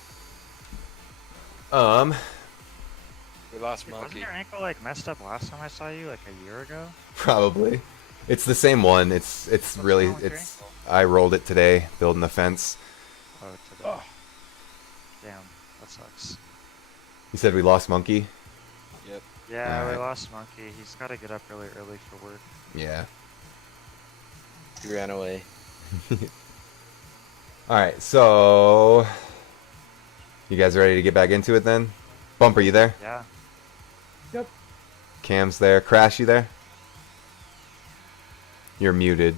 We lost Wasn't monkey. your ankle like messed up last time I saw you, like a year ago? Probably. It's the same one. It's really wrong with your it's. I rolled it today, building the fence. Oh, today. Damn, that sucks. You said we lost Monkey. Yep. Yeah, we Alright. lost Monkey. He's got to get up really early for work. Yeah. He ran away. All right, so you guys ready to get back into it then? Bumper, you there? Yeah. Yep. Cam's there. Crash, you there? You're muted.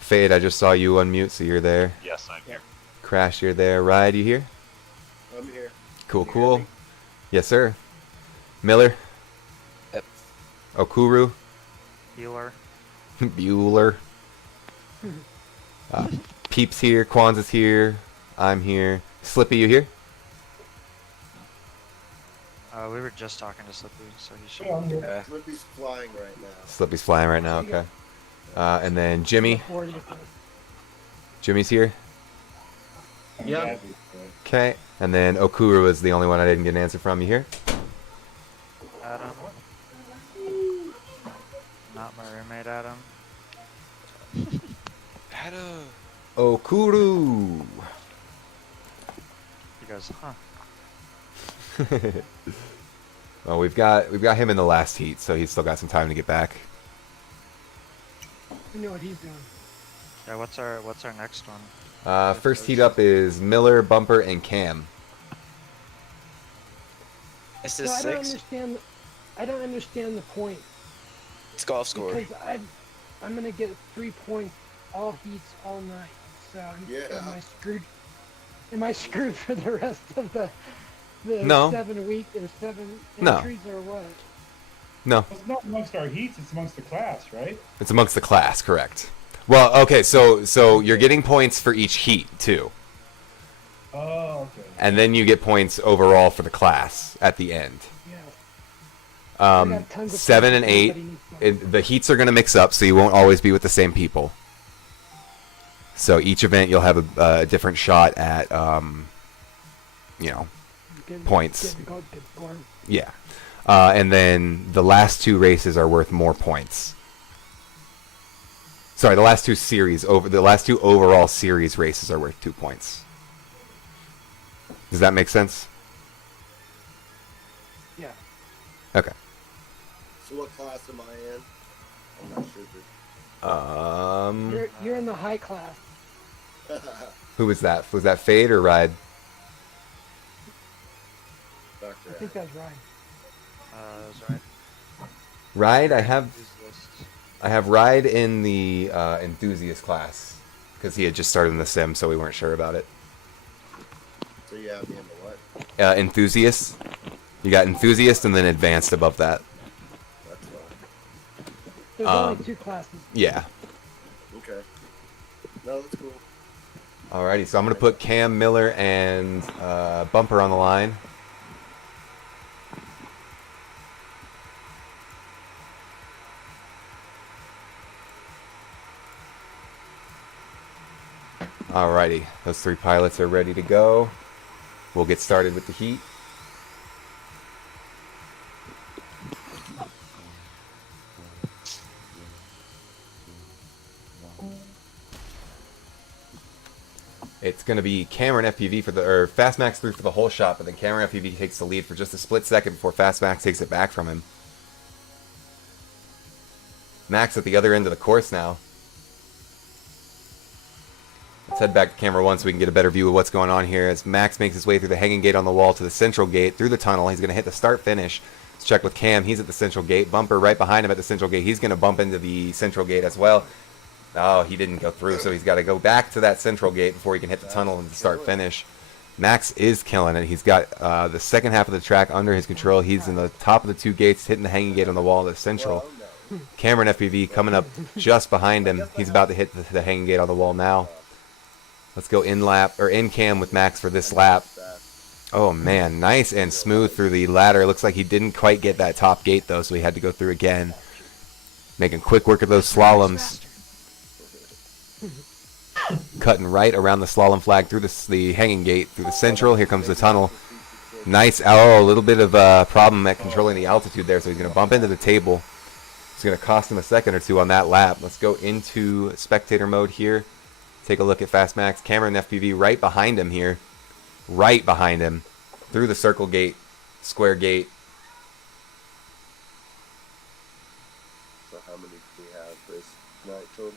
Fade, I just saw you unmute, so you're there. Yes, I'm here. Crash, you're there. Ride, you here? I'm here. Cool, Can you hear cool. me? Yes, sir. Miller. Yep. Okuru. Healer. Bueller. Peeps here. Kwanzaa's here. I'm here. Slippy, you here? We were just talking to Slippy, so he should. Yeah, I'm here. Yeah. Slippy's flying right now. Slippy's flying right now. Okay. And then Jimmy. Jimmy's here. Yeah. Okay. And then Okuru is the only one I didn't get an answer from. You here? Adam. Not my roommate, Adam. Adam. Okuru. He goes, huh? Well, we've got him in the last heat, so he's still got some time to get back. You know what he's doing. Yeah. What's our next one? First heat up is Miller, Bumper, and Cam. This So is I don't 6. understand. I don't understand the point. It's golf score. Because I'm gonna get 3 points all heats all night. So am I screwed? Am I screwed for the rest of the No. 7 week or 7 No. entries or what? No. It's not amongst our heats, it's amongst the class, right? It's amongst the class, correct. Well, okay, so you're getting points for each heat, too. Oh, okay. And then you get points overall for the class at the end. I got tons of 7 and points, 8, everybody needs the heats are going to mix up, so you won't always be with the same people. So each event you'll have a different shot at, points. Good score. Yeah. And then the last 2 races are worth more points. Sorry, the last 2 overall series races are worth 2 points. Does that make sense? Yeah. Okay. So what class am I in? I'm not sure. You're in the high class. Who was that? Was that Fade or Ride? I think that's right. That's right. Ride, I have Ride in the enthusiast class because he had just started in the sim, so we weren't sure about it. So you have me in the what? Enthusiast. You got enthusiast and then advanced above that. That's fine. There's only 2 classes. Yeah. Okay. No, that's cool. Alrighty, so I'm gonna put Cam, Miller, and Bumper on the line. Alrighty, those 3 pilots are ready to go. We'll get started with the heat. It's going to be Cameron FPV or Fastmax through for the whole shot, but then Cameron FPV takes the lead for just a split second before Fastmax takes it back from him. Max at the other end of the course now. Let's head back to camera 1 so we can get a better view of what's going on here as Max makes his way through the hanging gate on the wall to the central gate, through the tunnel. He's going to hit the start-finish. Let's check with Cam. He's at the central gate. Bumper right behind him at the central gate. He's going to bump into the central gate as well. Oh, he didn't go through, so he's got to go back to that central gate before he can hit the tunnel and start-finish. Max is killing it. He's got the second half of the track under his control. He's in the top of the 2 gates, hitting the hanging gate on the wall, the central. Cameron FPV coming up just behind him. He's about to hit the hanging gate on the wall now. Let's go in cam with Max for this lap. Oh man, nice and smooth through the ladder. Looks like he didn't quite get that top gate though, so he had to go through again. Making quick work of those slaloms. Cutting right around the slalom flag through the hanging gate, through the central. Here comes the tunnel. Nice. Oh, a little bit of a problem at controlling the altitude there, so he's going to bump into the table. It's going to cost him a second or 2 on that lap. Let's go into spectator mode here. Take a look at Fastmax. Cameron FPV right behind him here. Right behind him. Through the circle gate, square gate. So how many do we have this night total?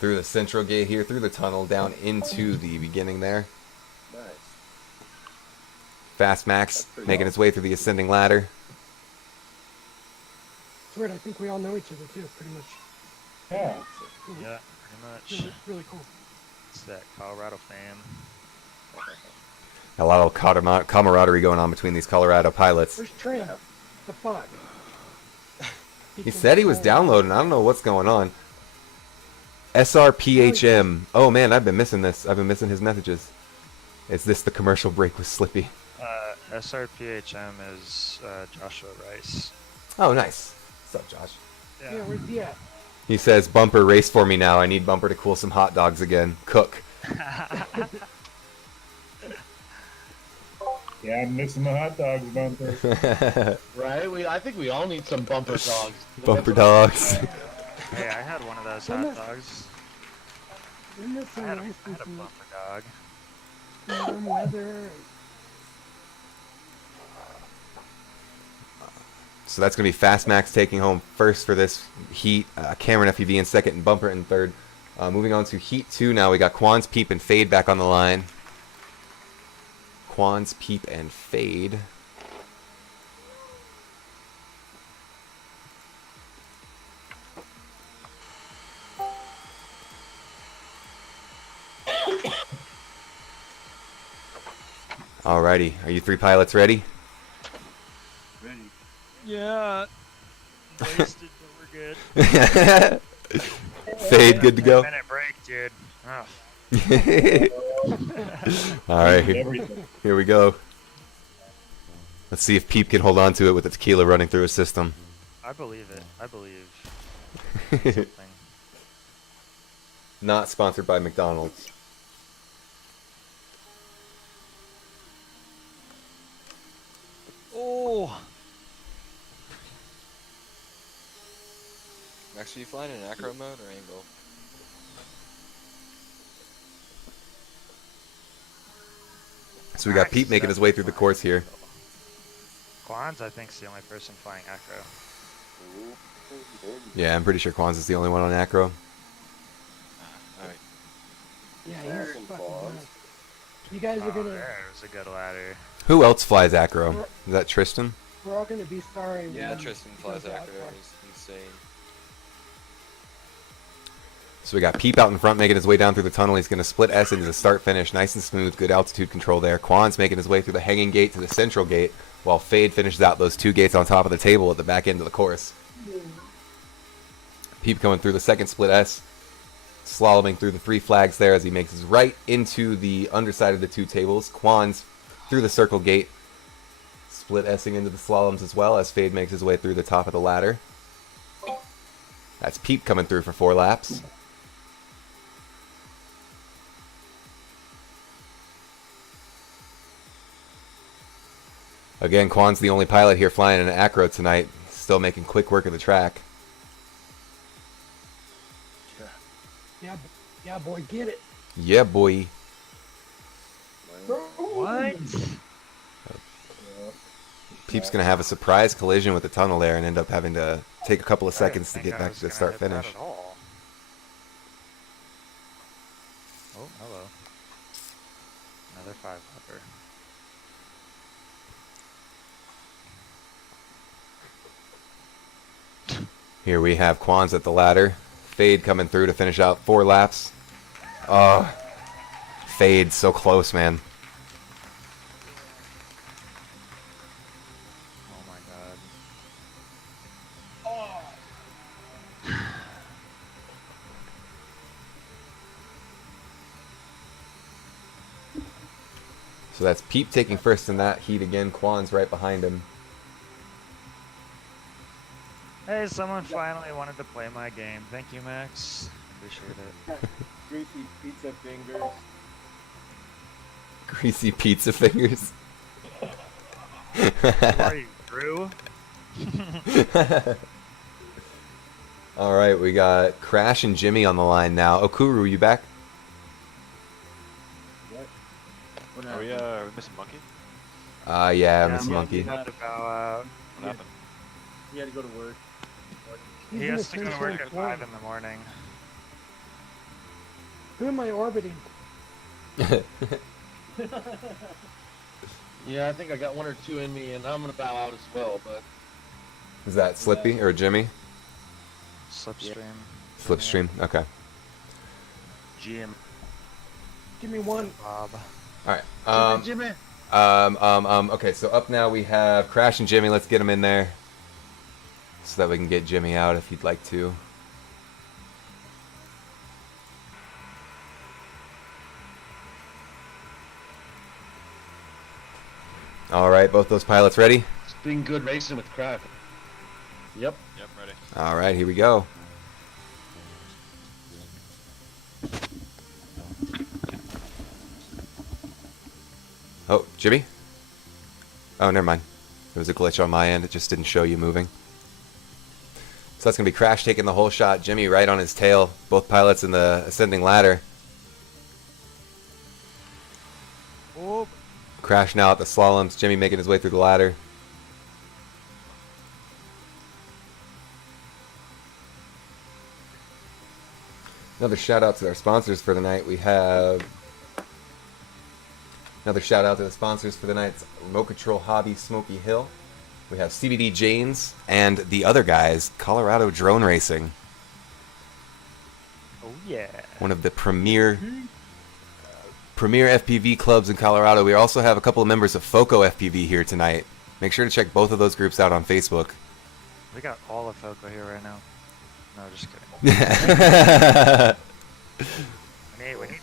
Through the central gate here, through the tunnel, down into the beginning there. Nice. Fastmax making his way through the ascending ladder. It's weird. I think we all know each other too, pretty much. Yeah. Yeah, pretty much. Really cool. It's that Colorado fan. A lot of camaraderie going on between these Colorado pilots. Where's Trim? The fuck? He said he was downloading. I don't know what's going on. SRPHM. Oh man, I've been missing this. I've been missing his messages. Is this the commercial break with Slippy? SRPHM is Joshua Rice. Oh, nice. What's up, Josh? Yeah, where's he at? He says, Bumper, race for me now. I need Bumper to cool some hot dogs again. Cook. Yeah, I'm missing the hot dogs, Bumper. Right? I think we all need some bumper dogs. Bumper dogs. Hey, I had one of those hot dogs. Isn't this so I had nice a bumper dog. warm weather? So that's going to be Fast Max taking home first for this heat. Cameron FEV in second and Bumper in third. Moving on to Heat 2 now. We got Quans, Peep, and Fade back on the line. Quans, Peep, and Fade. Alrighty. Are you three pilots ready? Ready. Yeah. Wasted, but we're good. Fade, good to go? 10-minute break, dude. Oh. Alright, here we go. Let's see if Peep can hold on to it with the tequila running through his system. I believe it. I believe. Something. Not sponsored by McDonald's. Oh. Max, are you flying in acro mode or angle? So we got Pete making his way through the course here. Quans, I think, is the only person flying acro. Yeah, I'm pretty sure Quans is the only one on acro. Alright. Yeah, he's fucking nuts. You guys are gonna. There's a good ladder. Who else flies acro? Is that Tristan? We're all gonna be sorry. Yeah, when Tristan he flies goes out acro. front. He's insane. So we got Peep out in front making his way down through the tunnel. He's going to split S into the start finish. Nice and smooth. Good altitude control there. Quan's making his way through the hanging gate to the central gate, while Fade finishes out those two gates on top of the table at the back end of the course. Peep going through the second split S, slaloming through the three flags there as he makes his right into the underside of the two tables. Quan's through the circle gate, split S-ing into the slaloms as well as Fade makes his way through the top of the ladder. That's Peep coming through for 4 laps. Again, Quan's the only pilot here flying in an acro tonight. Still making quick work of the track. Yeah, boy, get it. Yeah, boy. What? Peep's going to have a surprise collision with the tunnel there and end up having to take a couple of seconds to get back to the start finish. Oh, hello. Another 5-lapper. Here we have Quans at the ladder. Fade coming through to finish out 4 laps. Oh, Fade so close, man. Oh my god. So that's Peep taking first in that heat again. Quan's right behind him. Hey, someone finally wanted to play my game. Thank you, Max. Appreciate it. Greasy pizza fingers. Greasy pizza fingers. Who are you, Drew? Alright, we got Crash and Jimmy on the line now. Okuru, you back? Are we missing Monkey? Yeah, Miss Monkey. Had to bow out. What happened? He had to go to work. He has to go to work at 5 in the morning. Who am I orbiting? Yeah, I think I got 1 or 2 in me, and I'm gonna bow out as well. But Is that Slippy or Jimmy? Slipstream. Slipstream, okay. Jim. Give me one. Bob. Alright, Jimmy. Okay, so up now we have Crash and Jimmy. Let's get them in there so that we can get Jimmy out if you'd like to. All right, both those pilots ready? It's been good racing with Crack. Yep. Yep, ready. All right, here we go. Oh, Jimmy? Oh, never mind. There was a glitch on my end. It just didn't show you moving. So that's going to be Crash taking the whole shot. Jimmy right on his tail. Both pilots in the ascending ladder. Oh. Crash now at the slaloms. Jimmy making his way through the ladder. Another shout out to our sponsors for the night. We have another shout out to the sponsors for the night. It's Remote Control Hobby Smoky Hill. We have CBD Janes and the other guys, Colorado Drone Racing. Oh yeah. One of the premier FPV clubs in Colorado. We also have a couple of members of FOCO FPV here tonight. Make sure to check both of those groups out on Facebook. We got all of Foco here right now. No, just kidding. we need room.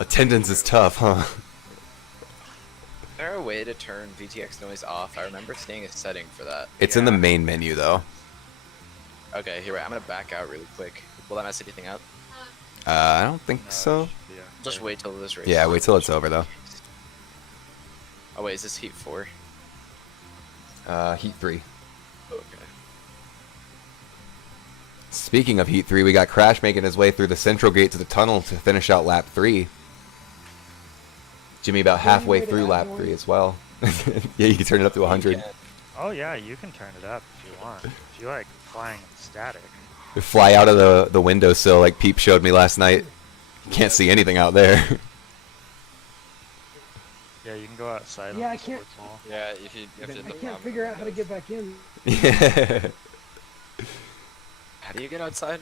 Attendance is tough, huh? Is there a way to turn VTX noise off? I remember seeing a setting for that. It's in the main menu, though. Okay, here, wait, I'm gonna back out really quick. Will that mess anything up? I don't think so. Just wait till this race. Yeah, wait till it's over, though. Oh wait, is this heat 4? Heat 3. Okay. Speaking of Heat 3, we got Crash making his way through the central gate to the tunnel to finish out lap 3. Jimmy about halfway through lap 3 as well. Yeah, you can turn it up to 100. Oh yeah, you can turn it up if you want. If you like flying static. We fly out of the windowsill like Peep showed me last night. You can't see anything out there. Yeah, you can go outside. Yeah, on I the can't. sports hall. Yeah, if you have to hit I the can't bottom. figure out how to get back in. Yeah. How do you get outside?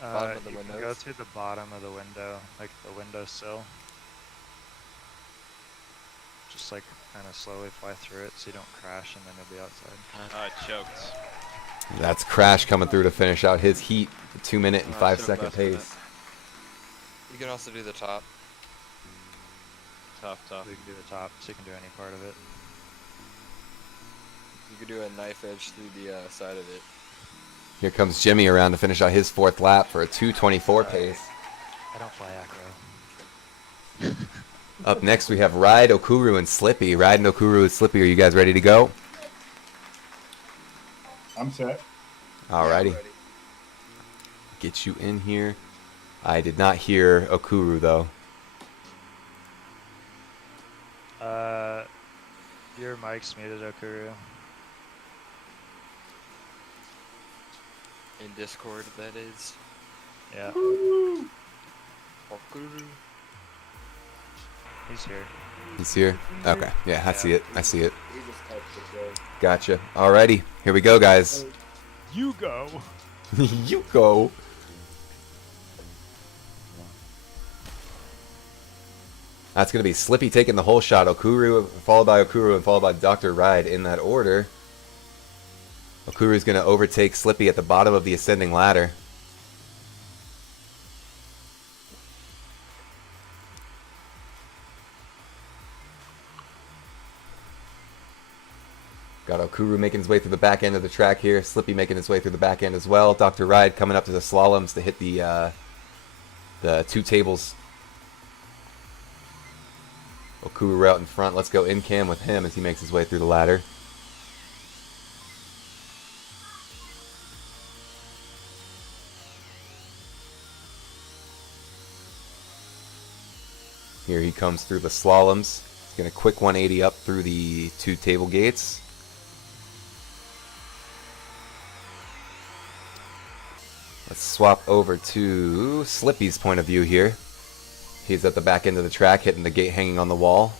Bottom of the You can windows? go to the bottom of the window, like the windowsill. Just like kind of slowly fly through it so you don't crash and then you'll be outside. Choked. That's Crash coming through to finish out his heat. 2 minute and 5 so second best with pace. You can also do the top. Tough. So you can do the top, so you can do any part of it. You could do a knife edge through the side of it. Here comes Jimmy around to finish out his 4th lap for a 2:24 pace. I don't fly acro. Up next we have Ride, Okuru, and Slippy. Ride and Okuru and Slippy, are you guys ready to go? I'm set. Alrighty. Get you in here. I did not hear Okuru though. Your mic's muted, Okuru. In Discord, that is. Yeah. Okuru. He's here. He's here? Okay. Yeah, I see it. I see it. He just typed it there. Gotcha. Alrighty. Here we go, guys. You go. You go. That's going to be Slippy taking the whole shot. Okuru, followed by Okuru, and followed by Dr. Ride in that order. Okuru is going to overtake Slippy at the bottom of the ascending ladder. Got Okuru making his way through the back end of the track here. Slippy making his way through the back end as well. Dr. Ride coming up to the slaloms to hit the 2 tables. Okuru out in front. Let's go in cam with him as he makes his way through the ladder. Here he comes through the slaloms. He's going to quick 180 up through the 2 table gates. Let's swap over to Slippy's point of view here. He's at the back end of the track, hitting the gate hanging on the wall.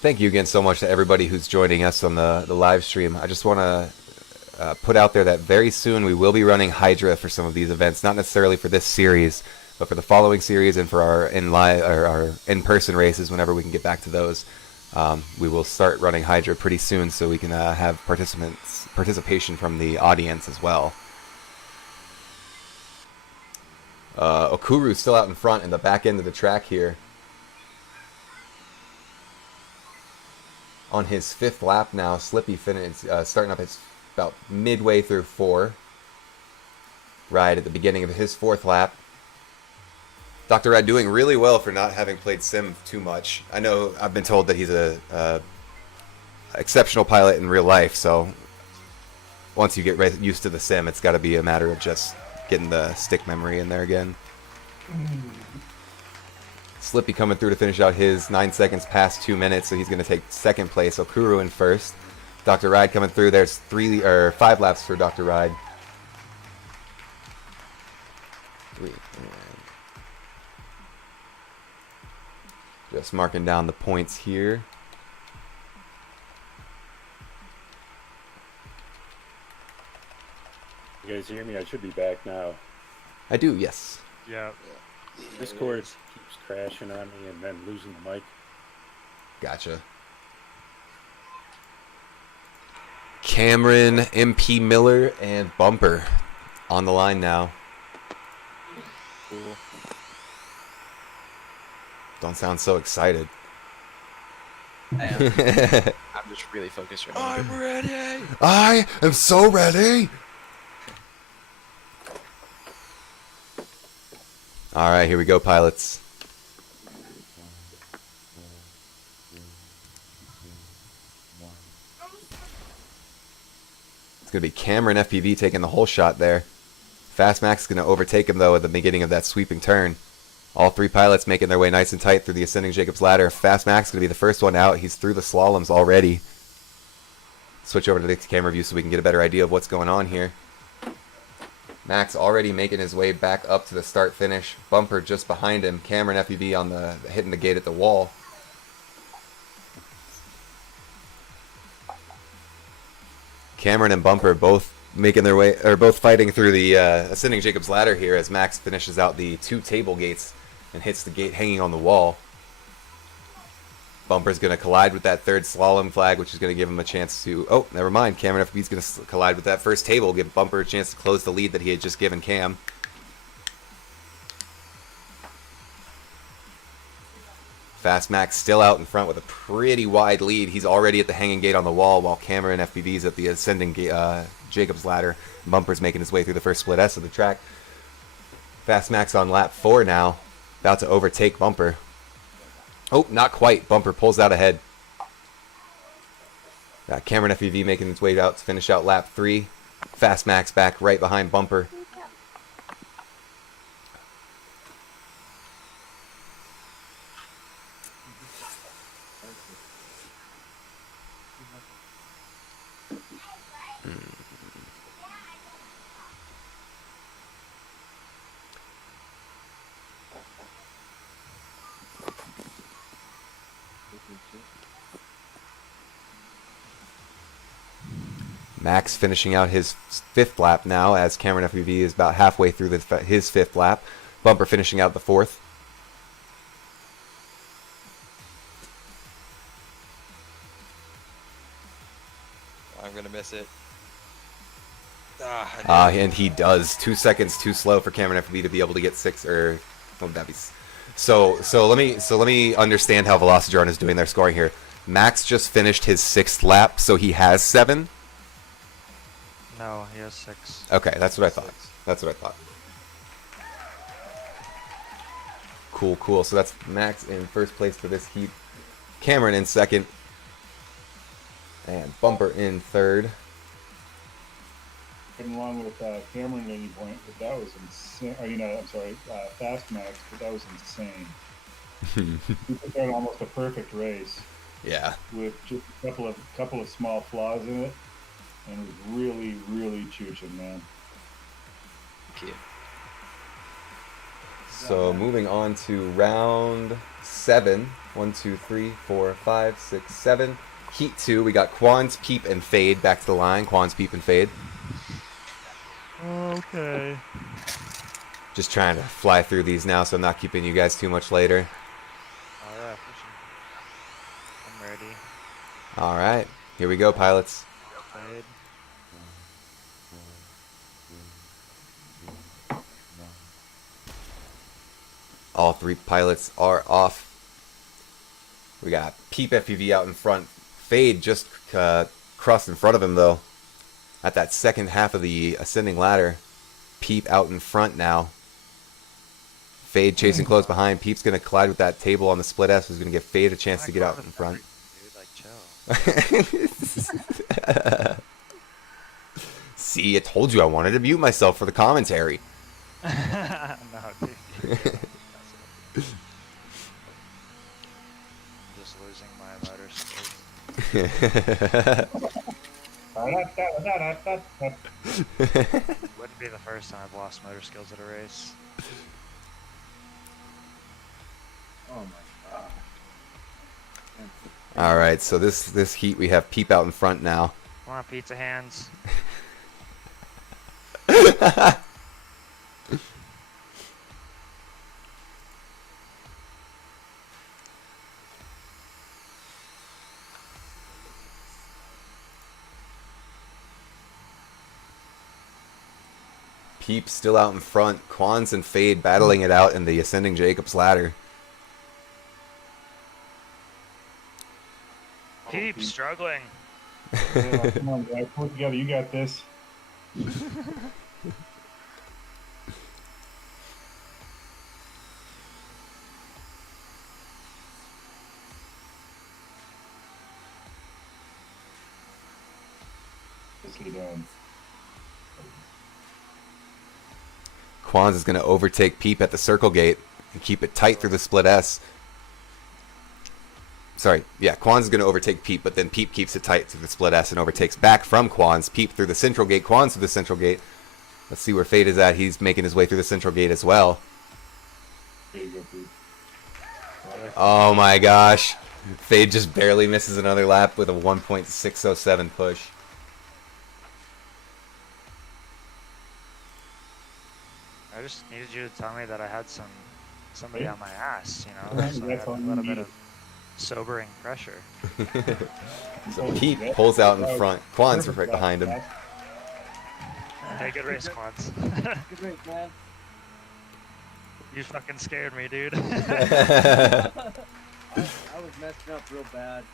Thank you again so much to everybody who's joining us on the live stream. I just want to put out there that very soon we will be running Hydra for some of these events, not necessarily for this series, but for the following series and for our in-person races whenever we can get back to those. We will start running Hydra pretty soon so we can have participation from the audience as well. Okuru's still out in front in the back end of the track here. On his 5th lap now, Slippy starting up his about midway through 4. Ride at the beginning of his 4th lap. Dr. Rad doing really well for not having played sim too much. I know I've been told that he's a exceptional pilot in real life, so once you get used to the sim, it's got to be a matter of just getting the stick memory in there again. Slippy coming through to finish out his 9 seconds past 2 minutes, so he's going to take 2nd place. Okuru in 1st. Dr. Ride coming through. There's 5 laps for Dr. Ride. 3. Just marking down the points here. You guys hear me? I should be back now. I do, yes. Yeah. Discord keeps crashing on me and then losing the mic. Gotcha. Cameron, MP Miller, and Bumper on the line now. Cool. Don't sound so excited. I am. I'm just really focused right now. I'm ready. I am so ready. All right, here we go, pilots. It's going to be Cameron FPV taking the whole shot there. Fast Max is going to overtake him, though, at the beginning of that sweeping turn. All 3 pilots making their way nice and tight through the ascending Jacob's ladder. Fast Max is going to be the first one out. He's through the slaloms already. Switch over to the camera view so we can get a better idea of what's going on here. Max already making his way back up to the start-finish. Bumper just behind him. Cameron FPV on the hitting the gate at the wall. Cameron and Bumper both making their way, or both fighting through the ascending Jacob's ladder here as Max finishes out the 2 table gates and hits the gate hanging on the wall. Bumper's going to collide with that 3rd slalom flag, which is going to give him a chance to... Oh, never mind. Cameron FPV's going to collide with that 1st table, give Bumper a chance to close the lead that he had just given Cam. Fast Max still out in front with a pretty wide lead. He's already at the hanging gate on the wall, while Cameron FPV's at the ascending Jacob's ladder. Bumper's making his way through the first split S of the track. Fast Max on lap 4 now, about to overtake Bumper. Oh, not quite. Bumper pulls out ahead. Cameron FPV making his way out to finish out lap 3. Fast Max back right behind Bumper. Max finishing out his 5th lap now as Cameron FPV is about halfway through his 5th lap. Bumper finishing out the 4th. I'm gonna miss it. And he does. 2 seconds too slow for Cameron FPV to be able to get 6 or what would that be? So let me understand how Velocidrone is doing their scoring here. Max just finished his 6th lap, so he has 7. No, he has 6. Okay, that's what I thought. That's what I thought. Cool. So that's Max in 1st place for this heat. Cameron in 2nd. And Bumper in 3rd. Getting along with Cameron at any point, but that was insane. Fast Max, but that was insane. He put out almost a perfect race. Yeah. With just a couple of small flaws in it. And it was really, really chooching, man. Thank you. So moving on to round 7. 1, 2, 3, 4, 5, 6, 7. Heat 2. We got Quan's, Peep, and Fade back to the line. Quan's, Peep, and Fade. Okay. Just trying to fly through these now, so I'm not keeping you guys too much later. Oh yeah, for sure. I'm ready. All right, here we go, pilots. Fade. All 3 pilots are off. We got Peep FPV out in front. Fade just crossed in front of him, though. At that second half of the ascending ladder. Peep out in front now. Fade chasing close behind. Peep's going to collide with that table on the split S. Who's going to give Fade a chance to get out in front. Dude, like, chill. See, I told you I wanted to mute myself for the commentary. No, dude. Just losing my motor skills. Wouldn't be the first time I've lost motor skills at a race. Oh my god. All right, so this heat we have Peep out in front now. Come on, pizza hands. Peep still out in front. Quans and Fade battling it out in the ascending Jacob's ladder. Peep struggling. Yeah, come on, guys. Pull it together. You got this. Nicely done. Quans is going to overtake Peep at the circle gate and keep it tight through the split S. Sorry, yeah, Quans is going to overtake Peep, but then Peep keeps it tight through the split S and overtakes back from Quans. Peep through the central gate, Quans through the central gate. Let's see where Fade is at. He's making his way through the central gate as well. There you go, Pete. Oh my gosh. Fade just barely misses another lap with a 1.607 push. I just needed you to tell me that I had somebody on my ass, you know? That's So I had all a you little bit needed. of sobering pressure. So Peep pulls out in front. Quans right behind him. Hey, good race, Quads. Good race, man. You fucking scared me, dude. I was messing up real bad.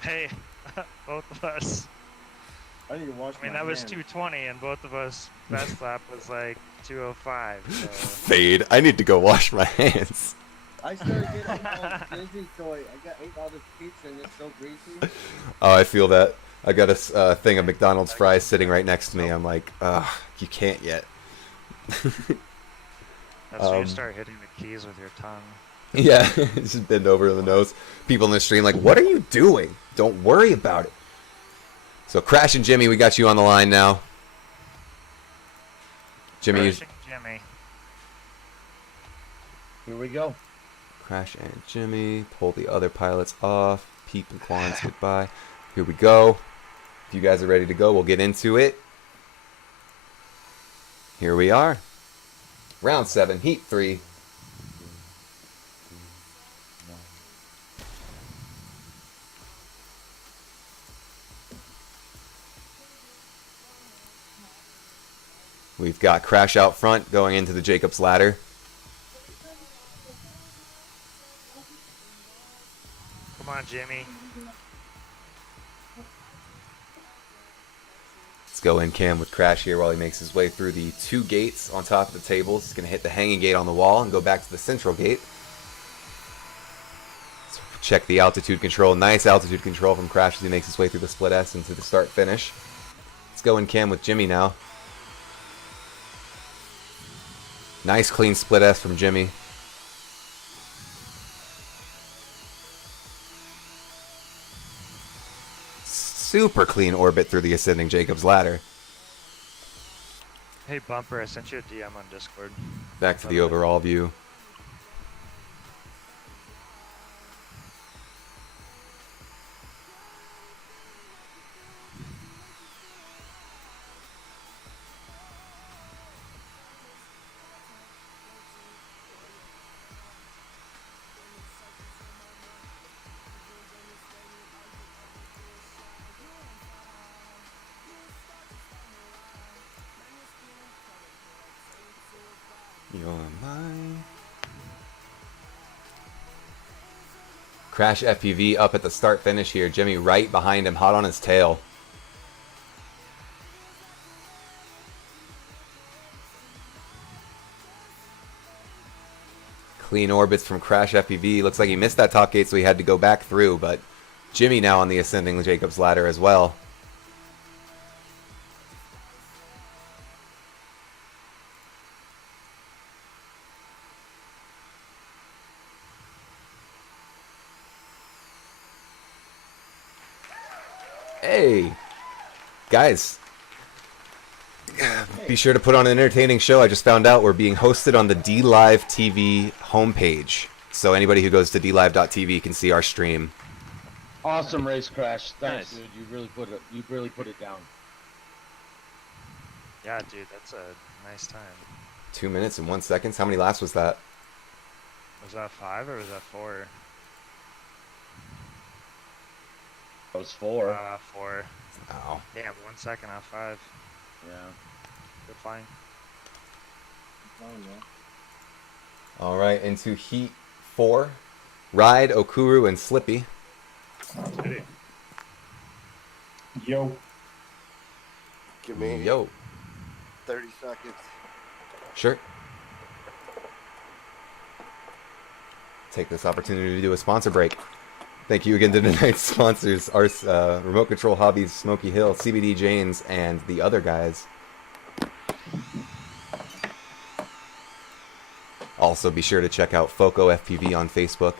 Hey, both of us. I need to wash I mean, my that was hands. 220, and both of us best lap was like 205. So. Fade, I need to go wash my hands. I started getting all dizzy, so I ate all this pizza and it's so greasy. Oh, I feel that. I got a thing of McDonald's fries sitting right next to me. I'm like, ugh, you can't yet. That's when you start hitting the keys with your tongue. Yeah, just bend over to the nose. People in the stream like, what are you doing? Don't worry about it. So Crash and Jimmy, we got you on the line now. Jimmy, Crashing Jimmy. Here we go. Crash and Jimmy, pull the other pilots off. Peep and Quans goodbye. Here we go. If you guys are ready to go, we'll get into it. Here we are. Round 7, Heat 3. We've got Crash out front going into the Jacob's ladder. Come on, Jimmy. Let's go in cam with Crash here while he makes his way through the 2 gates on top of the tables. He's going to hit the hanging gate on the wall and go back to the central gate. Let's check the altitude control. Nice altitude control from Crash as he makes his way through the split S into the start finish. Let's go in cam with Jimmy now. Nice clean split S from Jimmy. Super clean orbit through the ascending Jacob's ladder. Hey Bumper, I sent you a DM on Discord. Back to by the way. overall view. You're mine. Crash FPV up at the start finish here. Jimmy right behind him, hot on his tail. Clean orbits from Crash FPV. Looks like he missed that top gate, so he had to go back through, but Jimmy now on the ascending Jacob's ladder as well. Hey, guys, be sure to put on an entertaining show. I just found out we're being hosted on the DLive TV homepage. So anybody who goes to dlive.tv can see our stream. Awesome race, Crash. Thanks, Nice. dude. You really put it down. Yeah, dude, that's a nice time. 2 minutes and 1 second. How many laps was that? Was that 5 or was that 4? That was 4. 4. Oh. Damn, 1 second off 5. Yeah. Good flying. Oh, yeah. All right, into Heat 4. Ride, Okuru, and Slippy. Yo. Give me Yo. 30 seconds. Sure. Take this opportunity to do a sponsor break. Thank you again to tonight's sponsors, our Remote Control Hobbies, Smoky Hill, CBD Janes, and the other guys. Also, be sure to check out Foco FPV on Facebook.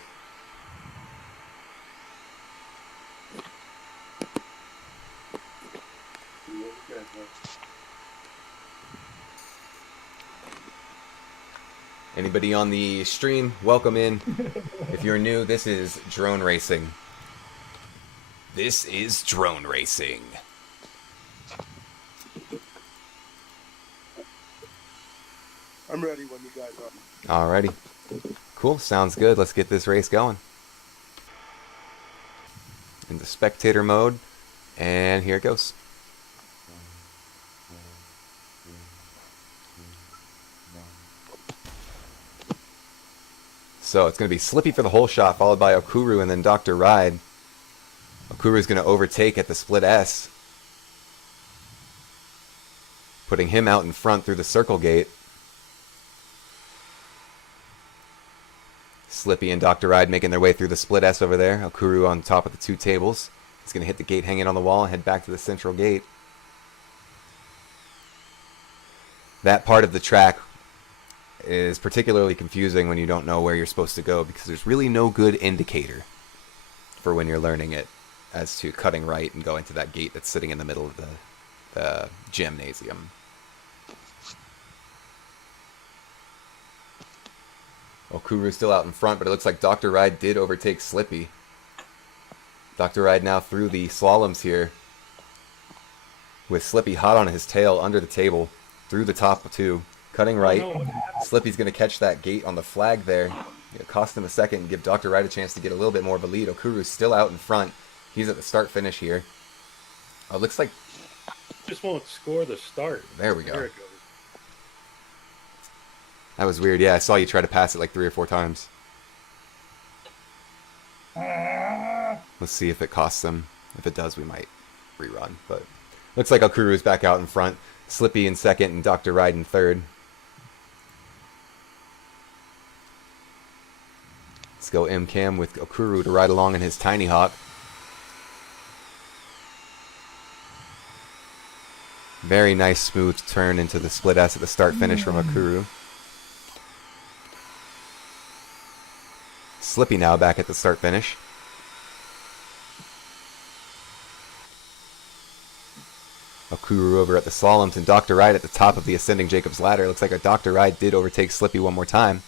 Anybody on the stream, welcome in. If you're new, this is drone racing. This is drone racing. I'm ready when you guys are. Alrighty. Cool, sounds good. Let's get this race going. Into spectator mode, and here it goes. So it's going to be Slippy for the whole shot, followed by Okuru and then Dr. Ride. Okuru is going to overtake at the split S, putting him out in front through the circle gate. Slippy and Dr. Ride making their way through the split S over there. Okuru on top of the two tables. He's going to hit the gate hanging on the wall and head back to the central gate. That part of the track is particularly confusing when you don't know where you're supposed to go, because there's really no good indicator for when you're learning it as to cutting right and going to that gate that's sitting in the middle of the gymnasium. Okuru's still out in front, but it looks like Dr. Ride did overtake Slippy. Dr. Ride now through the slaloms here, with Slippy hot on his tail under the table, through the top two, cutting right. Slippy's going to catch that gate on the flag there. It'll cost him a second and give Dr. Ride a chance to get a little bit more of a lead. Okuru's still out in front. He's at the start-finish here. Oh, looks like... Just won't score the start. There we go. There it goes. That was weird. Yeah, I saw you try to pass it like 3 or 4 times. Let's see if it costs them. If it does, we might rerun. But looks like Okuru's back out in front. Slippy in second and Dr. Ride in third. Let's go M-Cam with Okuru to ride along in his Tiny Hawk. Very nice smooth turn into the split S at the start finish from Okuru. Slippy now back at the start finish. Okuru over at the slaloms, and Dr. Ride at the top of the ascending Jacob's Ladder. Looks like a Dr. Ride did overtake Slippy one more time.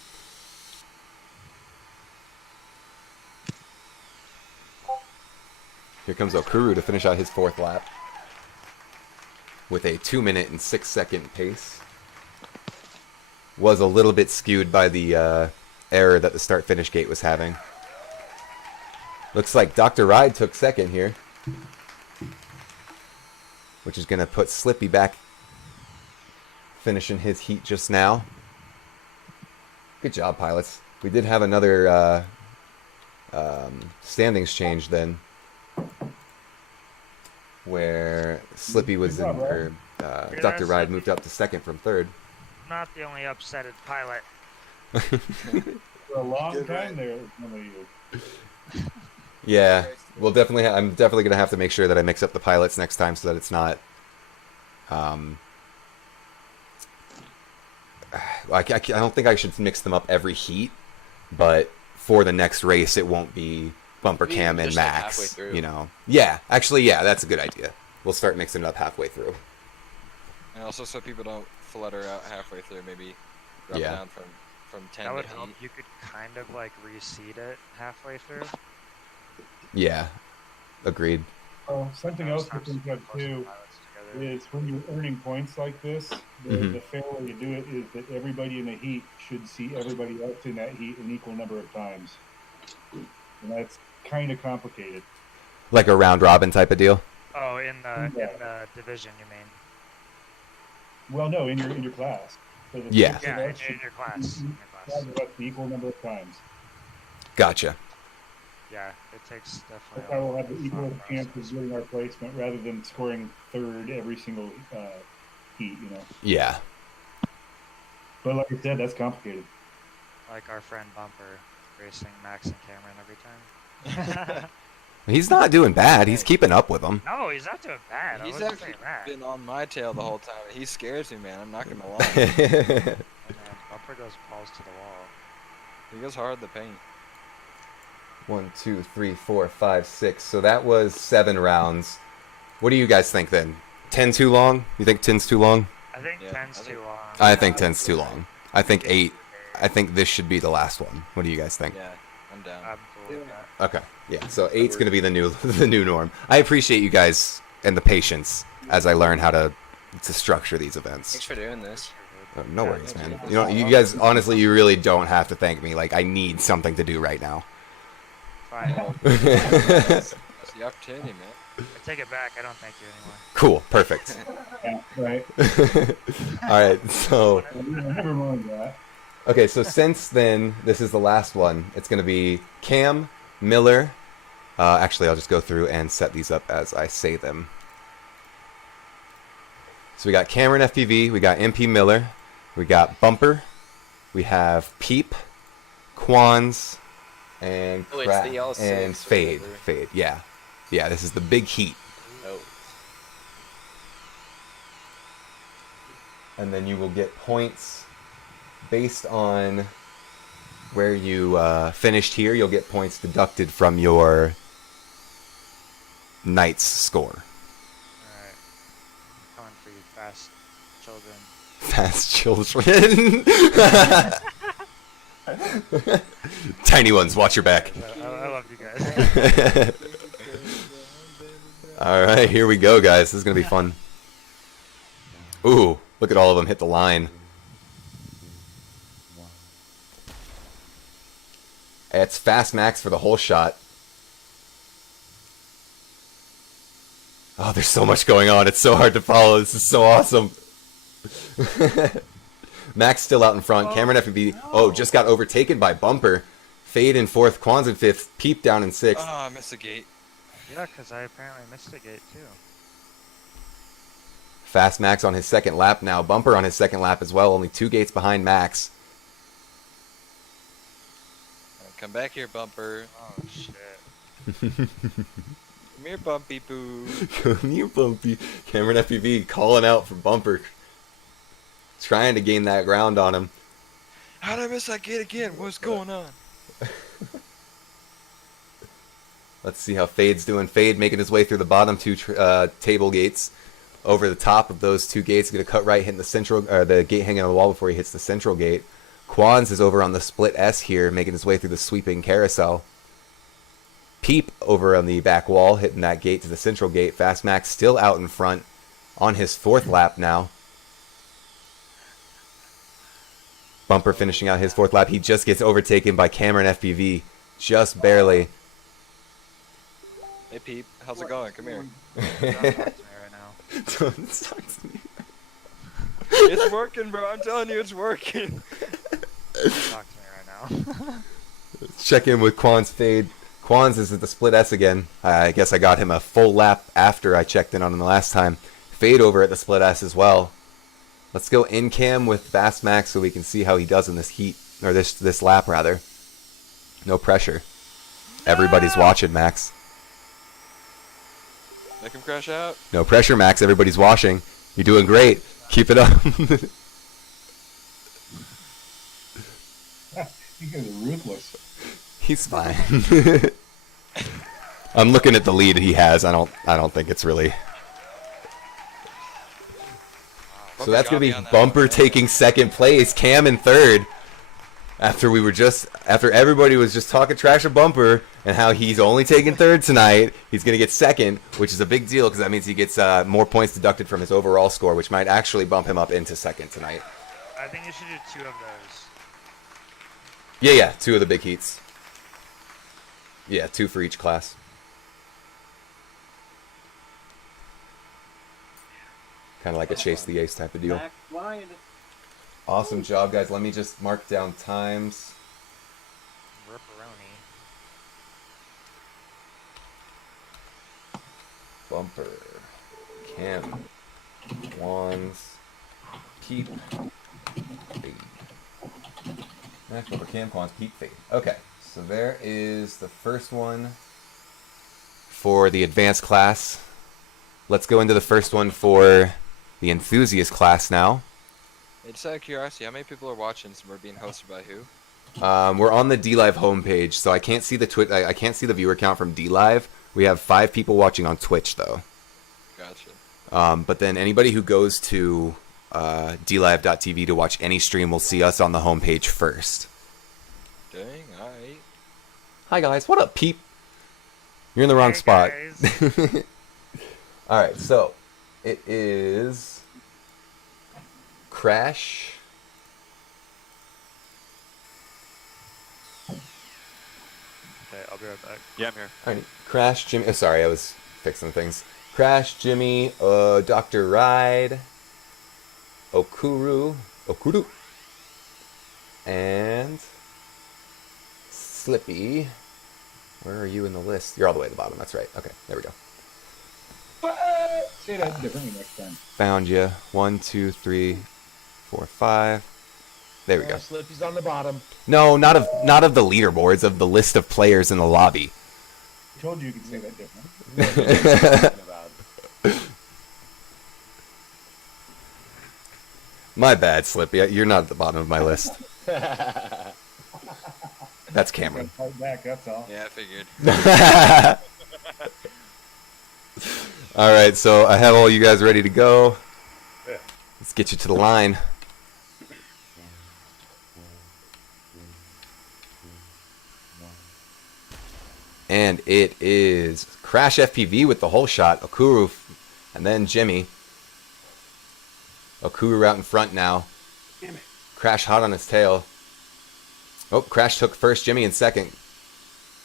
Here comes Okuru to finish out his 4th lap with a 2-minute and 6-second pace. Was a little bit skewed by the error that the start-finish gate was having. Looks like Dr. Ride took 2nd here, which is going to put Slippy back finishing his heat just now. Good job, pilots. We did have another standings change then, where Slippy was in, or Dr. Ride moved up to 2nd from 3rd. Not the only upsetted pilot. For a long time there, some of you. Yeah, we'll definitely. I'm definitely gonna have to make sure that I mix up the pilots next time so that it's not. I don't think I should mix them up every heat, but for the next race, it won't be Bumper Maybe Cam and just, like, Max. halfway through. You know. Yeah, actually, yeah, that's a good idea. We'll start mixing it up halfway through. And also so people don't flutter out halfway through, maybe drop Yeah. down from 10 That would to help. 8. You could kind of like reseed it halfway through. Yeah, agreed. Oh, something else to think of too is when you're earning points like this, the fair way to do it is that everybody in the heat should see everybody else in that heat an equal number of times. And that's kind of complicated. Like a round robin type of deal. Oh, in the division, you mean? Well, no, in your class. So the Yeah. six of Yeah, us in your class. should have the equal number of times. Gotcha. Yeah, it takes definitely. That's how we'll have the equal chance of getting our placement rather than scoring 3rd every single heat, you know. Yeah. But like I said, that's complicated. Like our friend Bumper racing Max and Cameron every time. He's not doing bad. He's keeping up with them. No, he's not doing bad. He's I wasn't actually saying that. been on my tail the whole time. He scares me, man. I'm not gonna lie. And then Bumper goes balls to the wall. He goes hard in the paint. 1, 2, 3, 4, 5, 6. So that was 7 rounds. What do you guys think then? 10 too long? You think 10's too long? I think 10's too long. I think 10's too long. I think 8. I think this should be the last one. What do you guys think? Yeah, I'm down. I'm cool with that. Okay. Yeah. So 8's going to be the new norm. I appreciate you guys and the patience as I learn how to structure these events. Thanks for doing this. No worries, man. You know, you guys honestly, you really don't have to thank me. Like, I need something to do right now. Fine. That's the opportunity, man. I take it back. I don't thank you anymore. Cool. Perfect. Yeah, right. All right. So. Never mind that. Okay, so since then, this is the last one. It's going to be Cam, Miller. Actually, I'll just go through and set these up as I say them. So we got Cameron FPV, we got MP Miller, we got Bumper, we have Peep, Quans, and Oh, it's Crack, the L6 and or Fade. whatever. Fade, yeah. Yeah, this is the big heat. Oh. And then you will get points based on where you finished here. You'll get points deducted from your night's score. Alright. Coming for you, fast children. Fast children. Tiny ones, watch your back. I love you guys. Alright, here we go, guys. This is going to be fun. Ooh, look at all of them hit the line. It's fast max for the whole shot. Oh, there's so much going on. It's so hard to follow. This is so awesome. Max still out in front. Cameron FPV. Oh, just got overtaken by Bumper. Fade in 4th. Quans in 5th. Peep down in 6th. Oh, I missed the gate. Yeah, because I apparently missed a gate too. Fast Max on his 2nd lap now. Bumper on his 2nd lap as well. Only 2 gates behind Max. Come back here, Bumper. Oh, shit. Come here, Bumpy Boo. Come here, Bumpy. Cameron FPV calling out for Bumper. Trying to gain that ground on him. How'd I miss that gate again? What's going on? Let's see how Fade's doing. Fade making his way through the bottom 2 table gates. over the top of those two gates. Going to cut right, hitting the central, or the gate hanging on the wall before he hits the central gate. Quans is over on the split S here, making his way through the sweeping carousel. Peep over on the back wall, hitting that gate to the central gate. Fast Max still out in front on his 4th lap now. Bumper finishing out his 4th lap. He just gets overtaken by Cameron FPV. Just barely. Hey, Peep. How's it going? Come here. Don't talk to me right now. Don't talk to me. It's working, bro. I'm telling you, it's working. Don't talk to me right now. Check in with Quan's Fade. Quans is at the split S again. I guess I got him a full lap after I checked in on him the last time. Fade over at the split S as well. Let's go in cam with Fast Max so we can see how he does in this heat, or this lap rather. No pressure. Everybody's watching, Max. Make him crash out. No pressure, Max. Everybody's watching. You're doing great. Keep it up. You guys are ruthless. He's fine. I'm looking at the lead he has. I don't think it's really. So that's gonna be Bumper taking 2nd place, Cam in 3rd. After everybody was just talking trash of Bumper and how he's only taking 3rd tonight, he's gonna get 2nd, which is a big deal because that means he gets more points deducted from his overall score, which might actually bump him up into 2nd tonight. I think you should do 2 of those. Yeah, 2 of the big heats. Yeah, 2 for each class. Kind of like a chase the ace type of deal. Awesome job, guys. Let me just mark down times. Ripperoni. Bumper. Cam. Wands. Peep. Fade. Max Bumper, Cam, Quans, Peep, Fade. Okay. So there is the first one for the advanced class. Let's go into the first one for the enthusiast class now. Hey, just out of curiosity, how many people are watching? So we're being hosted by who? We're on the DLive homepage, so I can't see the I can't see the viewer count from DLive. We have 5 people watching on Twitch though. Gotcha. But then anybody who goes to dlive.tv to watch any stream will see us on the homepage first. Dang, alright. Hi guys, what up, Peep? You're in the wrong spot. All right, so it is Crash. Okay, I'll be right back. Yeah, I'm here. All right, Crash, Jimmy. Oh, sorry, I was fixing things. Crash, Jimmy, Dr. Ride, Okuru, and Slippy. Where are you in the list? You're all the way at the bottom. That's right. Okay, there we go. Say that differently next time. Found you. 1, 2, 3, 4, 5. There we go. Slippy's on the bottom. No, not of the leaderboards, of the list of players in the lobby. I told you you could say that differently. My bad, Slippy. You're not at the bottom of my list. That's Cameron. Fight back, that's all. Yeah, I figured. All right, so I have all you guys ready to go. Let's get you to the line. And it is Crash FPV with the whole shot, Okuru, and then Jimmy. Okuru out in front now. Crash hot on his tail. Oh, Crash took first, Jimmy in second.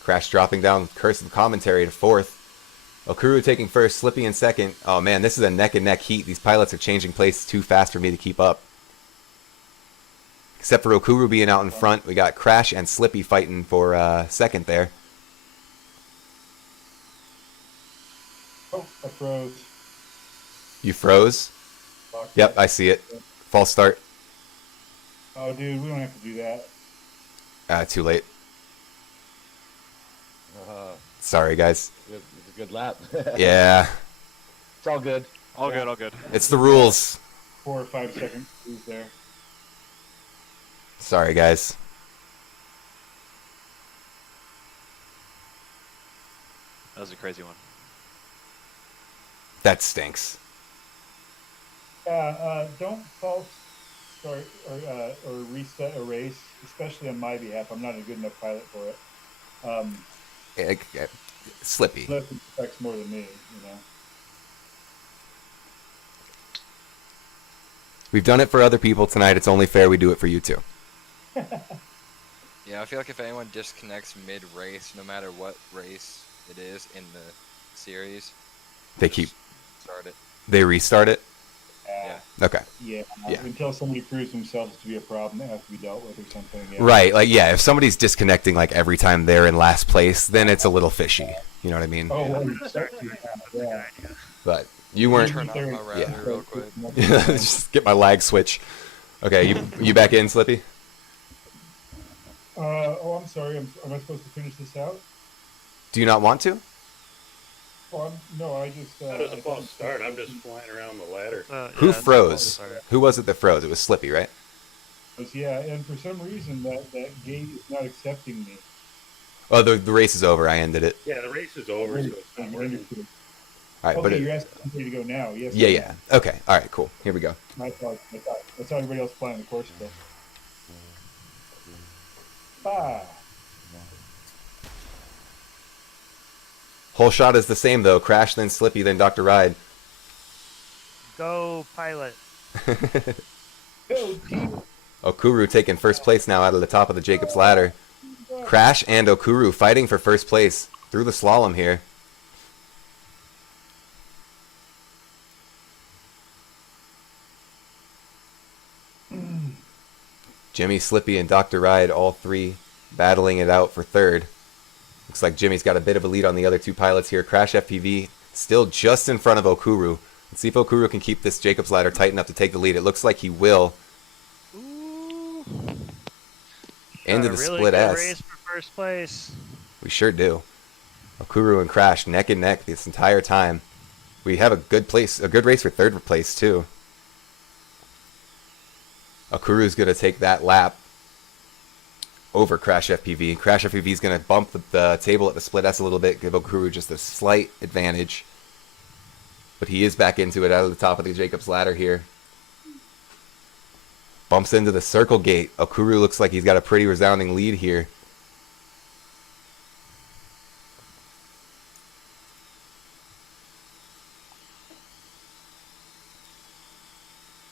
Crash dropping down Curse of the Commentary to fourth. Okuru taking first, Slippy in second. Oh man, this is a neck and neck heat. These pilots are changing place too fast for me to keep up. Except for Okuru being out in front, we got Crash and Slippy fighting for second there. Oh, I froze. You froze? Yep, I see it. False start. Oh, dude, we don't have to do that. Too late. Sorry, guys. It's a good lap. Yeah. It's all good. All good, all good. It's the rules. 4 or 5 seconds lose there. Sorry, guys. That was a crazy one. That stinks. Don't false start or reset a race, especially on my behalf. I'm not a good enough pilot for it. Slippy. Slippy affects more than me, you know. We've done it for other people tonight. It's only fair we do it for you too. Yeah, I feel like if anyone disconnects mid-race, no matter what race it is in the series, They just keep. start it. They restart it. Yeah. Okay. Yeah, Yeah. until somebody proves themselves to be a problem that has to be dealt with or something. Yeah. Right. Like yeah, if somebody's disconnecting like every time they're in last place, then it's a little fishy. You know what I mean? Oh, well, yeah. But you weren't. Turn off my router real quick. Just get my lag switch. Okay, you back in, Slippy? Oh, I'm sorry. Am I supposed to finish this out? Do you not want to? Oh, no, I just. That was a false start. I'm just flying around the ladder. Who froze? Who was it that froze? It was Slippy, right? Yeah, and for some reason that gate is not accepting me. Oh, the race is over. I ended it. Yeah, the race is over, so it's not working. All right, okay, but you're asking me to go now. Yes. yeah, yeah. Okay. All right, cool. Here we go. I thought that's how everybody else playing the course still. Ah. Whole shot is the same though. Crash, then Slippy, then Dr. Ride. Go pilot. Okuru taking first place now out of the top of the Jacob's Ladder. Crash and Okuru fighting for first place through the slalom here. Jimmy, Slippy, and Dr. Ride, all three battling it out for third. Looks like Jimmy's got a bit of a lead on the other two pilots here. Crash FPV still just in front of Okuru. Let's see if Okuru can keep this Jacob's Ladder tight enough to take the lead. It looks like he will. Into the really split good S. race for first place. We sure do. Okuru and Crash neck and neck this entire time. We have a good race for third place too. Okuru's gonna take that lap over Crash FPV. Crash FPV is gonna bump the table at the split S a little bit, give Okuru just a slight advantage. But he is back into it out of the top of the Jacob's Ladder here. Bumps into the circle gate. Okuru looks like he's got a pretty resounding lead here.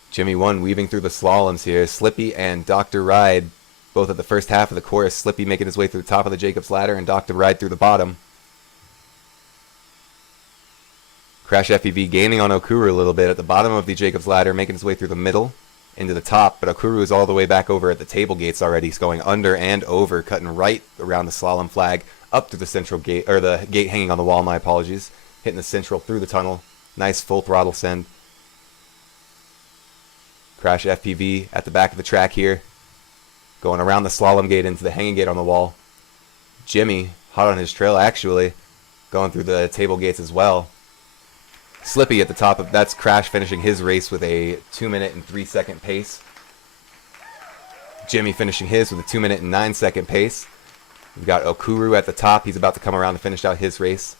Jimmy 1 weaving through the slaloms here. Slippy and Dr. Ride both at the first half of the course. Slippy making his way through the top of the Jacob's Ladder and Dr. Ride through the bottom. Crash FPV gaining on Okuru a little bit at the bottom of the Jacob's Ladder, making his way through the middle into the top, but Okuru is all the way back over at the table gates already. He's going under and over, cutting right around the slalom flag, up to the central gate, or the gate hanging on the wall, my apologies. Hitting the central through the tunnel. Nice full throttle send. Crash FPV at the back of the track here. Going around the slalom gate into the hanging gate on the wall. Jimmy, hot on his trail actually, going through the table gates as well. Slippy at the top of that's Crash finishing his race with a 2-minute and 3-second pace. Jimmy finishing his with a 2-minute and 9-second pace. We've got Okuru at the top. He's about to come around to finish out his race.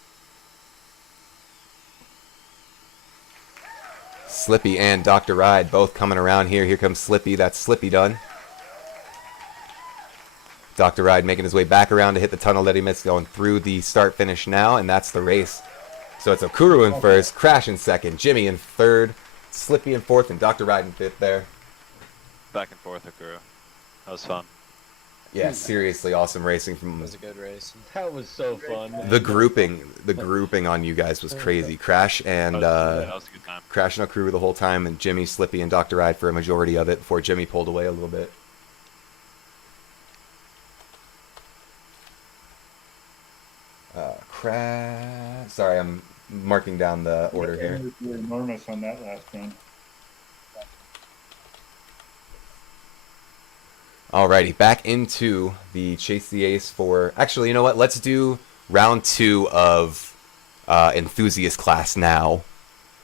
Slippy and Dr. Ride both coming around here. Here comes Slippy. That's Slippy done. Dr. Ride making his way back around to hit the tunnel that he missed, going through the start finish now, and that's the race. So it's Okuru in first, Crash in second, Jimmy in third, Slippy in fourth, and Dr. Ride in fifth there. Back and forth, Okuru. That was fun. Yeah, seriously awesome racing from. It was a good race. That was so fun. The grouping on you guys was crazy. Crash and that was a good time. Crash and Okuru the whole time, and Jimmy, Slippy, and Dr. Ride for a majority of it before Jimmy pulled away a little bit. Crash. Sorry, I'm marking down the order here. You're enormous on that last run. Alrighty, back into the Chase the Ace for... Actually, you know what? Let's do round 2 of Enthusiast class now,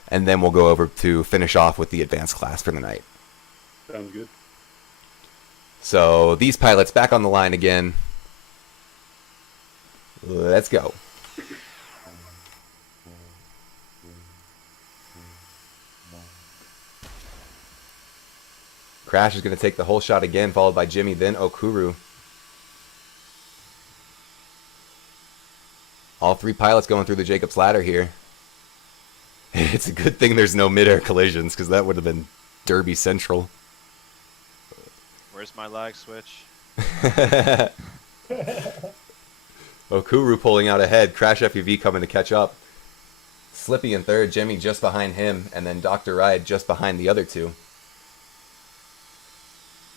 and then we'll go over to finish off with the Advanced class for the night. Sounds good. So, these pilots back on the line again. Let's go. Crash is going to take the whole shot again, followed by Jimmy, then Okuru. All three pilots going through the Jacob's Ladder here. It's a good thing there's no mid-air collisions, because that would have been Derby Central. Where's my lag switch? Okuru pulling out ahead. Crash FUV coming to catch up. Slippy in third, Jimmy just behind him, and then Dr. Ride just behind the other two.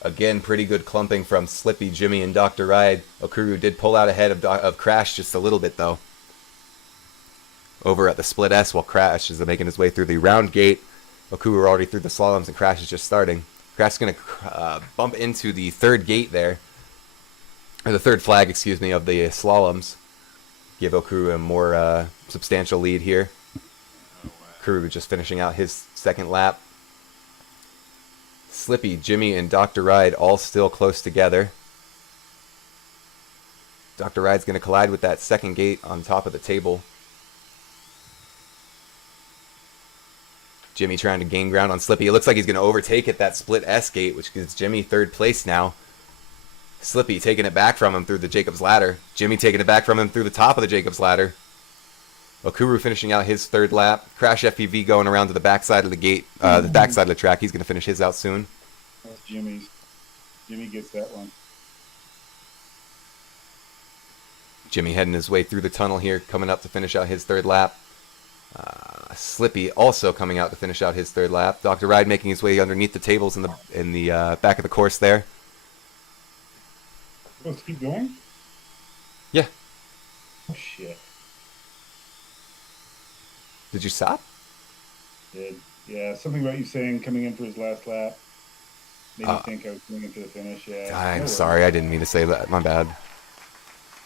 Again, pretty good clumping from Slippy, Jimmy, and Dr. Ride. Okuru did pull out ahead of Crash just a little bit, though. Over at the split S while Crash is making his way through the round gate. Okuru already through the slaloms, and Crash is just starting. Crash is going to bump into the third gate there. Or the third flag, excuse me, of the slaloms. Give Okuru a more substantial lead here. Okuru just finishing out his second lap. Slippy, Jimmy, and Dr. Ride all still close together. Dr. Ride's going to collide with that second gate on top of the table. Jimmy trying to gain ground on Slippy. It looks like he's going to overtake at that split S gate, which gives Jimmy third place now. Slippy taking it back from him through the Jacob's Ladder. Jimmy taking it back from him through the top of the Jacob's Ladder. Okuru finishing out his third lap. Crash FPV going around to the backside of the gate, the backside of the track. He's going to finish his out soon. That's Jimmy's. Jimmy gets that one. Jimmy heading his way through the tunnel here, coming up to finish out his third lap. Slippy also coming out to finish out his third lap. Dr. Ride making his way underneath the tables in the back of the course there. Supposed to keep going? Yeah. Oh shit. Did you stop? Did. Yeah, something about you saying coming in for his last lap. Made me think I was going in for the finish, yeah. I'm sorry, I didn't mean to say that. My bad.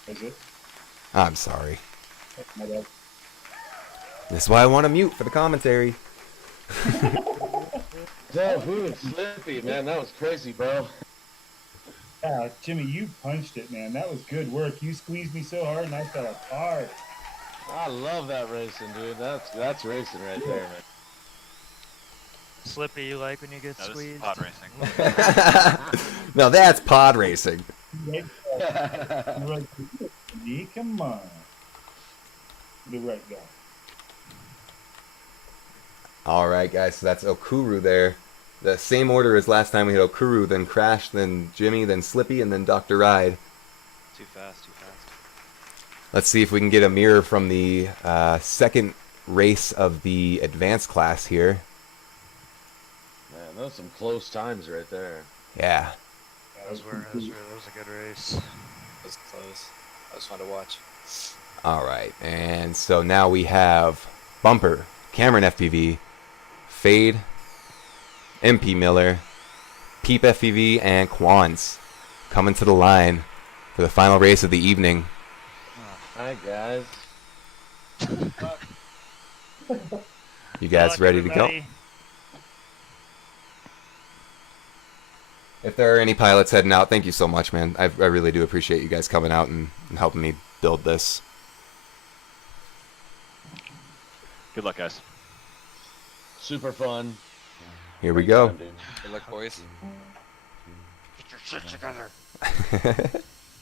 Is it? I'm sorry. My bad. This is why I want to mute for the commentary. Damn, who is Slippy, man? That was crazy, bro. Yeah, Jimmy, you punched it, man. That was good work. You squeezed me so hard and I fell apart. I love that racing, dude. That's racing right there, man. Slippy, you like when you get squeezed? Pod racing. Now that's pod racing. Come on. The right guy. All right, guys. So that's Okuru there. The same order as last time we had Okuru, then Crash, then Jimmy, then Slippy, and then Dr. Ride. Too fast, too fast. Let's see if we can get a mirror from the second race of the advanced class here. Man, those some close times right there. Yeah. That was a good race. It was close. That was fun to watch. All right, and so now we have Bumper, Cameron FPV, Fade, MP Miller, Peep FPV, and Quans coming to the line for the final race of the evening. Hi, guys. You guys ready to go? If there are any pilots heading out, thank you so much, man. I really do appreciate you guys coming out and helping me build this. Good luck, guys. Super fun. Here we go. Good luck, boys. Get your shit together.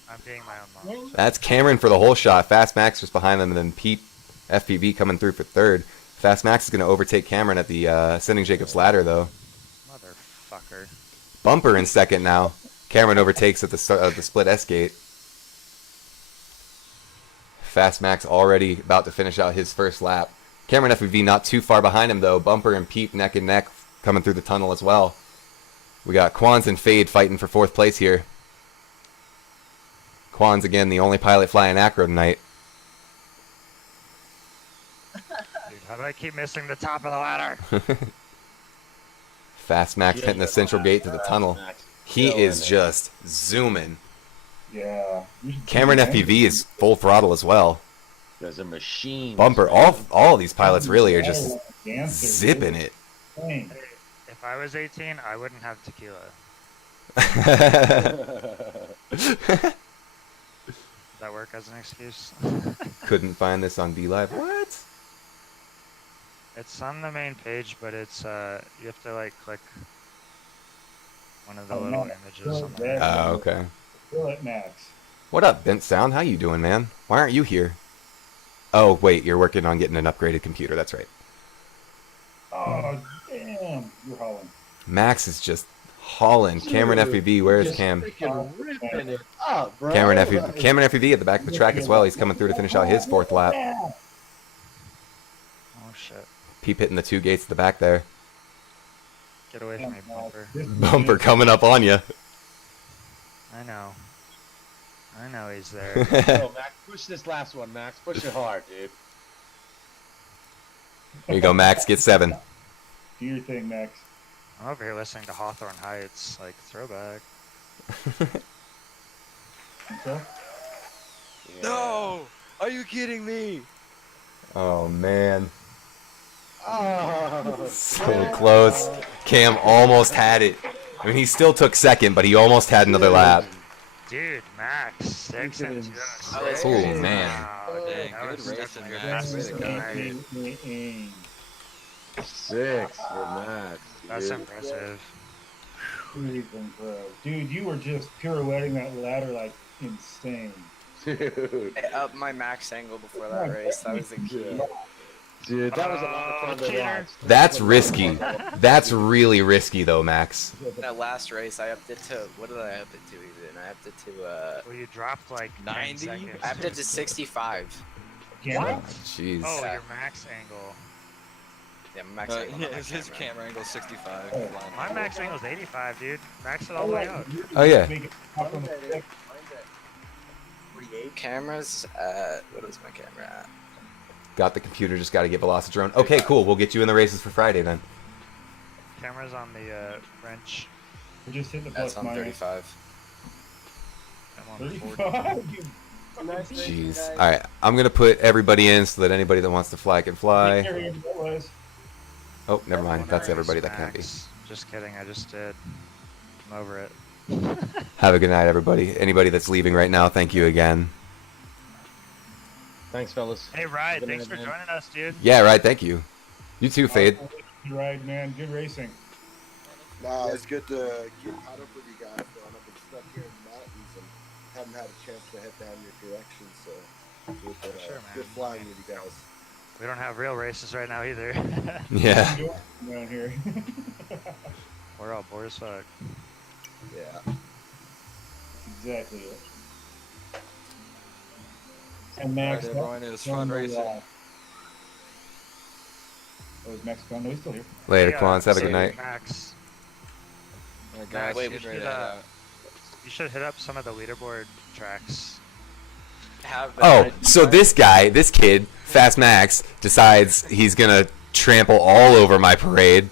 I'm being my own mom. That's Cameron for the whole shot. Fast Max just behind them, and then Pete FPV coming through for third. Fast Max is going to overtake Cameron at the Ascending Jacob's Ladder, though. Motherfucker. Bumper in second now. Cameron overtakes at the start of the split S gate. Fast Max already about to finish out his first lap. Cameron FPV not too far behind him, though. Bumper and Peep neck and neck coming through the tunnel as well. We got Quans and Fade fighting for fourth place here. Quans, again, the only pilot flying acro tonight. Dude, how do I keep missing the top of the ladder? Fast Max hitting the central gate to the tunnel. He is just zooming. Yeah. Cameron FPV is full throttle as well. There's a machine. Bumper, all these pilots really are just zipping it. If I was 18, I wouldn't have tequila. Does that work as an excuse? Couldn't find this on DLive. What? It's on the main page, but it's you have to like click. One of the Oh, little no. images on Yeah. there. Oh, okay. Kill it, Max. What up, Bent Sound? How you doing, man? Why aren't you here? Oh, wait, you're working on getting an upgraded computer. That's right. Oh, damn. You're hauling. Max is just hauling. Cameron FEV, where's Just Cam? freaking ripping it up, bro. Cameron FEV at the back of the track as well. He's coming through to finish out his 4th lap. Oh shit. Peep hitting the 2 gates at the back there. Get away from me, Bumper. Bumper coming up on you. I know. I know he's there. Oh, Max, push this last one, Max. Push it hard, dude. There you go, Max. Get 7. Do your thing, Max. I'm over here listening to Hawthorne Heights, like throwback. Okay. No! Are you kidding me? Oh, man. Oh, So close. Cam almost had it. I mean, he still took 2nd, but he almost had another lap. Dude, Max, 6 and 2. Oh, man. Wow, dude, Dang, that good was racing, definitely Max. good Way to racing. go. 6 for Max. That's dude. impressive. Freaking bro. Dude, you were just pirouetting that ladder like insane. Dude. I upped my max angle before that race. That was the key. Dude, that was a lot of fun to watch. That's risky. That's really risky, though, Max. That last race, I upped it to, what did I up it to even? I upped it to, Well, you dropped like 90? 10 seconds. I upped it to 65. What? Jeez. Oh, Yeah. your max angle. Yeah, my max angle. Yeah, on my his camera. camera angle 65. My max angle's 85, dude. Max it all the way out. Oh, yeah. Cameras at, what is my camera at? Got the computer, just got to get Velocidrone. Okay, cool. We'll get you in the races for Friday then. Camera's on the wrench. Just hit the That's plus on minus. 35. I'm on 40. 35? Jeez. All right, I'm going to put everybody in so that anybody that wants to fly can fly. Oh, never mind. That's everybody that can't be. Max. Just kidding, I just did. I'm over it. Have a good night, everybody. Anybody that's leaving right now, thank you again. Thanks, fellas. Hey, Ride, Good thanks night, for man. joining us, dude. Yeah, right. Thank you. You too, Fade. Good ride, man. Good racing. Nah, it's good to get caught up with you guys, though. I've been stuck here in the mountains and haven't had a chance to head down your direction, so good, Sure, man. good flying with you guys. We don't have real races right now either. Yeah. Down here. We're all bored as fuck. Yeah. Exactly it. And Max, Alright, everyone, it was fun racing. Oh, is Max gone? No, he's still here. Later, Yeah, Quans. Have a good see night. Max, Alright, Max, guys, wait, you we get ready should, to head out. you should hit up some of the leaderboard tracks. Have Oh, so this guy, this kid, Fast Max, decides he's going to trample all over my parade.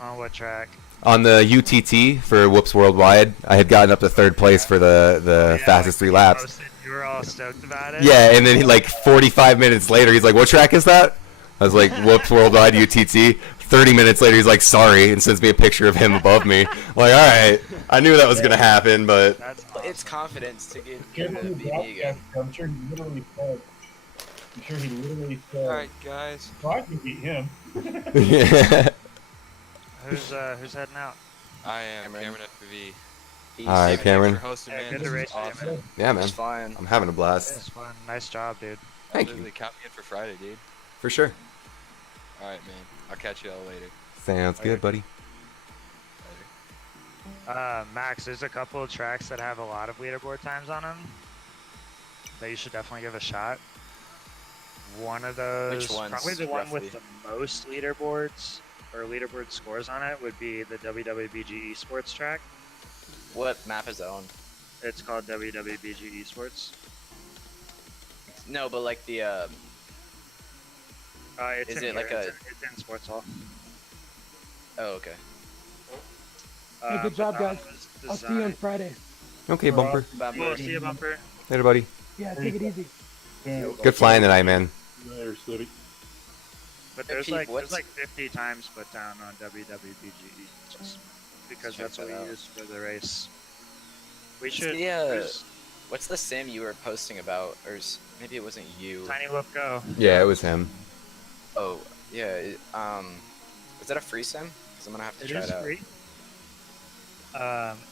On what track? On the UTT for Whoops Worldwide, I had gotten up to 3rd place for the Yeah, fastest like, 3 laps. posted, you were all stoked about it? Yeah, and then he, like 45 minutes later, he's like, "What track is that?" I was like, "Whoops Worldwide UTT." 30 minutes later, he's like, "Sorry," and sends me a picture of him above me. I'm like, all right, I knew that was gonna happen, but That's awesome. It's confidence to get you Careful to with beat the me again. outcast. I'm sure he literally said. I'm sure he literally said. Alright, guys. "Oh, I can beat him." yeah. Who's heading out? I am Cameron. Cameron FPV. Peace. All right, Thanks Cameron. for hosting, Yeah, man. good This to is race you, awesome. man. Yeah, man, It's fine. I'm having a blast. It's fun. Nice job, dude. Thank you, Absolutely. Count me in for Friday, dude. for sure. Alright, man. I'll catch you all later. Sounds good, buddy. Max, there's a couple of tracks that have a lot of leaderboard times on them that you should definitely give a shot. One of those, Which ones, probably the one with roughly? the most leaderboards or leaderboard scores on it, would be the WWBG Esports track. What map is that on? It's called WWBG Esports. No, but like the It's Is in it here. like a- It's in Sports Hall. oh, okay. Hey, good But job, that guys. one was I'll see you on designed- Friday. Okay, Bumper. Cool, see you, Bumper. Later, buddy. Yeah, take it easy. Good flying tonight, man. Later, Slitty. But there's Pete, like what's- 50 times put down on WWBG just because Check that's what we that out. use for the race. We What's should. the, there's what's the sim you were posting about, or maybe it wasn't you? Tiny Whoop Go. Yeah, it was him. Oh, yeah. Is that a free sim? Because I'm gonna have to It try is it out. free.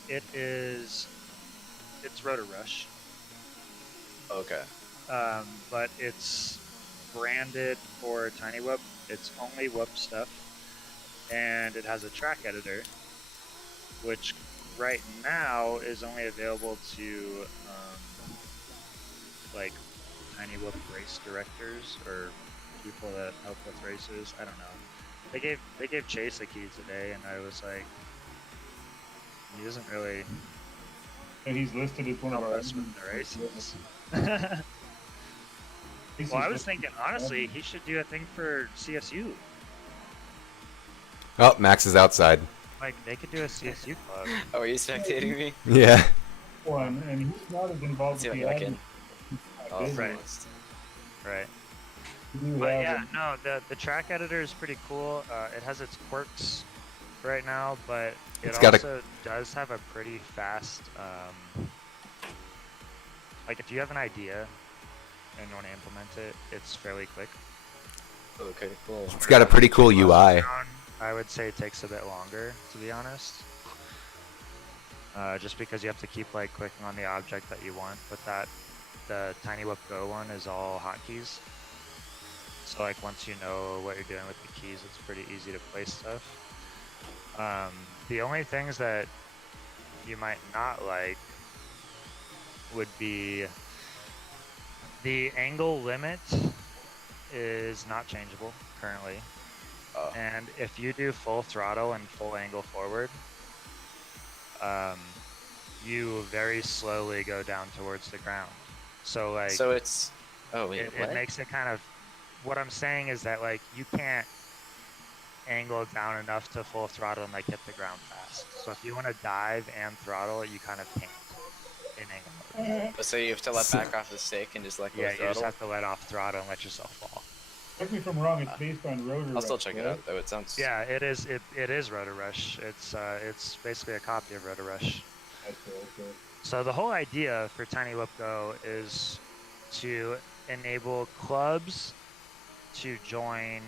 It's Rotor Rush. Okay. But it's branded for Tiny Whoop. It's only Whoop stuff, and it has a track editor, which right now is only available to like Tiny Whoop race directors or people that help with races. I don't know. They gave Chase a key today, and I was like, he isn't really. And he's listed as one of our with the races. Well, I was thinking, honestly, he should do a thing for CSU. Oh, Max is outside. Like, they could do a CSU club. Oh, are you spectating me? Yeah. One, and he's not as involved See with if the I can. admin. Oh, Right. right. But yeah, no, the track editor is pretty cool. It has its quirks right now, but it also does have a pretty fast. Like, if you have an idea and you want to implement it, it's fairly quick. Okay, cool. It's got a pretty cool UI. I would say it takes a bit longer, to be honest. Just because you have to keep like clicking on the object that you want, but the Tiny Whip Go one is all hotkeys. So like once you know what you're doing with the keys, it's pretty easy to place stuff. The only things that you might not like would be the angle limit is not changeable currently. And if you do full throttle and full angle forward, you very slowly go down towards the ground. So like, so it's, oh wait, it makes it kind of, what I'm saying is that like you can't angle down enough to full throttle and like hit the ground fast. So if you want to dive and throttle, you kind of can't in angle mode. So you have to let back off the stick and just let go Yeah, of you just throttle? have to let off throttle and let yourself fall. Correct me if I'm wrong. It's based on Rotor I'll still Rush, check it right? out though. It sounds. Yeah, it is. It is Rotor Rush. It's basically a copy of Rotor Rush. Okay. So the whole idea for Tiny Whip Go is to enable clubs to join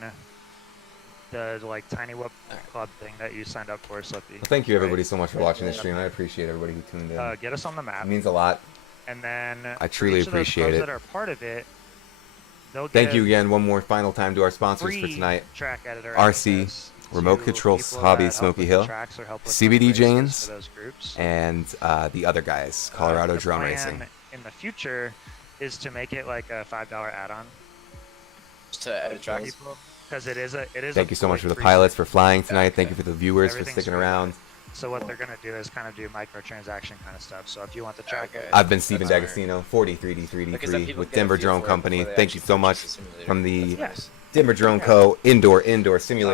the like Tiny Whip club thing that you signed up for, Slippy. Well, thank you everybody so much for watching this stream. I appreciate everybody who tuned in. Get us on the map. It means a lot. And then I truly each of those appreciate clubs it. that are part of it, they'll Thank give you again one more final time to our sponsors for free tonight. track editor RC, access Remote to Control people Hobby that help Smoky with Hill, the tracks or help with CBD races Janes, for those groups. and the other guys, Colorado The Drone plan Racing. in the future is to make it like a $5 add-on. To edit tracks. Because it is Thank you so much for the pilots for flying tonight. Thank you for the viewers for Everything's sticking free. around. So what they're gonna do is kind of do microtransaction kind of stuff. So if you want the track, I've been Steven D'Agostino, 43D3D3 with Denver Drone Company. Thank you so much from the Denver Drone Co. Indoor Simulator